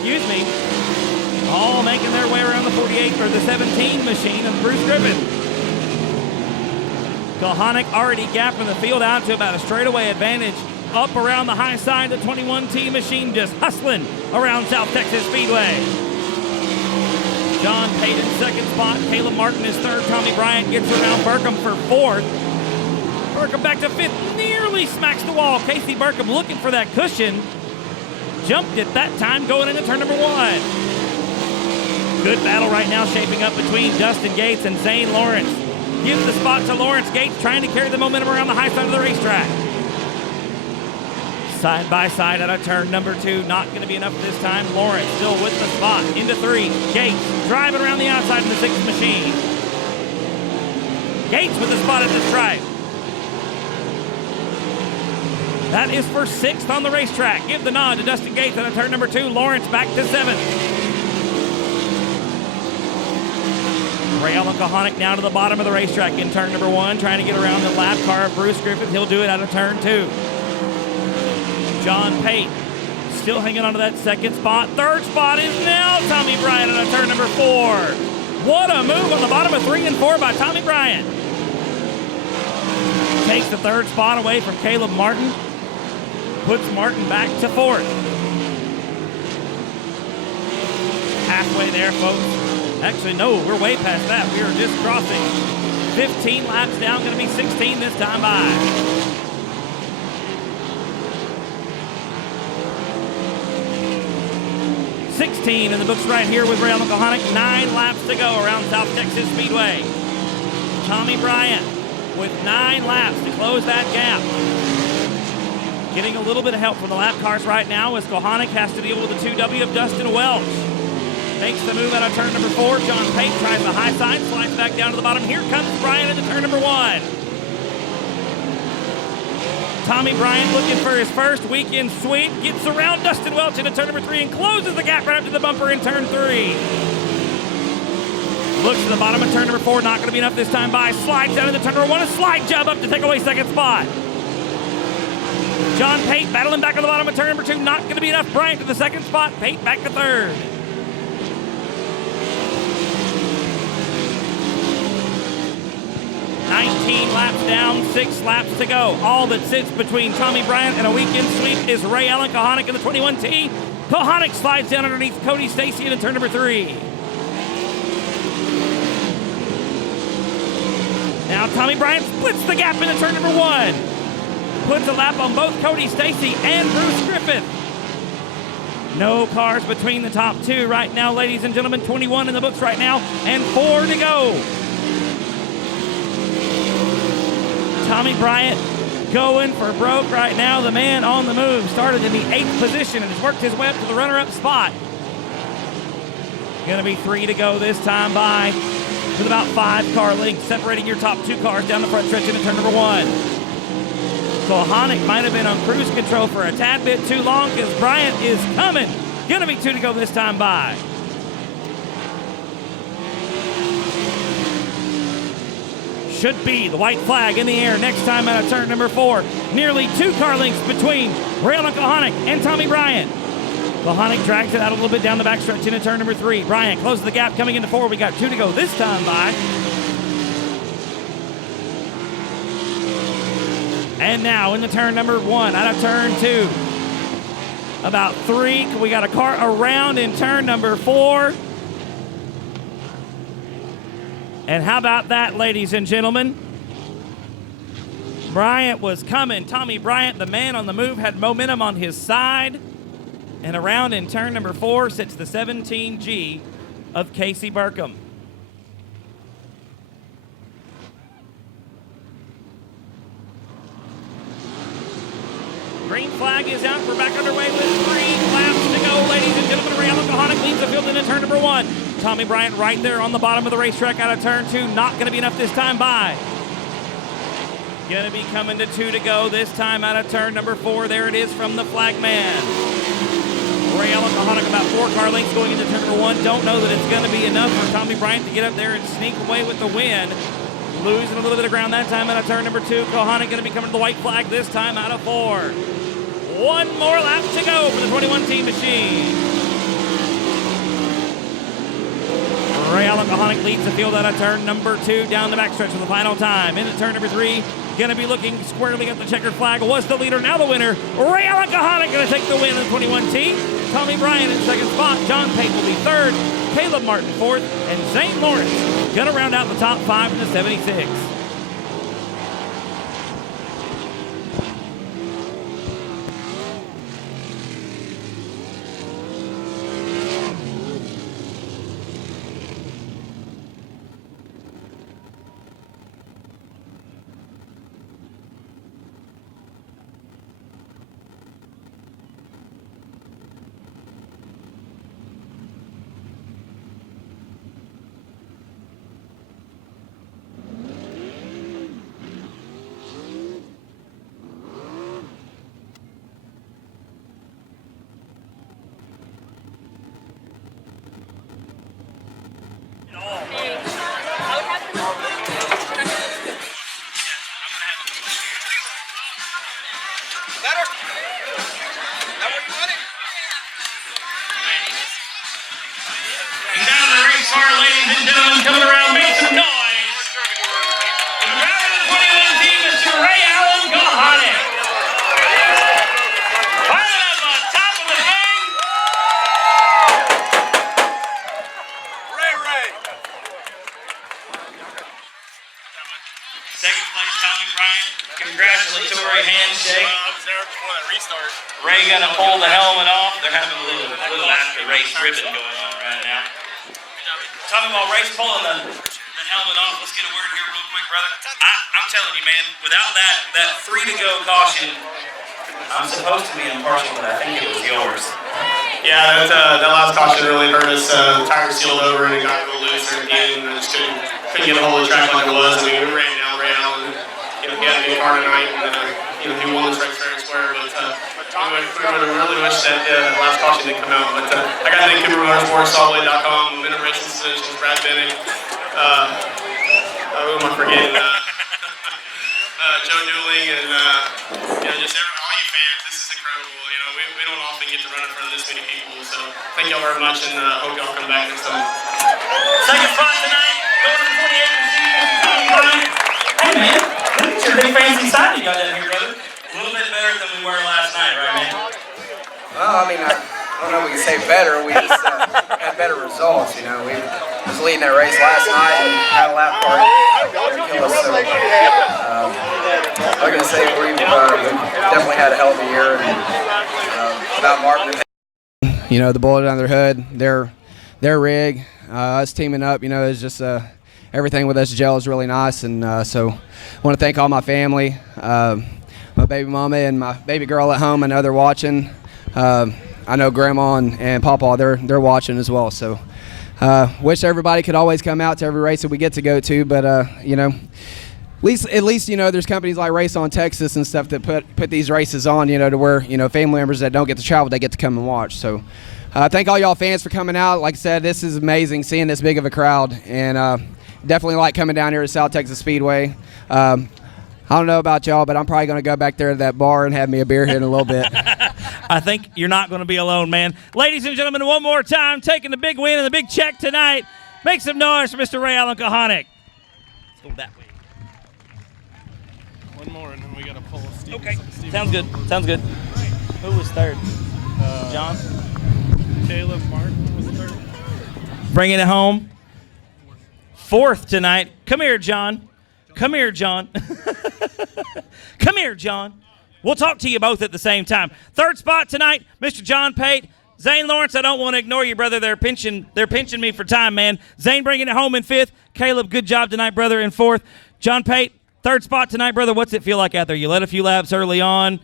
all making their way around the 48 or the 17 machine of Bruce Griffith. Kohanic already gapping the field out to about a straightaway advantage up around the high side. The 21T machine just hustling around South Texas Speedway. John Pate in second spot. Caleb Martin is third. Tommy Bryant gets around Burkham for fourth. Burkham back to fifth. Nearly smacks the wall. Casey Burkham looking for that cushion. Jumped it that time going into turn number 1. Good battle right now shaping up between Dustin Gates and Zane Lawrence. Gives the spot to Lawrence Gates, trying to carry the momentum around the high side of the racetrack. Side by side out of turn number 2. Not going to be enough this time. Lawrence still with the spot. Into 3. Gates driving around the outside of the 6th machine. Gates with the spot at the stripe. That is for 6th on the racetrack. Give the nod to Dustin Gates out of turn number 2. Lawrence back to 7th. Ray Allen Kohanic now to the bottom of the racetrack in turn number 1, trying to get around the lap car of Bruce Griffith. He'll do it out of turn 2. John Pate still hanging on to that second spot. Third spot is now Tommy Bryant out of turn number 4. What a move on the bottom of 3 and 4 by Tommy Bryant. Takes the third spot away from Caleb Martin. Puts Martin back to 4th. Halfway there, folks. Actually, no, we're way past that. We are just crossing 15 laps down, going to be 16 this time by. $16 in the books right here with Ray Allen Kohanic. 9 laps to go around South Texas Speedway. Tommy Bryant with 9 laps to close that gap. Getting a little bit of help from the lap cars right now as Kohanic has to deal with the 2W of Dustin Welch. Makes the move out of turn number 4. John Pate tries the high side, slides back down to the bottom. Here comes Bryant into turn number 1. Tommy Bryant looking for his first weekend sweep. Gets around Dustin Welch into turn number 3 and closes the gap right up to the bumper in turn 3. Looks to the bottom of turn number 4. Not going to be enough this time by. Slides down into turn number 1. A slide job up to take away second spot. John Pate battling back on the bottom of turn number 2. Not going to be enough. Bryant to the second spot. Pate back to 3rd. 19 laps down, 6 laps to go. All that sits between Tommy Bryant and a weekend sweep is Ray Allen Kohanic in the 21T. Kohanic slides down underneath Cody Stacy into turn number 3. Now Tommy Bryant splits the gap into turn number 1. Puts a lap on both Cody Stacy and Bruce Griffith. No cars between the top 2 right now, ladies and gentlemen. 21 in the books right now and 4 to go. Tommy Bryant going for broke right now. The man on the move started in the 8th position and has worked his way up to the runner-up spot. Going to be 3 to go this time by. with about 5 car lengths separating your top 2 cars down the front stretch into turn number 1. Kohanic might have been on cruise control for a tad bit too long because Bryant is coming. Gonna be 2 to go this time by. Should be the white flag in the air next time out of turn number 4. Nearly 2 car lengths between Raylan Kohanic and Tommy Bryant. Kohanic drags it out a little bit down the backstretch into turn number 3. Bryant closes the gap coming into 4. We got 2 to go this time by. And now into turn number 1 out of turn 2. About 3. We got a car around in turn number 4. And how about that, ladies and gentlemen? Bryant was coming. Tommy Bryant, the man on the move, had momentum on his side. And around in turn number 4 sits the 17G of Casey Burkham. Green flag is out. We're back underway with 3 laps to go, ladies and gentlemen. Raylan Kohanic leads the field into turn number 1. Tommy Bryant right there on the bottom of the racetrack out of turn 2. Not going to be enough this time by. Going to be coming to 2 to go this time out of turn number 4. There it is from the flag man. Raylan Kohanic about 4 car lengths going into turn number 1. Don't know that it's going to be enough for Tommy Bryant to get up there and sneak away with the win. Losing a little bit of ground that time out of turn number 2. Kohanic going to be coming to the white flag this time out of 4. 1 more lap to go for the 21 team machine. Raylan Kohanic leads the field out of turn number 2 down the backstretch for the final time. Into turn number 3, going to be looking squarely at the checkered flag. Was the leader, now the winner. Raylan Kohanic going to take the win in the 21 team. Tommy Bryant in second spot. John Pate will be third. Caleb Martin fourth. And Zane Lawrence going to round out the top 5 in the 76. Coming around, make some noise. Driving the 21 team, Mr. Ray Allen Kohanic. Climbing up on top of the thing. Ray. Second place, Tommy Bryant. Congratulatory handshake. I was there before that restart. Ray gonna pull the helmet off. They're having a little after race ribbon going on right now. Talking about Ray's pulling the helmet off, let's get a word here real quick, brother. I'm telling you, man, without that 3 to go caution, I'm supposed to be impartial, but I think it was yours. Yeah, that last caution really hurt us. The tire sealed over and it got a little loose at the end, and just couldn't get a hold of the track like it was. I mean, we ran down Ray Allen, he had a good car tonight, and he won this race fair and square, but we really wish that last caution didn't come out. But I got to thank Cooper Motorsports, Solidway.com, Minute Racing Solutions, Brad Benning, who am I forgetting? Joe Newling, and just all you fans. This is incredible. We don't often get to run in front of this many people. So thank y'all very much, and hope y'all come back next time. Second spot tonight, going to the 28 machine, Tommy Bryant. Hey man, look at your big fancy sign you got down here, brother. A little bit better than we were last night, right, man? Well, I mean, I don't know if we can say better. We just had better results, We was leading that race last night and had a lap car kill us. So, I'm going to say we've definitely had a hell of a year. And, about Martin, the bullet under their hood, their rig, us teaming up, it's just everything with us gels really nice. And so I want to thank all my family. My baby mama and my baby girl at home. I know they're watching. I know Grandma and Papa, they're watching as well. So wish everybody could always come out to every race that we get to go to, but you know, at least you know there's companies like Race on Texas and stuff that put these races on, you know, to where, you know, family members that don't get to travel, they get to come and watch. So thank all y'all fans for coming out. Like I said, this is amazing seeing this big of a crowd, and definitely like coming down here to South Texas Speedway. I don't know about y'all, but I'm probably going to go back there to that bar and have me a beer here in a little bit. I think you're not going to be alone, man. Ladies and gentlemen, one more time, taking the big win and the big check tonight. Make some noise for Mr. Ray Allen Kahanick. Let's go that way. One more, and then we got to pull Steve. Okay, sounds good. Sounds good. Who was third? John? Caleb Martin was third. Bringing it home. Fourth tonight. Come here, John. Come here, John. Come here, John. We'll talk to you both at the same time. Third spot tonight, Mr. John Pate. Zane Lawrence, I don't want to ignore you, brother. They're pinching me for time, man. Zane bringing it home in fifth. Caleb, good job tonight, brother, in fourth. John Pate, third spot tonight, brother. What's it feel like out there? You led a few laps early on.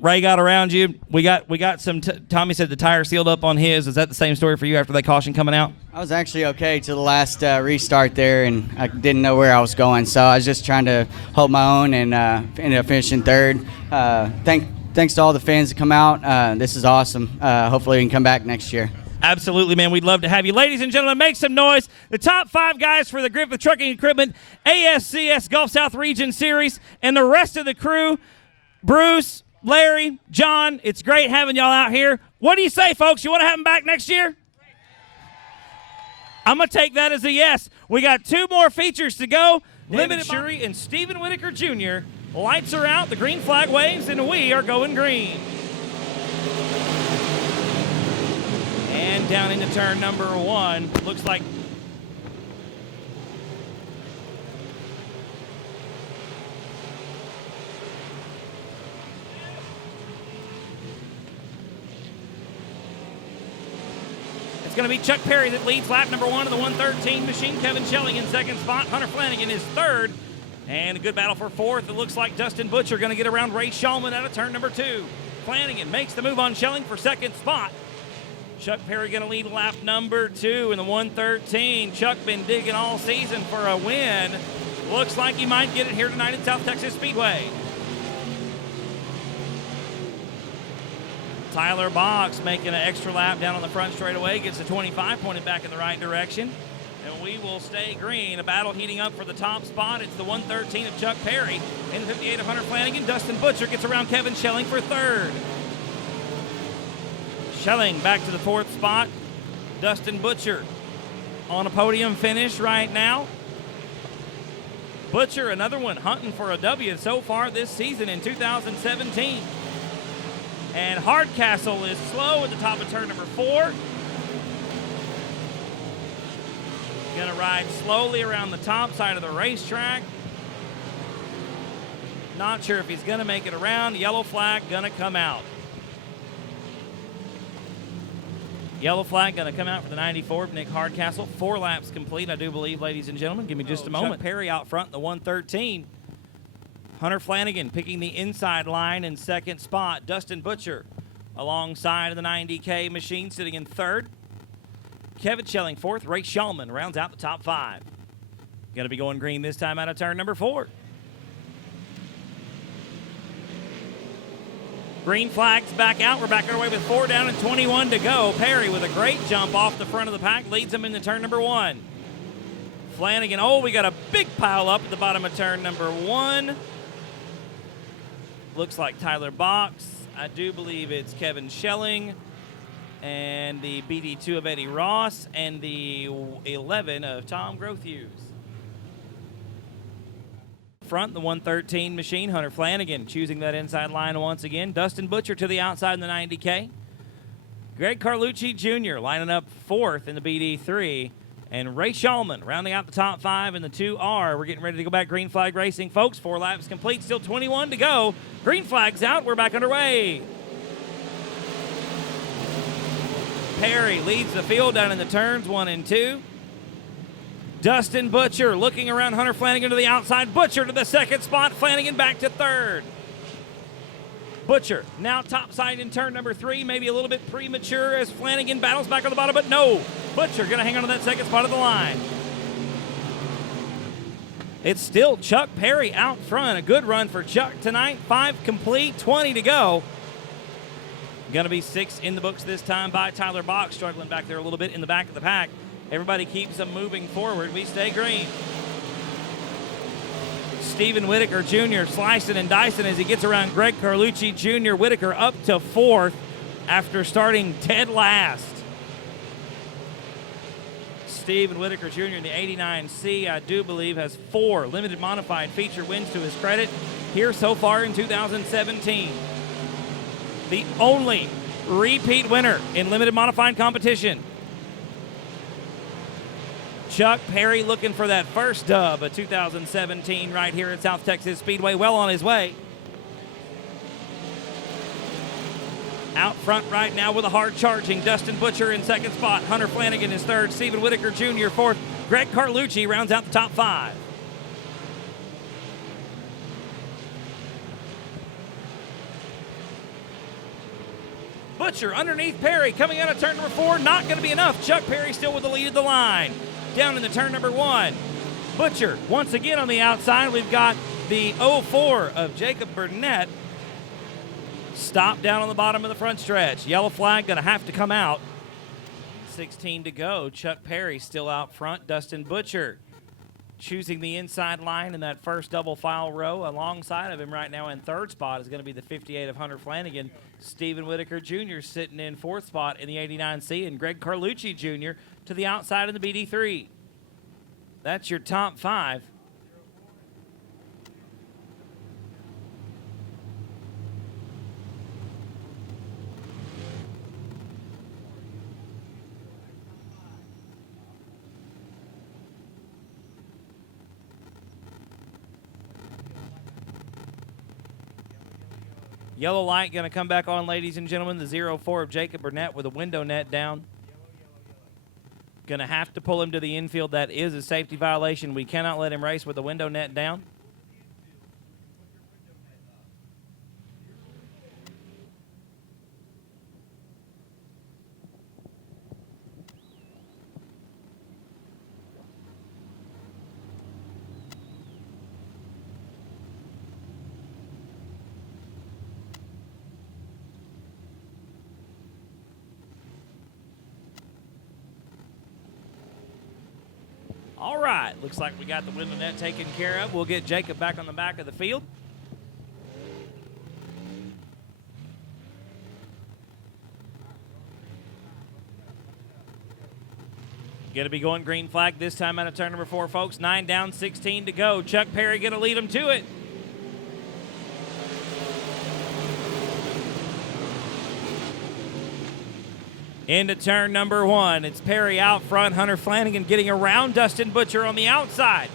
Ray got around you. We got some. Tommy said the tire sealed up on his. Is that the same story for you after that caution coming out? I was actually okay till the last restart there, and I didn't know where I was going, so I was just trying to hold my own and ended up finishing third. Thanks to all the fans that come out. This is awesome. Hopefully we can come back next year. Absolutely, man. We'd love to have you. Ladies and gentlemen, make some noise. The top 5 guys for the Griffith Trucking Equipment ASCS Gulf South Region Series, and the rest of the crew, Bruce, Larry, John, it's great having y'all out here. What do you say, folks? You want to have them back next year? I'm going to take that as a yes. We got 2 more features to go. Limited Shuri and Stephen Whitaker Jr. Lights are out, the green flag waves, and we are going green. And down into turn number 1. Looks like it's going to be Chuck Perry that leads lap number 1 of the 113 machine. Kevin Schelling in second spot. Hunter Flanagan is third. And a good battle for fourth. It looks like Dustin Butcher going to get around Ray Shulman out of turn number 2. Flanagan makes the move on Schelling for second spot. Chuck Perry going to lead lap number 2 in the 113. Chuck been digging all season for a win. Looks like he might get it here tonight at South Texas Speedway. Tyler Boggs making an extra lap down on the front straightaway, gets a 25, pointed back in the right direction. And we will stay green. A battle heating up for the top spot. It's the 113 of Chuck Perry. In the 58 of Hunter Flanagan, Dustin Butcher gets around Kevin Schelling for third. Schelling back to the 4th spot. Dustin Butcher on a podium finish right now. Butcher, another one, hunting for a W so far this season in 2017. And Hardcastle is slow at the top of turn number 4. Gonna ride slowly around the top side of the racetrack. Not sure if he's gonna make it around. Yellow flag gonna come out. Yellow flag gonna come out for the 94 of Nick Hardcastle. 4 laps complete, I do believe, ladies and gentlemen. Give me just a moment. Chuck Perry out front in the 113. Hunter Flanagan picking the inside line in second spot. Dustin Butcher alongside of the 90K machine sitting in third. Kevin Schelling fourth. Ray Shulman rounds out the top 5. Going to be going green this time out of turn number 4. Green flag's back out. We're back underway with 4 down and 21 to go. Perry with a great jump off the front of the pack leads him into turn number 1. Flanagan, we got a big pile up at the bottom of turn number 1. Looks like Tyler Boggs. I do believe it's Kevin Schelling. And the BD2 of Eddie Ross. And the 11 of Tom Grothhughes. Front, the 113 machine. Hunter Flanagan choosing that inside line once again. Dustin Butcher to the outside in the 90K. Greg Carlucci Jr. lining up 4th in the BD3. And Ray Shulman rounding out the top 5 in the 2R. We're getting ready to go back green flag racing, folks. 4 laps complete, still 21 to go. Green flag's out, we're back underway. Perry leads the field down in the turns 1 and 2. Dustin Butcher looking around Hunter Flanagan to the outside. Butcher to the second spot. Flanagan back to third. Butcher now topside in turn number 3, maybe a little bit premature as Flanagan battles back on the bottom, but no. Butcher going to hang on to that second spot of the line. It's still Chuck Perry out front. A good run for Chuck tonight. 5 complete, 20 to go. Going to be 6 in the books this time by Tyler Bach, struggling back there a little bit in the back of the pack. Everybody keeps them moving forward. We stay green. Stephen Whitaker Jr. slicing and dicing as he gets around Greg Carlucci Jr. Whitaker up to 4th after starting dead last. Stephen Whitaker Jr. in the 89C, I do believe, has 4 limited modified feature wins to his credit here so far in 2017. The only repeat winner in limited modified competition. Chuck Perry looking for that first dub of 2017 right here at South Texas Speedway, well on his way. Out front right now with a hard charging Dustin Butcher in second spot. Hunter Flanagan is third. Stephen Whitaker Jr. fourth. Greg Carlucci rounds out the top 5. Butcher underneath Perry coming out of turn number 4. Not going to be enough. Chuck Perry still with the lead of the line. Down in the turn number 1. Butcher once again on the outside. We've got the 04 of Jacob Burnett. Stop down on the bottom of the front stretch. Yellow flag going to have to come out. 16 to go. Chuck Perry still out front. Dustin Butcher choosing the inside line in that first double file row. Alongside of him right now in third spot is going to be the 58 of Hunter Flanagan. Stephen Whitaker Jr. sitting in 4th spot in the 89C, and Greg Carlucci Jr. to the outside of the BD3. That's your top 5. Yellow light going to come back on, ladies and gentlemen. The 04 of Jacob Burnett with a window net down. Going to have to pull him to the infield. That is a safety violation. We cannot let him race with the window net down. All right, looks like we got the window net taken care of. We'll get Jacob back on the back of the field. Going to be going green flag this time out of turn number 4, folks. 9 down, 16 to go. Chuck Perry going to lead them to it. Into turn number 1. It's Perry out front. Hunter Flanagan getting around Dustin Butcher on the outside.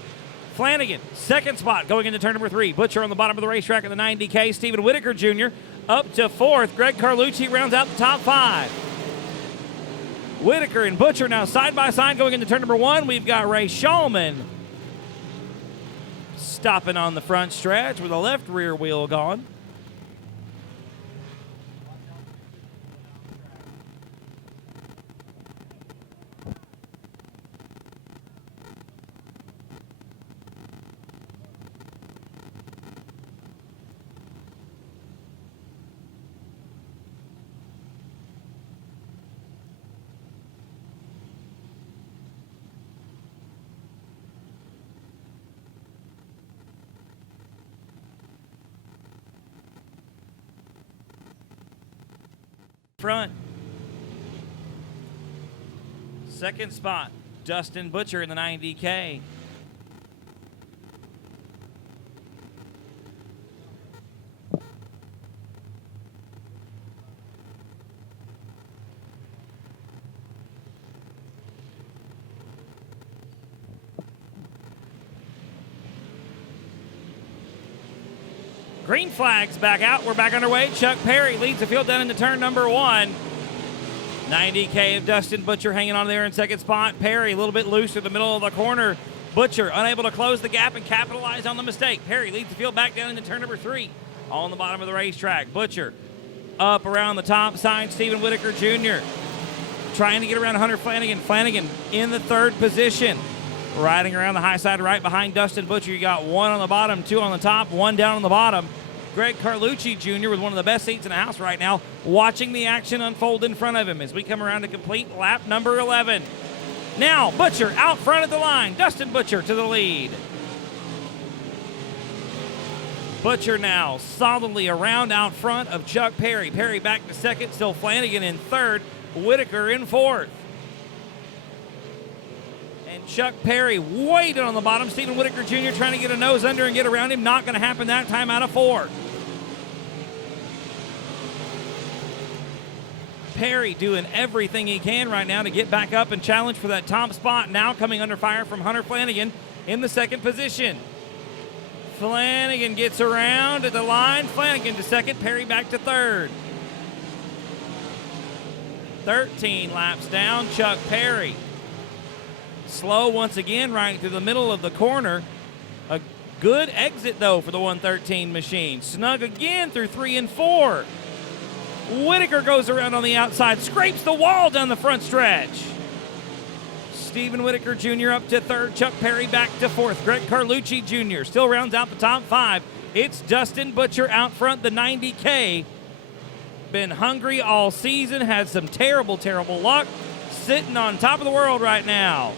Flanagan, second spot, going into turn number 3. Butcher on the bottom of the racetrack in the 90K. Stephen Whitaker Jr. up to 4th. Greg Carlucci rounds out the top 5. Whitaker and Butcher now side by side going into turn number 1. We've got Ray Shulman stopping on the front stretch with a left rear wheel gone. Front. Second spot, Dustin Butcher in the 90K. Green flag's back out. We're back underway. Chuck Perry leads the field down into turn number 1. 90K of Dustin Butcher hanging on there in second spot. Perry a little bit loose in the middle of the corner. Butcher unable to close the gap and capitalize on the mistake. Perry leads the field back down into turn number 3. on the bottom of the racetrack. Butcher up around the top side. Stephen Whitaker Jr. trying to get around Hunter Flanagan. Flanagan in the third position. Riding around the high side right behind Dustin Butcher. You got one on the bottom, two on the top, one down on the bottom. Greg Carlucci Jr. with one of the best seats in the house right now, watching the action unfold in front of him as we come around to complete lap number 11. Now, Butcher out front at the line. Dustin Butcher to the lead. Butcher now solidly around out front of Chuck Perry. Perry back to second, still Flanagan in third, Whitaker in fourth. And Chuck Perry waiting on the bottom. Stephen Whitaker Jr. trying to get a nose under and get around him. Not going to happen that time out of 4. Perry doing everything he can right now to get back up and challenge for that top spot. Now coming under fire from Hunter Flanagan in the second position. Flanagan gets around at the line. Flanagan to second, Perry back to third. 13 laps down, Chuck Perry. Slow once again right through the middle of the corner. A good exit, though, for the 113 machine. Snug again through 3 and 4. Whitaker goes around on the outside, scrapes the wall down the front stretch. Stephen Whitaker Jr. up to third, Chuck Perry back to fourth. Greg Carlucci Jr. still rounds out the top 5. It's Dustin Butcher out front, the 90K. Been hungry all season, had some terrible, terrible luck. Sitting on top of the world right now.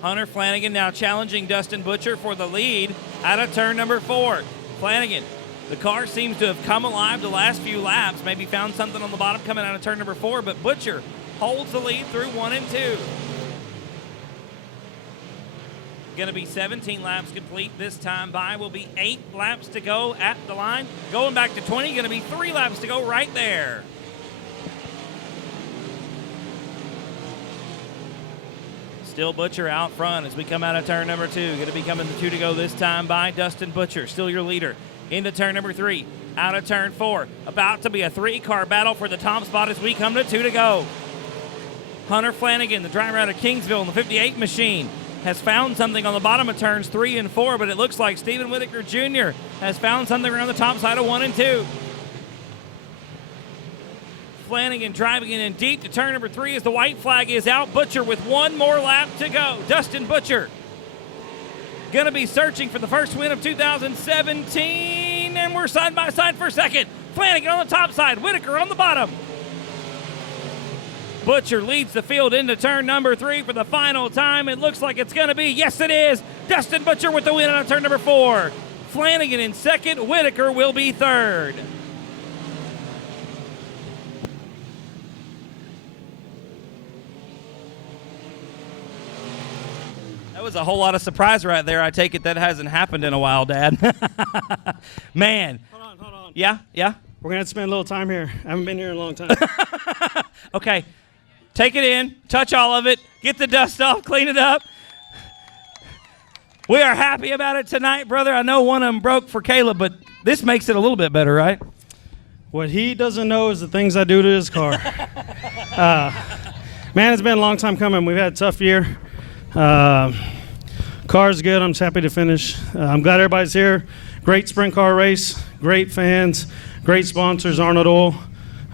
Hunter Flanagan now challenging Dustin Butcher for the lead out of turn number 4. Flanagan, the car seems to have come alive the last few laps. Maybe found something on the bottom coming out of turn number 4, but Butcher holds the lead through 1 and 2. Going to be 17 laps complete this time by. Will be 8 laps to go at the line. Going back to 20, going to be 3 laps to go right there. Still Butcher out front as we come out of turn number 2. Going to be coming the 2 to go this time by Dustin Butcher. Still your leader. Into turn number 3. Out of turn 4. About to be a 3-car battle for the top spot as we come to 2 to go. Hunter Flanagan, the driver out of Kingsville in the 58 machine, has found something on the bottom of turns 3 and 4, but it looks like Stephen Whitaker Jr. has found something around the top side of 1 and 2. Flanagan driving in deep to turn number 3 as the white flag is out. Butcher with 1 more lap to go. Dustin Butcher going to be searching for the first win of 2017, and we're side by side for second. Flanagan on the top side, Whitaker on the bottom. Butcher leads the field into turn number 3 for the final time. It looks like it's going to be, yes it is, Dustin Butcher with the win on turn number 4. Flanagan in second, Whitaker will be third. That was a whole lot of surprise right there. I take it that hasn't happened in a while, Dad. Man. Hold on. Yeah? We're going to have to spend a little time here. I haven't been here in a long time. Okay. Take it in. Touch all of it. Get the dust off. Clean it up. We are happy about it tonight, brother. I know one of them broke for Caleb, but this makes it a little bit better, right? What he doesn't know is the things I do to his car. Man, it's been a long time coming. We've had a tough year. Car's good. I'm just happy to finish. I'm glad everybody's here. Great sprint car race. Great fans. Great sponsors. Arnold Oil.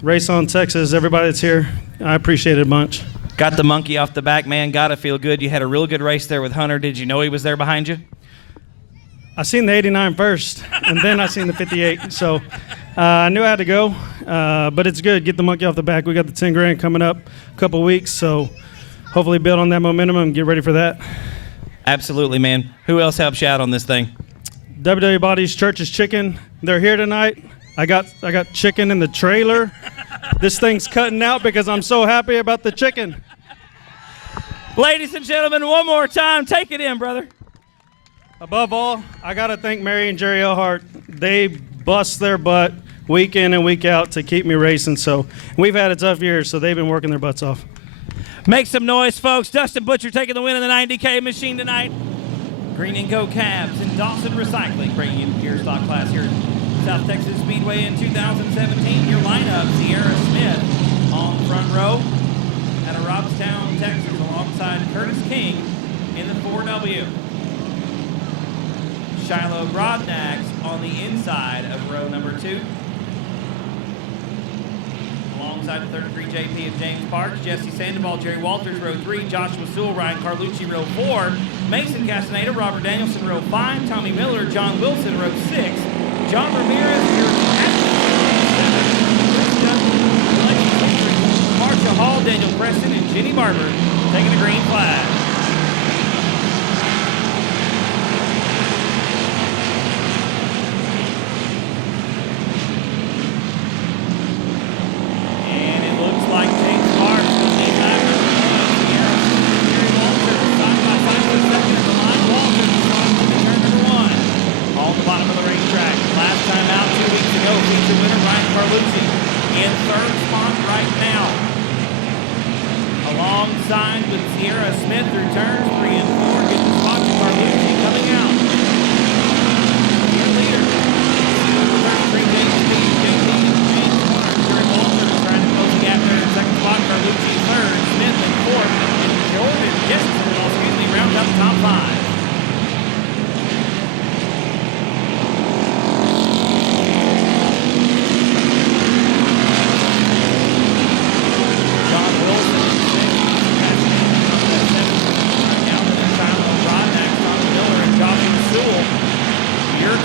Race on Texas. Everybody that's here. I appreciate it a bunch. Got the monkey off the back, man. Gotta feel good. You had a real good race there with Hunter. Did you know he was there behind you? I seen the 89 first, and then I seen the 58. So I knew I had to go, but it's good. Get the monkey off the back. We got the 10 grand coming up a couple weeks, so hopefully build on that momentum and get ready for that. Absolutely, man. Who else helps you out on this thing? WW Bodies Church's Chicken. They're here tonight. I got chicken in the trailer. This thing's cutting out because I'm so happy about the chicken. Ladies and gentlemen, one more time. Take it in, brother. Above all, I got to thank Mary and Jerry Elhart. They bust their butt week in and week out to keep me racing. So we've had a tough year, so they've been working their butts off. Make some noise, folks. Dustin Butcher taking the win in the 90K machine tonight. Green and Go Cabs and Dawson Recycling bringing you the gear stock class here South Texas Speedway in 2017. Your lineup, Sierra Smith on the front row out of Robstown, Texas, alongside Curtis King in the 4W. Shiloh Brodnax on the inside of row number 2. Alongside the 33 JP of James Parks, Jesse Sandoval, Jerry Walters, row 3, Joshua Sewell, Ryan Carlucci, row 4, Mason Castaneda, Robert Danielson, row 5, Tommy Miller, John Wilson, row 6, John Ramirez, Marsha Hall, Daniel Preston, and Jenny Barber taking the green flag. Alongside with Sierra Smith through turns 3 and 4, getting the spot to Carlucci coming out. Your leader, number 33, JP, James Warner, Jerry Walter trying to close the gap there in second spot. Carlucci third, Smith in fourth, and Jordan Jensen, rounds out the top 5.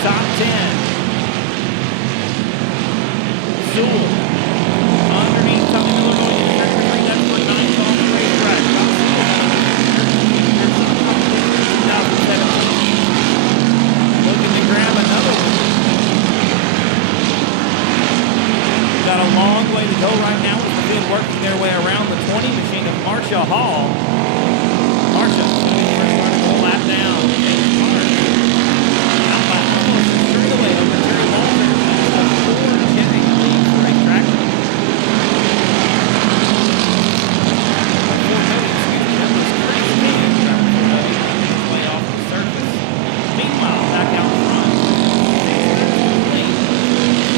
Top 10. Sewell underneath Tommy Miller going into turn 3. That's for 9th on the racetrack. Looking to grab another one. Got a long way to go right now with the field working their way around the 20 machine of Marsha Hall. Marsha starting to pull that down. Away over Jerry Walter, a 4 getting the lead for a track. That was Curtis King his way off the surface. Meanwhile, back out front,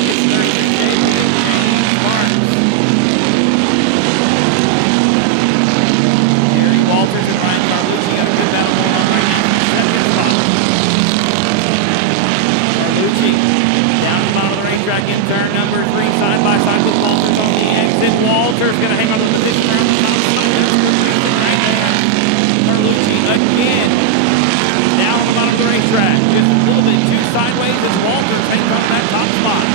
it's 33 James Parks. Jerry Walters and Ryan Carlucci got a good battle going on right now. Second spot. Down the bottom of the racetrack in turn number 3, side by side with Walters on the exit. Walters going to hang on to the position around the top. Right there. Carlucci again. Down on the bottom of the racetrack. Just a little bit too sideways as Walters hangs on that top spot.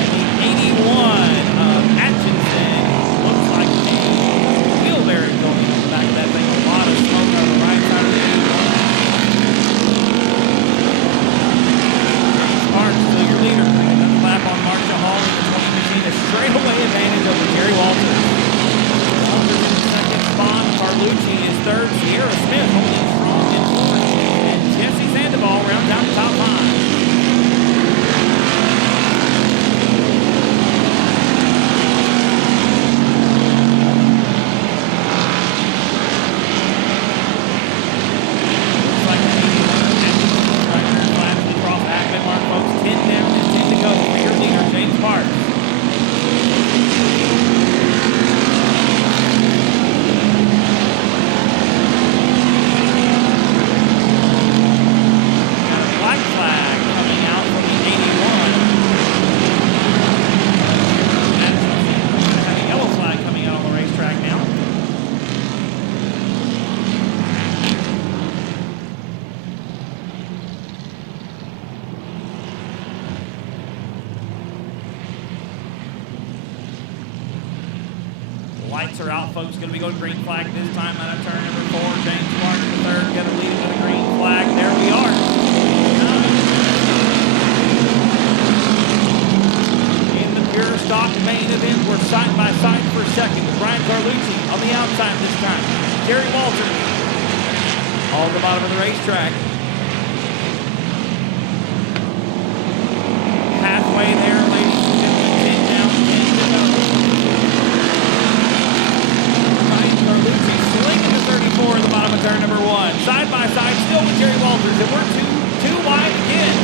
And the 81 of Atchison looks like a wheelbarrow going on the back of that thing. A lot of smoke on the right side of the 81. Still your leader. Another lap on Marsha Hall in the 20 machine. A straightaway advantage over Jerry Walters. Walters in the second spot. Carlucci is third. Sierra Smith holding strong in fourth. And Jesse Sandoval rounds out the top 5. Lights are out, folks. Going to be going green flag this time out of turn number 4. James Clark in third. Going to lead with a green flag. There we are. In the pure stock main event, we're side by side for second with Ryan Carlucci on the outside this time. Jerry Walters on the bottom of the racetrack. Halfway there, ladies and gentlemen. 10 down, 10 to go. Carlucci slinging the 34 at the bottom of turn number 1. Side by side, still with Jerry Walters, and we're too wide again.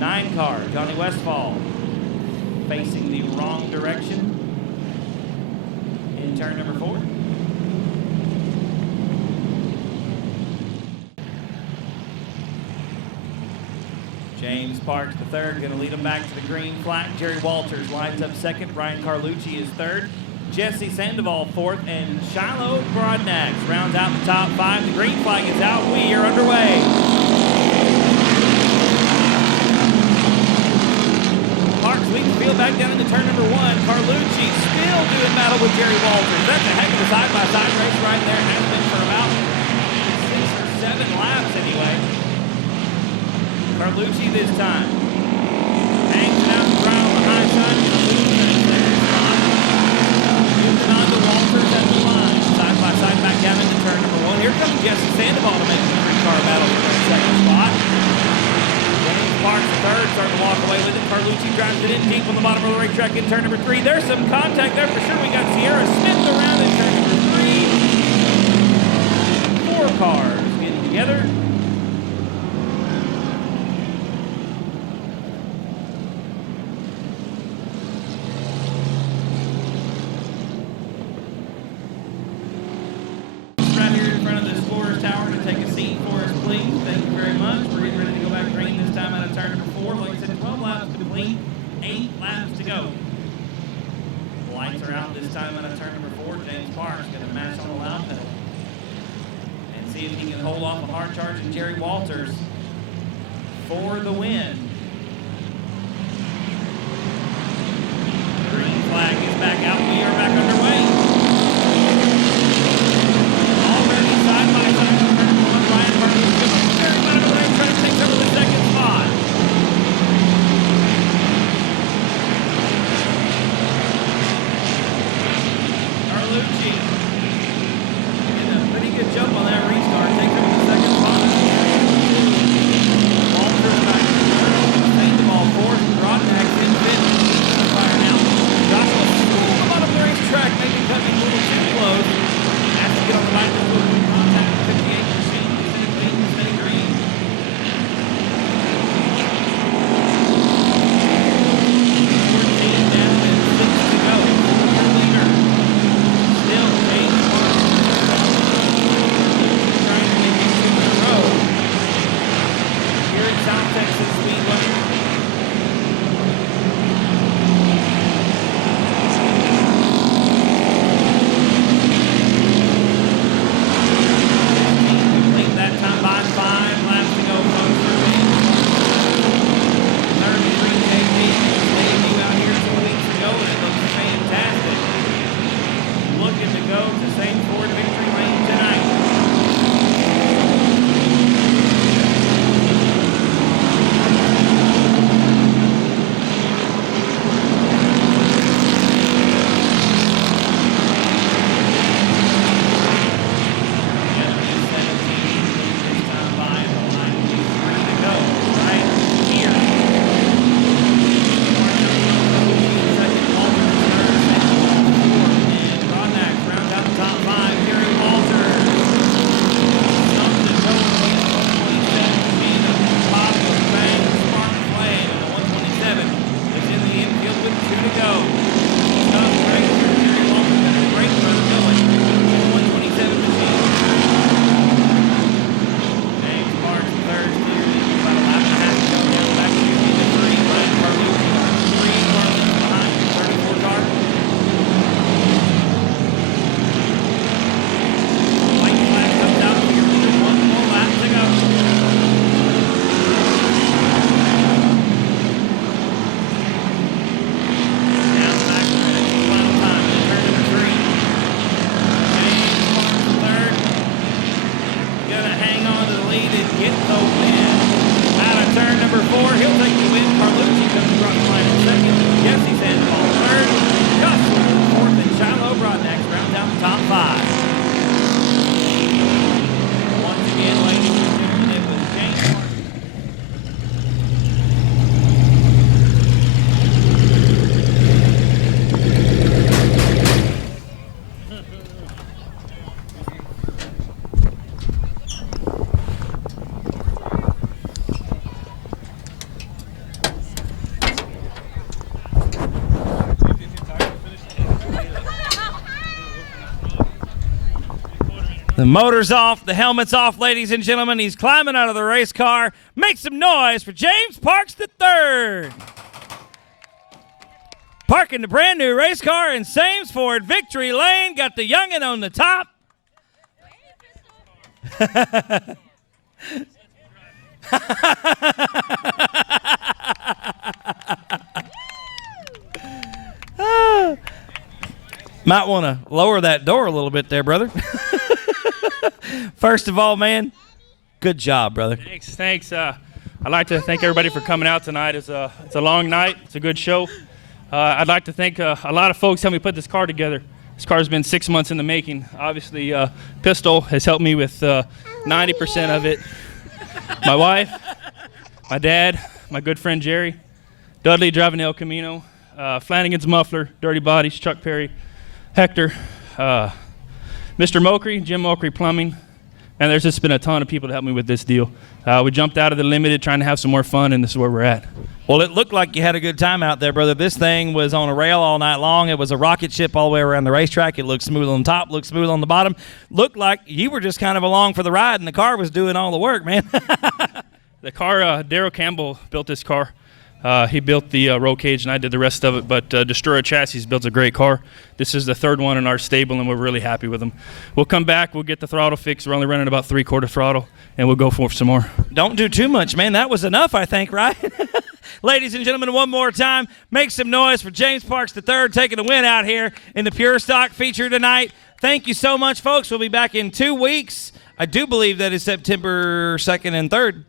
9 car, Johnny Westfall, facing the wrong direction in turn number 4. James Parks the third, going to lead him back to the green flag. Jerry Walters lines up second. Ryan Carlucci is third. Jesse Sandoval fourth, and Shiloh Broadnax rounds out the top 5. The green flag is out. We are underway. Parks leads the field back down into turn number 1. Carlucci still doing battle with Jerry Walters. That's a heck of a side-by-side race right there. Has been for about 6 or 7 laps anyway. Carlucci this time. Hangs it out the ground on the high side. Moving on to Walters at the line. Side by side back down into turn number 1. Here comes Jesse Sandoval to make the 3-car battle for the second spot. James Parks the third, starting to walk away with it. Carlucci drives it in deep on the bottom of the racetrack in turn number 3. There's some contact there for sure. We got Sierra Smith around in turn number 3. 4 cars getting together. Charging Jerry Walters for the win. Green flag is back out. We are back underway. Already side by side. Ryan Carlucci very out of the race, trying to take over the second spot. Carlucci getting a pretty good jump on that restart. Takes over the second spot. Walters back to the Sandoval fourth. Broadnax in fifth. Fire now. Joshua still on the bottom of the racetrack, maybe cutting a little too close. Has to get on the line to contact 58 machine. He's in clean, steady green. 14 down and 6 to go. Leader. Still James Parks. Trying to make it 2 in a row. Here at South Texas Speedway. Complete that time by 5 laps to go, folks. 33 JP leading you out here 2 weeks ago, and it looks fantastic. Looking to go to St. Ford victory lane tonight. The motor's off, the helmet's off, ladies and gentlemen. He's climbing out of the race car. Make some noise for James Parks III. Parking the brand new race car in Sames Ford Victory Lane. Got the youngin' on the top. Might want to lower that door a little bit there, brother. First of all, man, good job, brother. Thanks. I'd like to thank everybody for coming out tonight. It's a long night. It's a good show. I'd like to thank a lot of folks helped me put this car together. This car's been 6 months in the making. Obviously, Pistol has helped me with 90% of it. My wife, my dad, my good friend Jerry, Dudley driving El Camino, Flanagan's Muffler, Dirty Bodies, Chuck Perry, Hector, Mr. Mokry, Jim Mokry Plumbing, and there's just been a ton of people to help me with this deal. We jumped out of the limited trying to have some more fun, and this is where we're at. Well, it looked like you had a good time out there, brother. This thing was on a rail all night long. It was a rocket ship all the way around the racetrack. It looked smooth on the top, looked smooth on the bottom. Looked like you were just kind of along for the ride, and the car was doing all the work, man. The car, Daryl Campbell built this car. He built the roll cage, and I did the rest of it, but Destroyer Chassis builds a great car. This is the third one in our stable, and we're really happy with them. We'll come back. We'll get the throttle fixed. We're only running about 3/4 throttle, and we'll go for some more. Don't do too much, man. That was enough, I think, right? Ladies and gentlemen, one more time, make some noise for James Parks III taking the win out here in the Pure Stock feature tonight. Thank you so much, folks. We'll be back in 2 weeks. I do believe that is September 2nd and 3rd.